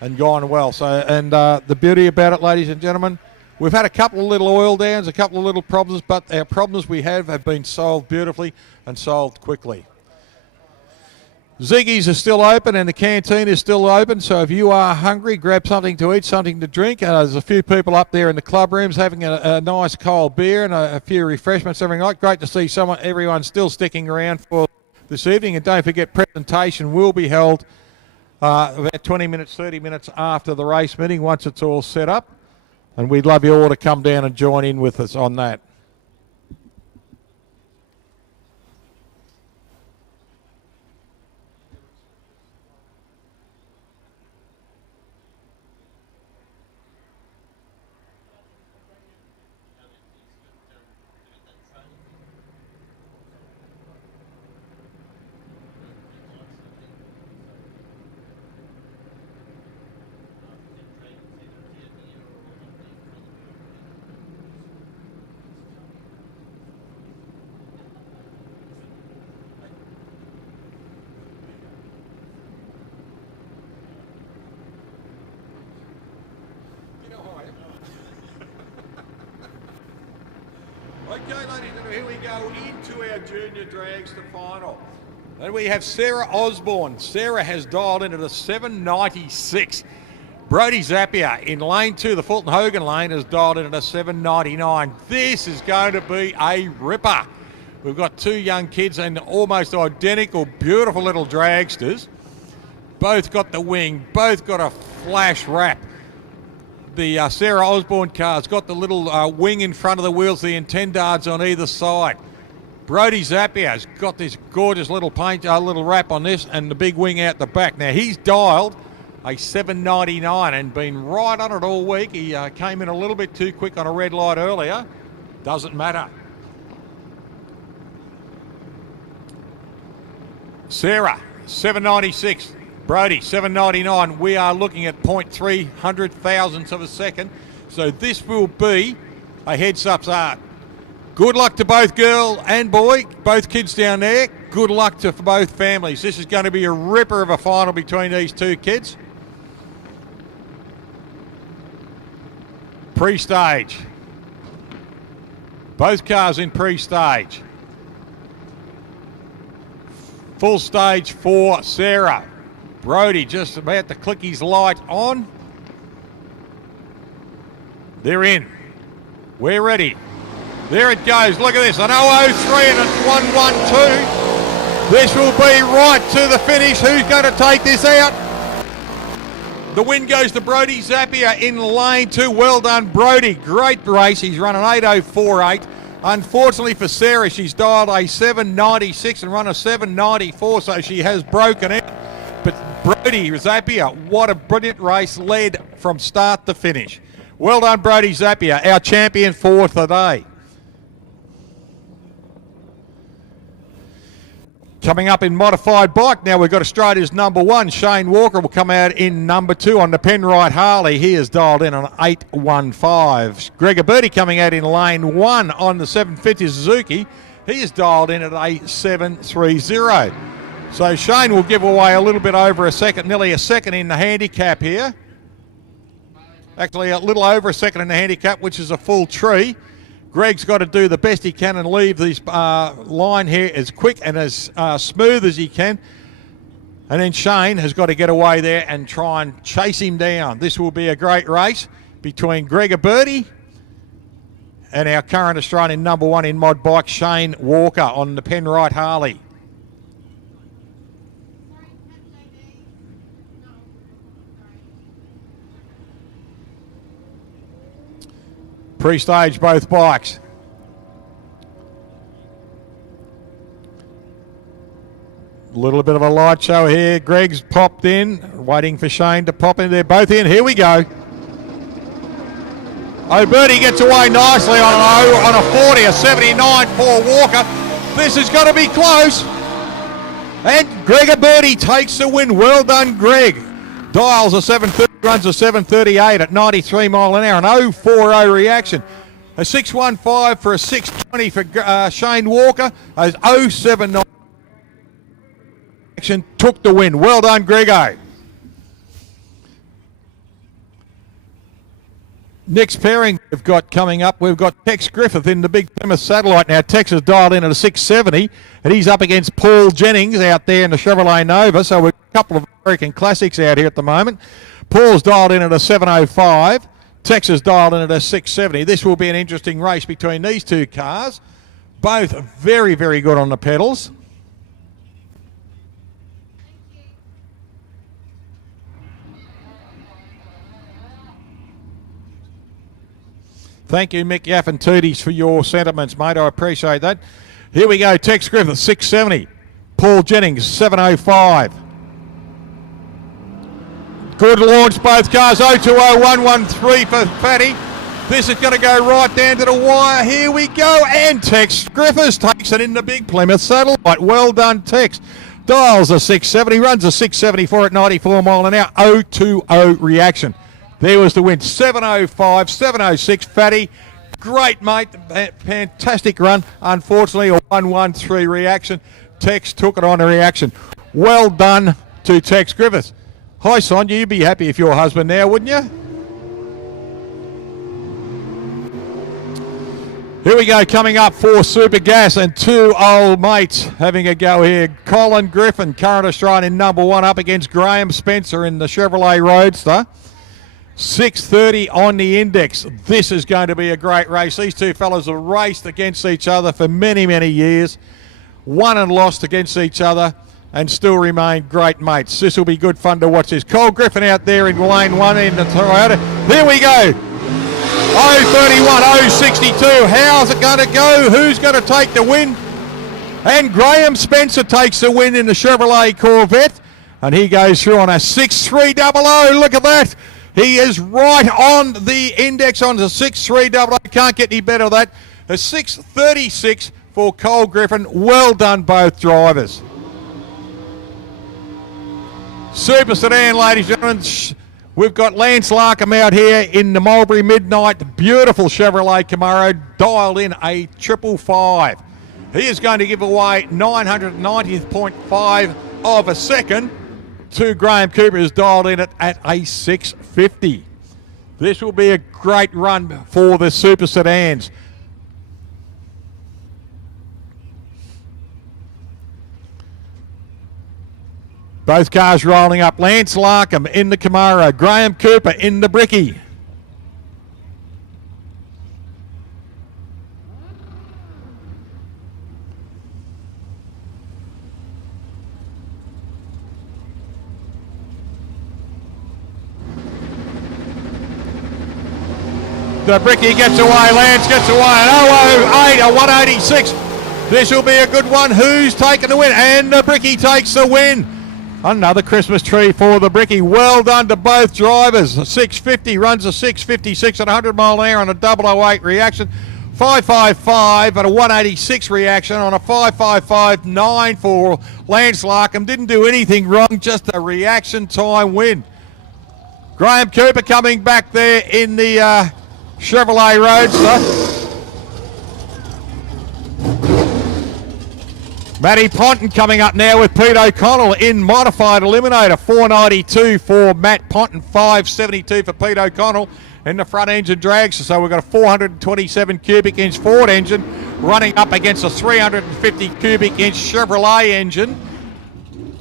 and gone well. So, and the beauty about it, ladies and gentlemen, we've had a couple of little oil downs, a couple of little problems, but our problems we have been solved beautifully and solved quickly. Ziggy's is still open and the canteen is still open, so if you are hungry, grab something to eat, something to drink. There's a few people up there in the club rooms having a nice cold beer and a few refreshments, everything like. Great to see everyone still sticking around for this evening. And don't forget, presentation will be held about 20 minutes, 30 minutes after the race meeting once it's all set up. And we'd love you all to come down and join in with us on that. Okay, ladies and gentlemen, here we go into our junior dragster final. And we have Sarah Osborne. Sarah has dialed into the 796. Brody Zapier in lane 2, the Fulton Hogan lane, has dialed in at a 7.99. This is going to be a ripper. We've got 2 young kids and almost identical, beautiful little dragsters. Both got the wing, both got a flash wrap. The Sarah Osborne car's got the little wing in front of the wheels, the intendards on either side. Brody Zapier's got this gorgeous little paint, little wrap on this, and the big wing out the back. Now he's dialed a 7.99 and been right on it all week. He came in a little bit too quick on a red light earlier. Doesn't matter. Sarah, 7.96. Brody, 7.99. We are looking at 0.3 hundred thousandths of a second. So this will be a heads-up start. Good luck to both girl and boy, both kids down there. Good luck to for both families. This is going to be a ripper of a final between these 2 kids. Pre-stage. Both cars in pre-stage. Full stage for Sarah. Brody just about to click his light on. They're in. We're ready. There it goes. Look at this. An 003 and a 112. This will be right to the finish. Who's going to take this out? The win goes to Brody Zapier in lane 2. Well done, Brody. Great race. He's run an 8.048. Unfortunately for Sarah, she's dialed a 7.96 and run a 7.94, so she has broken out. But Brody Zapier, what a brilliant race, led from start to finish. Well done, Brody Zapier, our champion for today. Coming up in modified bike, now we've got Australia's number 1. Shane Walker will come out in number 2 on the Penrite Harley. He is dialed in on 8.15. Gregor Birdie coming out in lane 1 on the 750 Suzuki. He is dialed in at a 7.30. So Shane will give away a little bit over a second, nearly a second in the handicap here. Actually, a little over a second in the handicap, which is a full tree. Greg's got to do the best he can and leave this line here as quick and as smooth as he can. And then Shane has got to get away there and try and chase him down. This will be a great race between Gregor Birdie and our current Australian number 1 in mod bike, Shane Walker, on the Penrite Harley. Pre-stage both bikes. A little bit of a light show here. Greg's popped in, waiting for Shane to pop in. They're both in. Here we go. Oh, Birdie gets away nicely on a 40, a 79 for Walker. This is going to be close. And Gregor Birdie takes the win. Well done, Greg. Dials a 730. Runs a 7.38 at 93 mile an hour, an 0.40 reaction. A 6.15 for a 6.20 for Shane Walker. A 0.79 reaction took the win. Well done, Grego. Next pairing we've got coming up, we've got Tex Griffith in the big Plymouth Satellite. Now Tex is dialed in at a 6.70 and he's up against Paul Jennings out there in the Chevrolet Nova. So we've got a couple of American classics out here at the moment. Paul's dialed in at a 7.05. Tex is dialed in at a 6.70. This will be an interesting race between these 2 cars. Both very, very good on the pedals. Thank you, Mick Yaff and Tooties, for your sentiments, mate. I appreciate that. Here we go. Tex Griffith, 6.70. Paul Jennings, 7.05. Good launch, both cars. 020-113 for Fatty. This is going to go right down to the wire. Here we go. And Tex Griffiths takes it in the big Plymouth Satellite. Well done, Tex. Dials a 6.70, runs a 6.74 at 94 mile an hour. 020 reaction. There was the win. 7.05, 7.06, Fatty. Great, mate. Fantastic run. Unfortunately, a 113 reaction. Tex took it on a reaction. Well done to Tex Griffiths. Hi, Sonia. You'd be happy if your husband now, wouldn't you? Here we go, coming up for Super Gas and 2 old mates having a go here. Colin Griffin, current Australian number 1, up against Graham Spencer in the Chevrolet Roadster. 6:30 on the index. This is going to be a great race. These two fellas have raced against each other for many, many years. Won and lost against each other and still remain great mates. This will be good fun to watch this. Cole Griffin out there in lane 1 in the Toyota. Here we go. 031, 062. How's it going to go? Who's going to take the win? And Graham Spencer takes the win in the Chevrolet Corvette. And he goes through on a 6300. Look at that. He is right on the index on the 6300. Can't get any better than that. A 636 for Cole Griffin. Well done, both drivers. Super Sedan, ladies and gentlemen. We've got Lance Larkham out here in the Mulberry Midnight. Beautiful Chevrolet Camaro. Dialed in a 555. He is going to give away 990.5 of a second to Graham Cooper, who's dialed in at a 650. This will be a great run for the Super Sedans. Both cars rolling up. Lance Larkham in the Camaro. Graham Cooper in the Brickie. The Brickie gets away. Lance gets away. An 008, a 186. This will be a good one. Who's taking the win? And the Brickie takes the win. Another Christmas tree for the Brickie. Well done to both drivers. A 650 runs a 656 at 100 mile an hour on a 008 reaction. 555 at a 186 reaction on a 555.9 for Lance Larkham. Didn't do anything wrong, just a reaction time win. Graham Cooper coming back there in the Chevrolet Roadster. Matty Ponton coming up now with Pete O'Connell in modified Eliminator. 492 for Matt Ponton, 572 for Pete O'Connell in the front engine Dragster. So we've got a 427 cubic inch Ford engine running up against a 350 cubic inch Chevrolet engine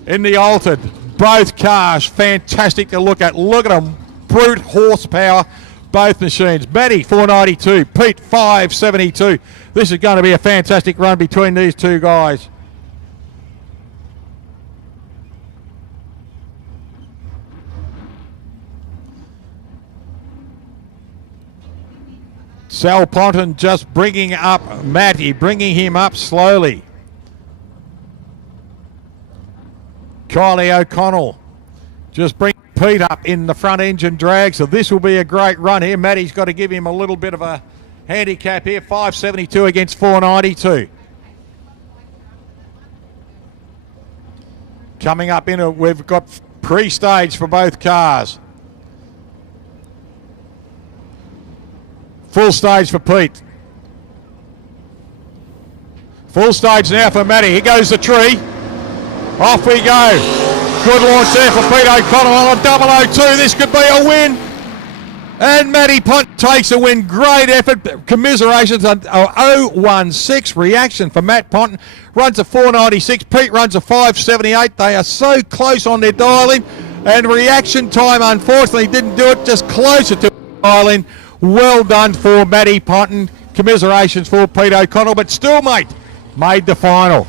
in the altered. Both cars fantastic to look at. Look at them, brute horsepower, both machines. Matty 492, Pete 572. This is going to be a fantastic run between these two guys. Sal Ponton just bringing up Matty, bringing him up slowly. Kylie O'Connell just bringing Pete up in the front engine drag. So this will be a great run here. Matty's got to give him a little bit of a handicap here. 572 against 492. Coming up in, we've got pre-stage for both cars. Full stage for Pete. Full stage now for Matty. Here goes the tree. Off we go. Good launch there for Pete O'Connell on a 002. This could be a win. And Matty Punt takes a win. Great effort. Commiserations. 016 reaction for Matt Ponton. Runs a 496. Pete runs a 578. They are so close on their dialing. And reaction time, unfortunately, didn't do it. Just closer to dialing. Well done for Matty Ponton. Commiserations for Pete O'Connell. But still, mate, made the final.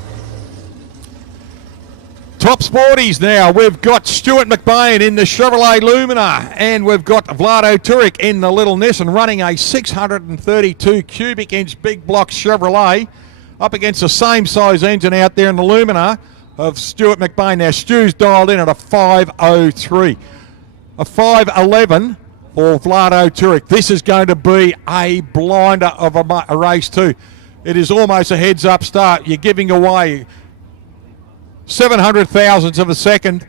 Top Sporties now. We've got Stuart McBain in the Chevrolet Lumina, and we've got Vlado Turek in the little Nissan running a 632 cubic inch big block Chevrolet up against the same size engine out there in the Lumina of Stuart McBain. Now Stu's dialed in at a 503. A 511 for Vlado Turek. This is going to be a blinder of a race too. It is almost a heads up start. You're giving away 700 thousandths of a second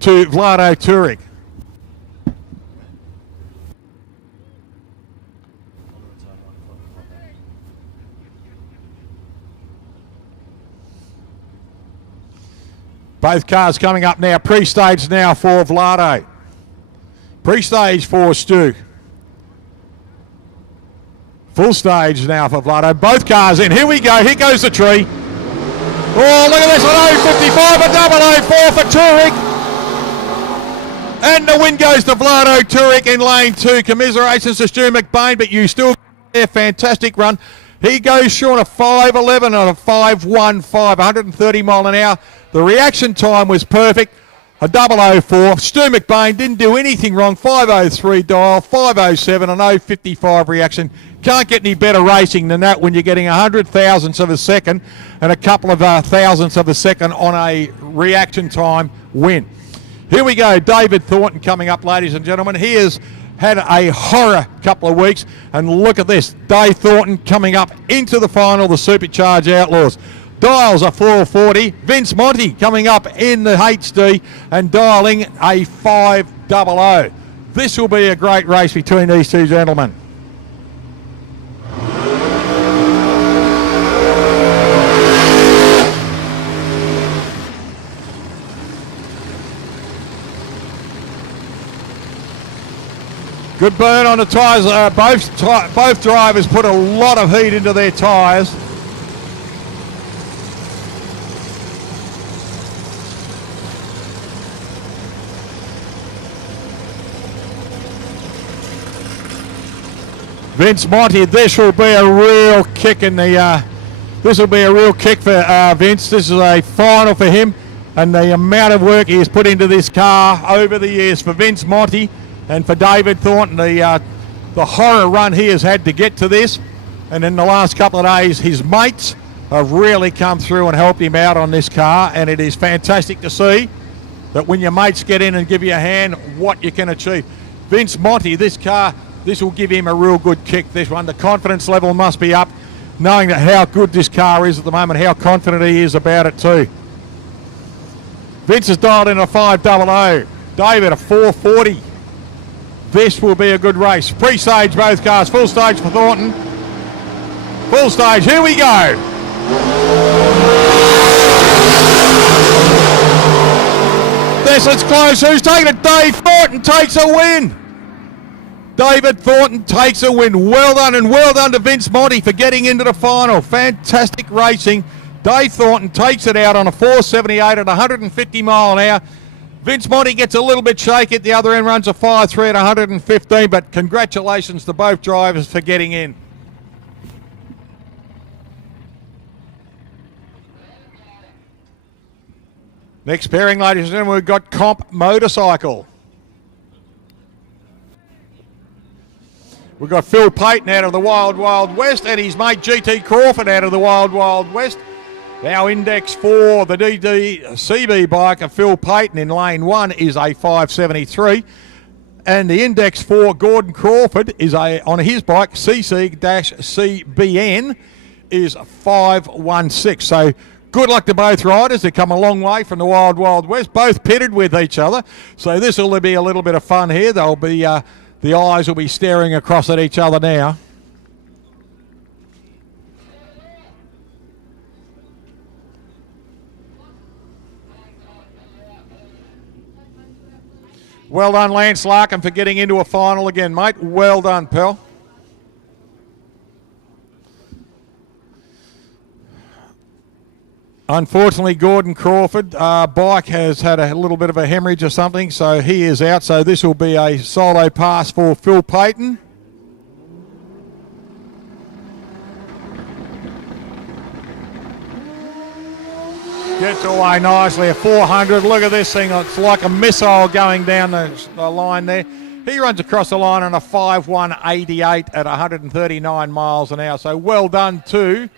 to Vlado Turek. Both cars coming up now. Pre-stage now for Vlado. Pre-stage for Stu. Full stage now for Vlado. Both cars in. Here we go. Here goes the tree. Oh, look at this, an 055, a 004 for Turek. And the win goes to Vlado Turek in lane 2. Commiserations to Stu McBain, but you still a fantastic run. He goes short of 5.11 on a 5.15, 130 mile an hour. The reaction time was perfect. A 004. Stu McBain didn't do anything wrong. 5.03 dial, 5.07, an 0.55 reaction. Can't get any better racing than that when you're getting 100 thousandths of a second and a couple of thousandths of a second on a reaction time win. Here we go, David Thornton coming up, ladies and gentlemen. He has had a horror couple of weeks, and look at this. Dave Thornton coming up into the final, the Supercharge Outlaws. Dials a 440. Vince Monty coming up in the HD and dialing a 500. This will be a great race between these two gentlemen. Good burn on the tyres. Both drivers put a lot of heat into their tyres. Vince Monty, this will be a real kick in the. This will be a real kick for Vince. This is a final for him, and the amount of work he has put into this car over the years for Vince Monty. And for David Thornton, the horror run he has had to get to this. And in the last couple of days, his mates have really come through and helped him out on this car. And it is fantastic to see that when your mates get in and give you a hand, what you can achieve. Vince Monty, this car, this will give him a real good kick, this one. The confidence level must be up, knowing that how good this car is at the moment, how confident he is about it too. Vince has dialed in a 500. David a 440. This will be a good race. Pre-stage both cars. Full stage for Thornton. Full stage. Here we go. This is close. Who's taking it? Dave Thornton takes a win. David Thornton takes a win. Well done, and well done to Vince Monty for getting into the final. Fantastic racing. Dave Thornton takes it out on a 478 at 150 mile an hour. Vince Monty gets a little bit shaky at the other end, runs a 5.3 at 115, but congratulations to both drivers for getting in. Next pairing, ladies and gentlemen, we've got Comp Motorcycle. We've got Phil Payton out of the Wild Wild West and his mate GT Crawford out of the Wild Wild West. Our index for the DDCB bike of Phil Payton in lane 1 is a 573. And the index for Gordon Crawford is on his bike, CC-CBN, is 516. So good luck to both riders. They've come a long way from the Wild Wild West, both pitted with each other. So this will be a little bit of fun here. They'll be, the eyes will be staring across at each other now. Well done, Lance Larkin, for getting into a final again, mate. Well done, pal. Unfortunately, Gordon Crawford, bike has had a little bit of a hemorrhage or something, so he is out. So this will be a solo pass for Phil Payton. Gets away nicely, a 400. Look at this thing. It's like a missile going down the line there. He runs across the line on a 5.188 at 139 miles an hour. So well done to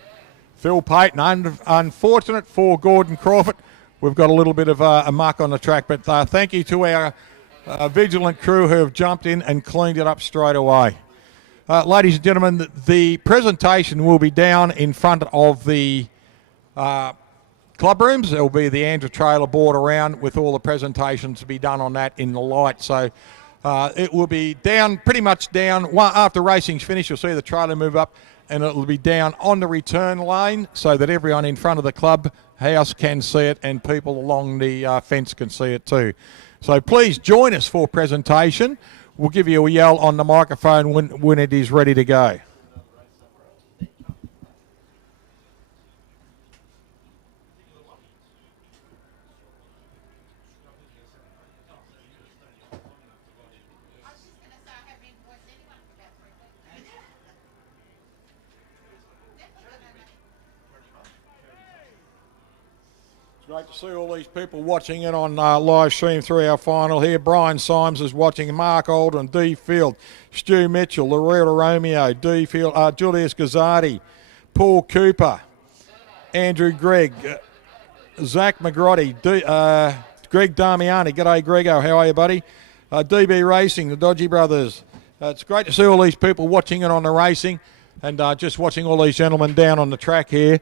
Phil Payton. Unfortunate for Gordon Crawford. We've got a little bit of a muck on the track, but thank you to our vigilant crew who have jumped in and cleaned it up straight away. Ladies and gentlemen, the presentation will be down in front of the club rooms. There will be the Andrew trailer board around with all the presentations to be done on that in the light. So it will be down, pretty much down. After racing's finished, you'll see the trailer move up and it will be down on the return lane so that everyone in front of the club house can see it and people along the fence can see it too. So please join us for presentation. We'll give you a yell on the microphone when it is ready to go. Great to see all these people watching in on live stream through our final here. Brian Symes is watching, Mark Alden, D Field, Stu Mitchell, Loretta Romeo, D Field, Julius Gazzardi, Paul Cooper, Andrew Gregg, Zach McGroddy, Greg Damiani. G'day, Grego. How are you, buddy? DB Racing, the Dodgy Brothers. It's great to see all these people watching in on the racing and just watching all these gentlemen down on the track here.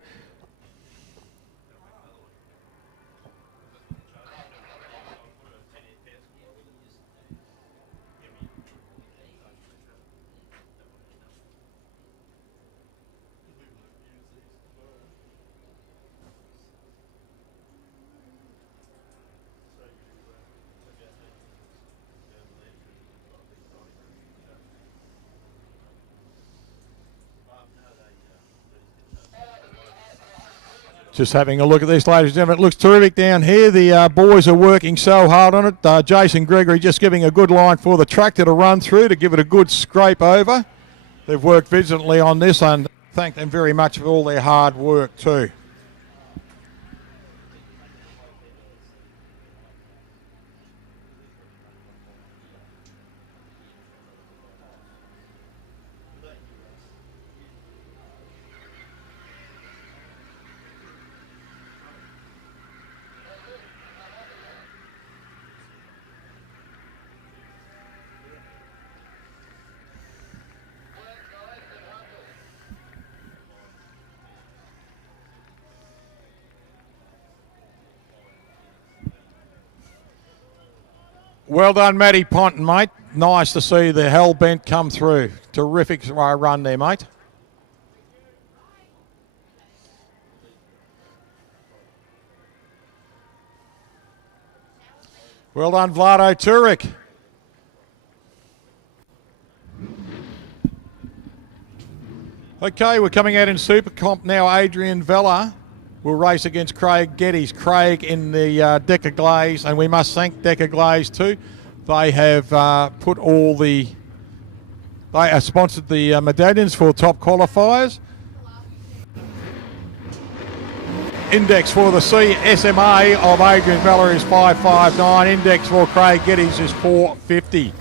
Just having a look at this, ladies and gentlemen. It looks terrific down here. The boys are working so hard on it. Jason Gregory just giving a good line for the tractor to run through to give it a good scrape over. They've worked vigilantly on this and thank them very much for all their hard work too. Well done, Matty Ponton, mate. Nice to see the hell bent come through. Terrific run there, mate. Well done, Vlado Turek. Okay, we're coming out in Super Comp now. Adrian Vella will race against Craig Geddes. Craig in the Decker Glaze, and we must thank Decker Glaze too. They have put all the... They have sponsored the medallions for top qualifiers. Index for the CSMA of Adrian Vella is 559. Index for Craig Geddes is 450.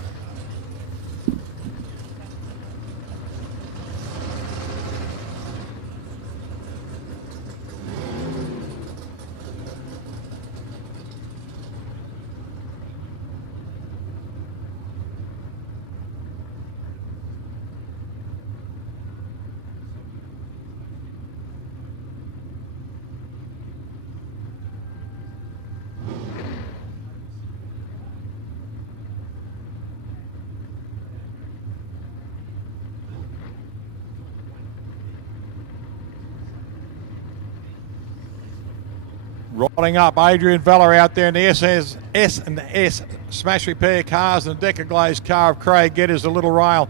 Rolling up, Adrian Vella out there in the S&S Smash Repair Cars and the Decker Glaze car of Craig Geddes, a little rail,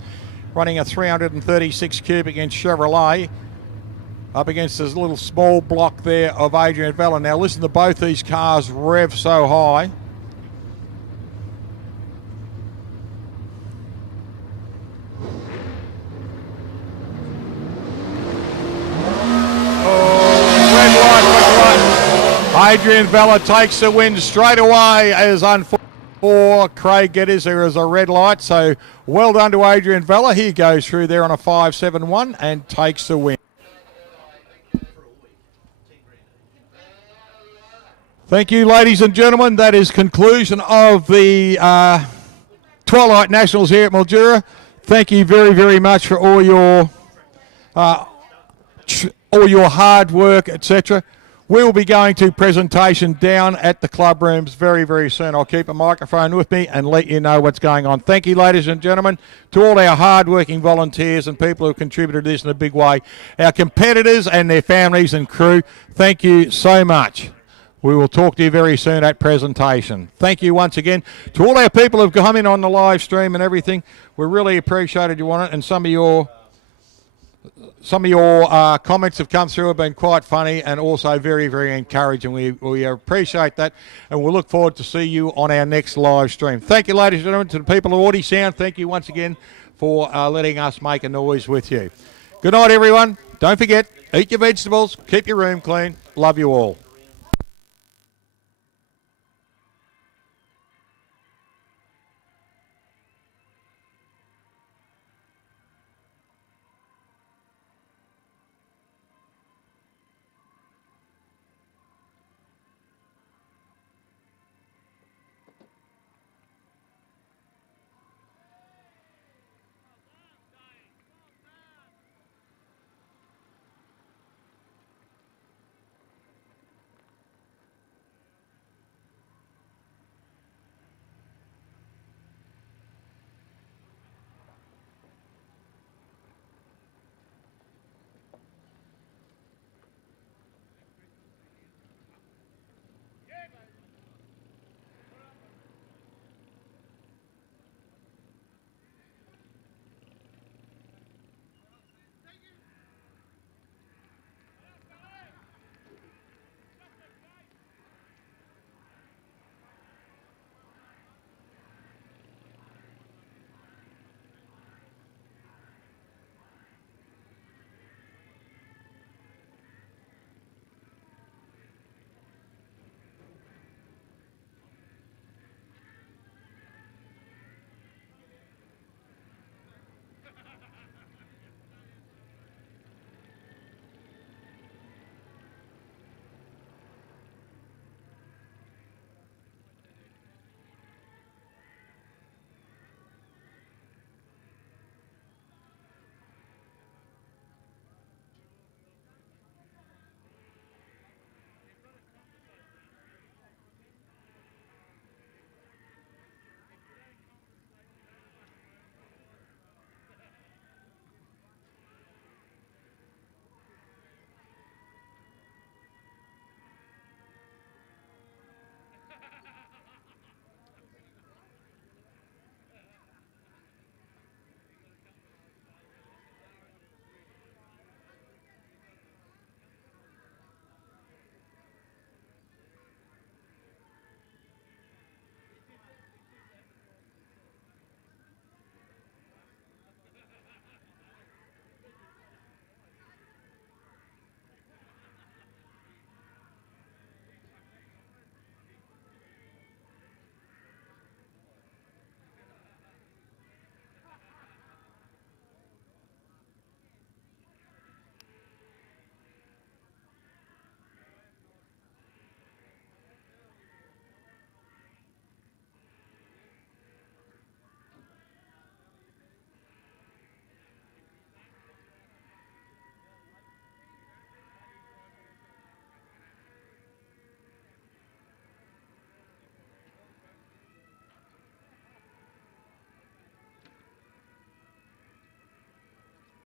running a 336 cubic inch Chevrolet up against this little small block there of Adrian Vella. Now listen to both these cars rev so high. Adrian Vella takes the win straight away as unfortunate for Craig Geddes. There is a red light, so well done to Adrian Vella. He goes through there on a 5.71 and takes the win. Thank you, ladies and gentlemen. That is conclusion of the Twilight Nationals here at Mildura. Thank you very, very much for all your hard work, etc. We will be going to presentation down at the club rooms very, very soon. I'll keep a microphone with me and let you know what's going on. Thank you, ladies and gentlemen, to all our hard-working volunteers and people who have contributed to this in a big way. Our competitors and their families and crew, thank you so much. We will talk to you very soon at presentation. Thank you once again. To all our people who have come in on the live stream and everything, we really appreciated you on it, and some of your comments have come through, have been quite funny and also very, very encouraging. We appreciate that, and we'll look forward to see you on our next live stream. Thank you, ladies and gentlemen. To the people of Audi Sound, thank you once again for letting us make a noise with you. Good night, everyone. Don't forget, eat your vegetables, keep your room clean. Love you all.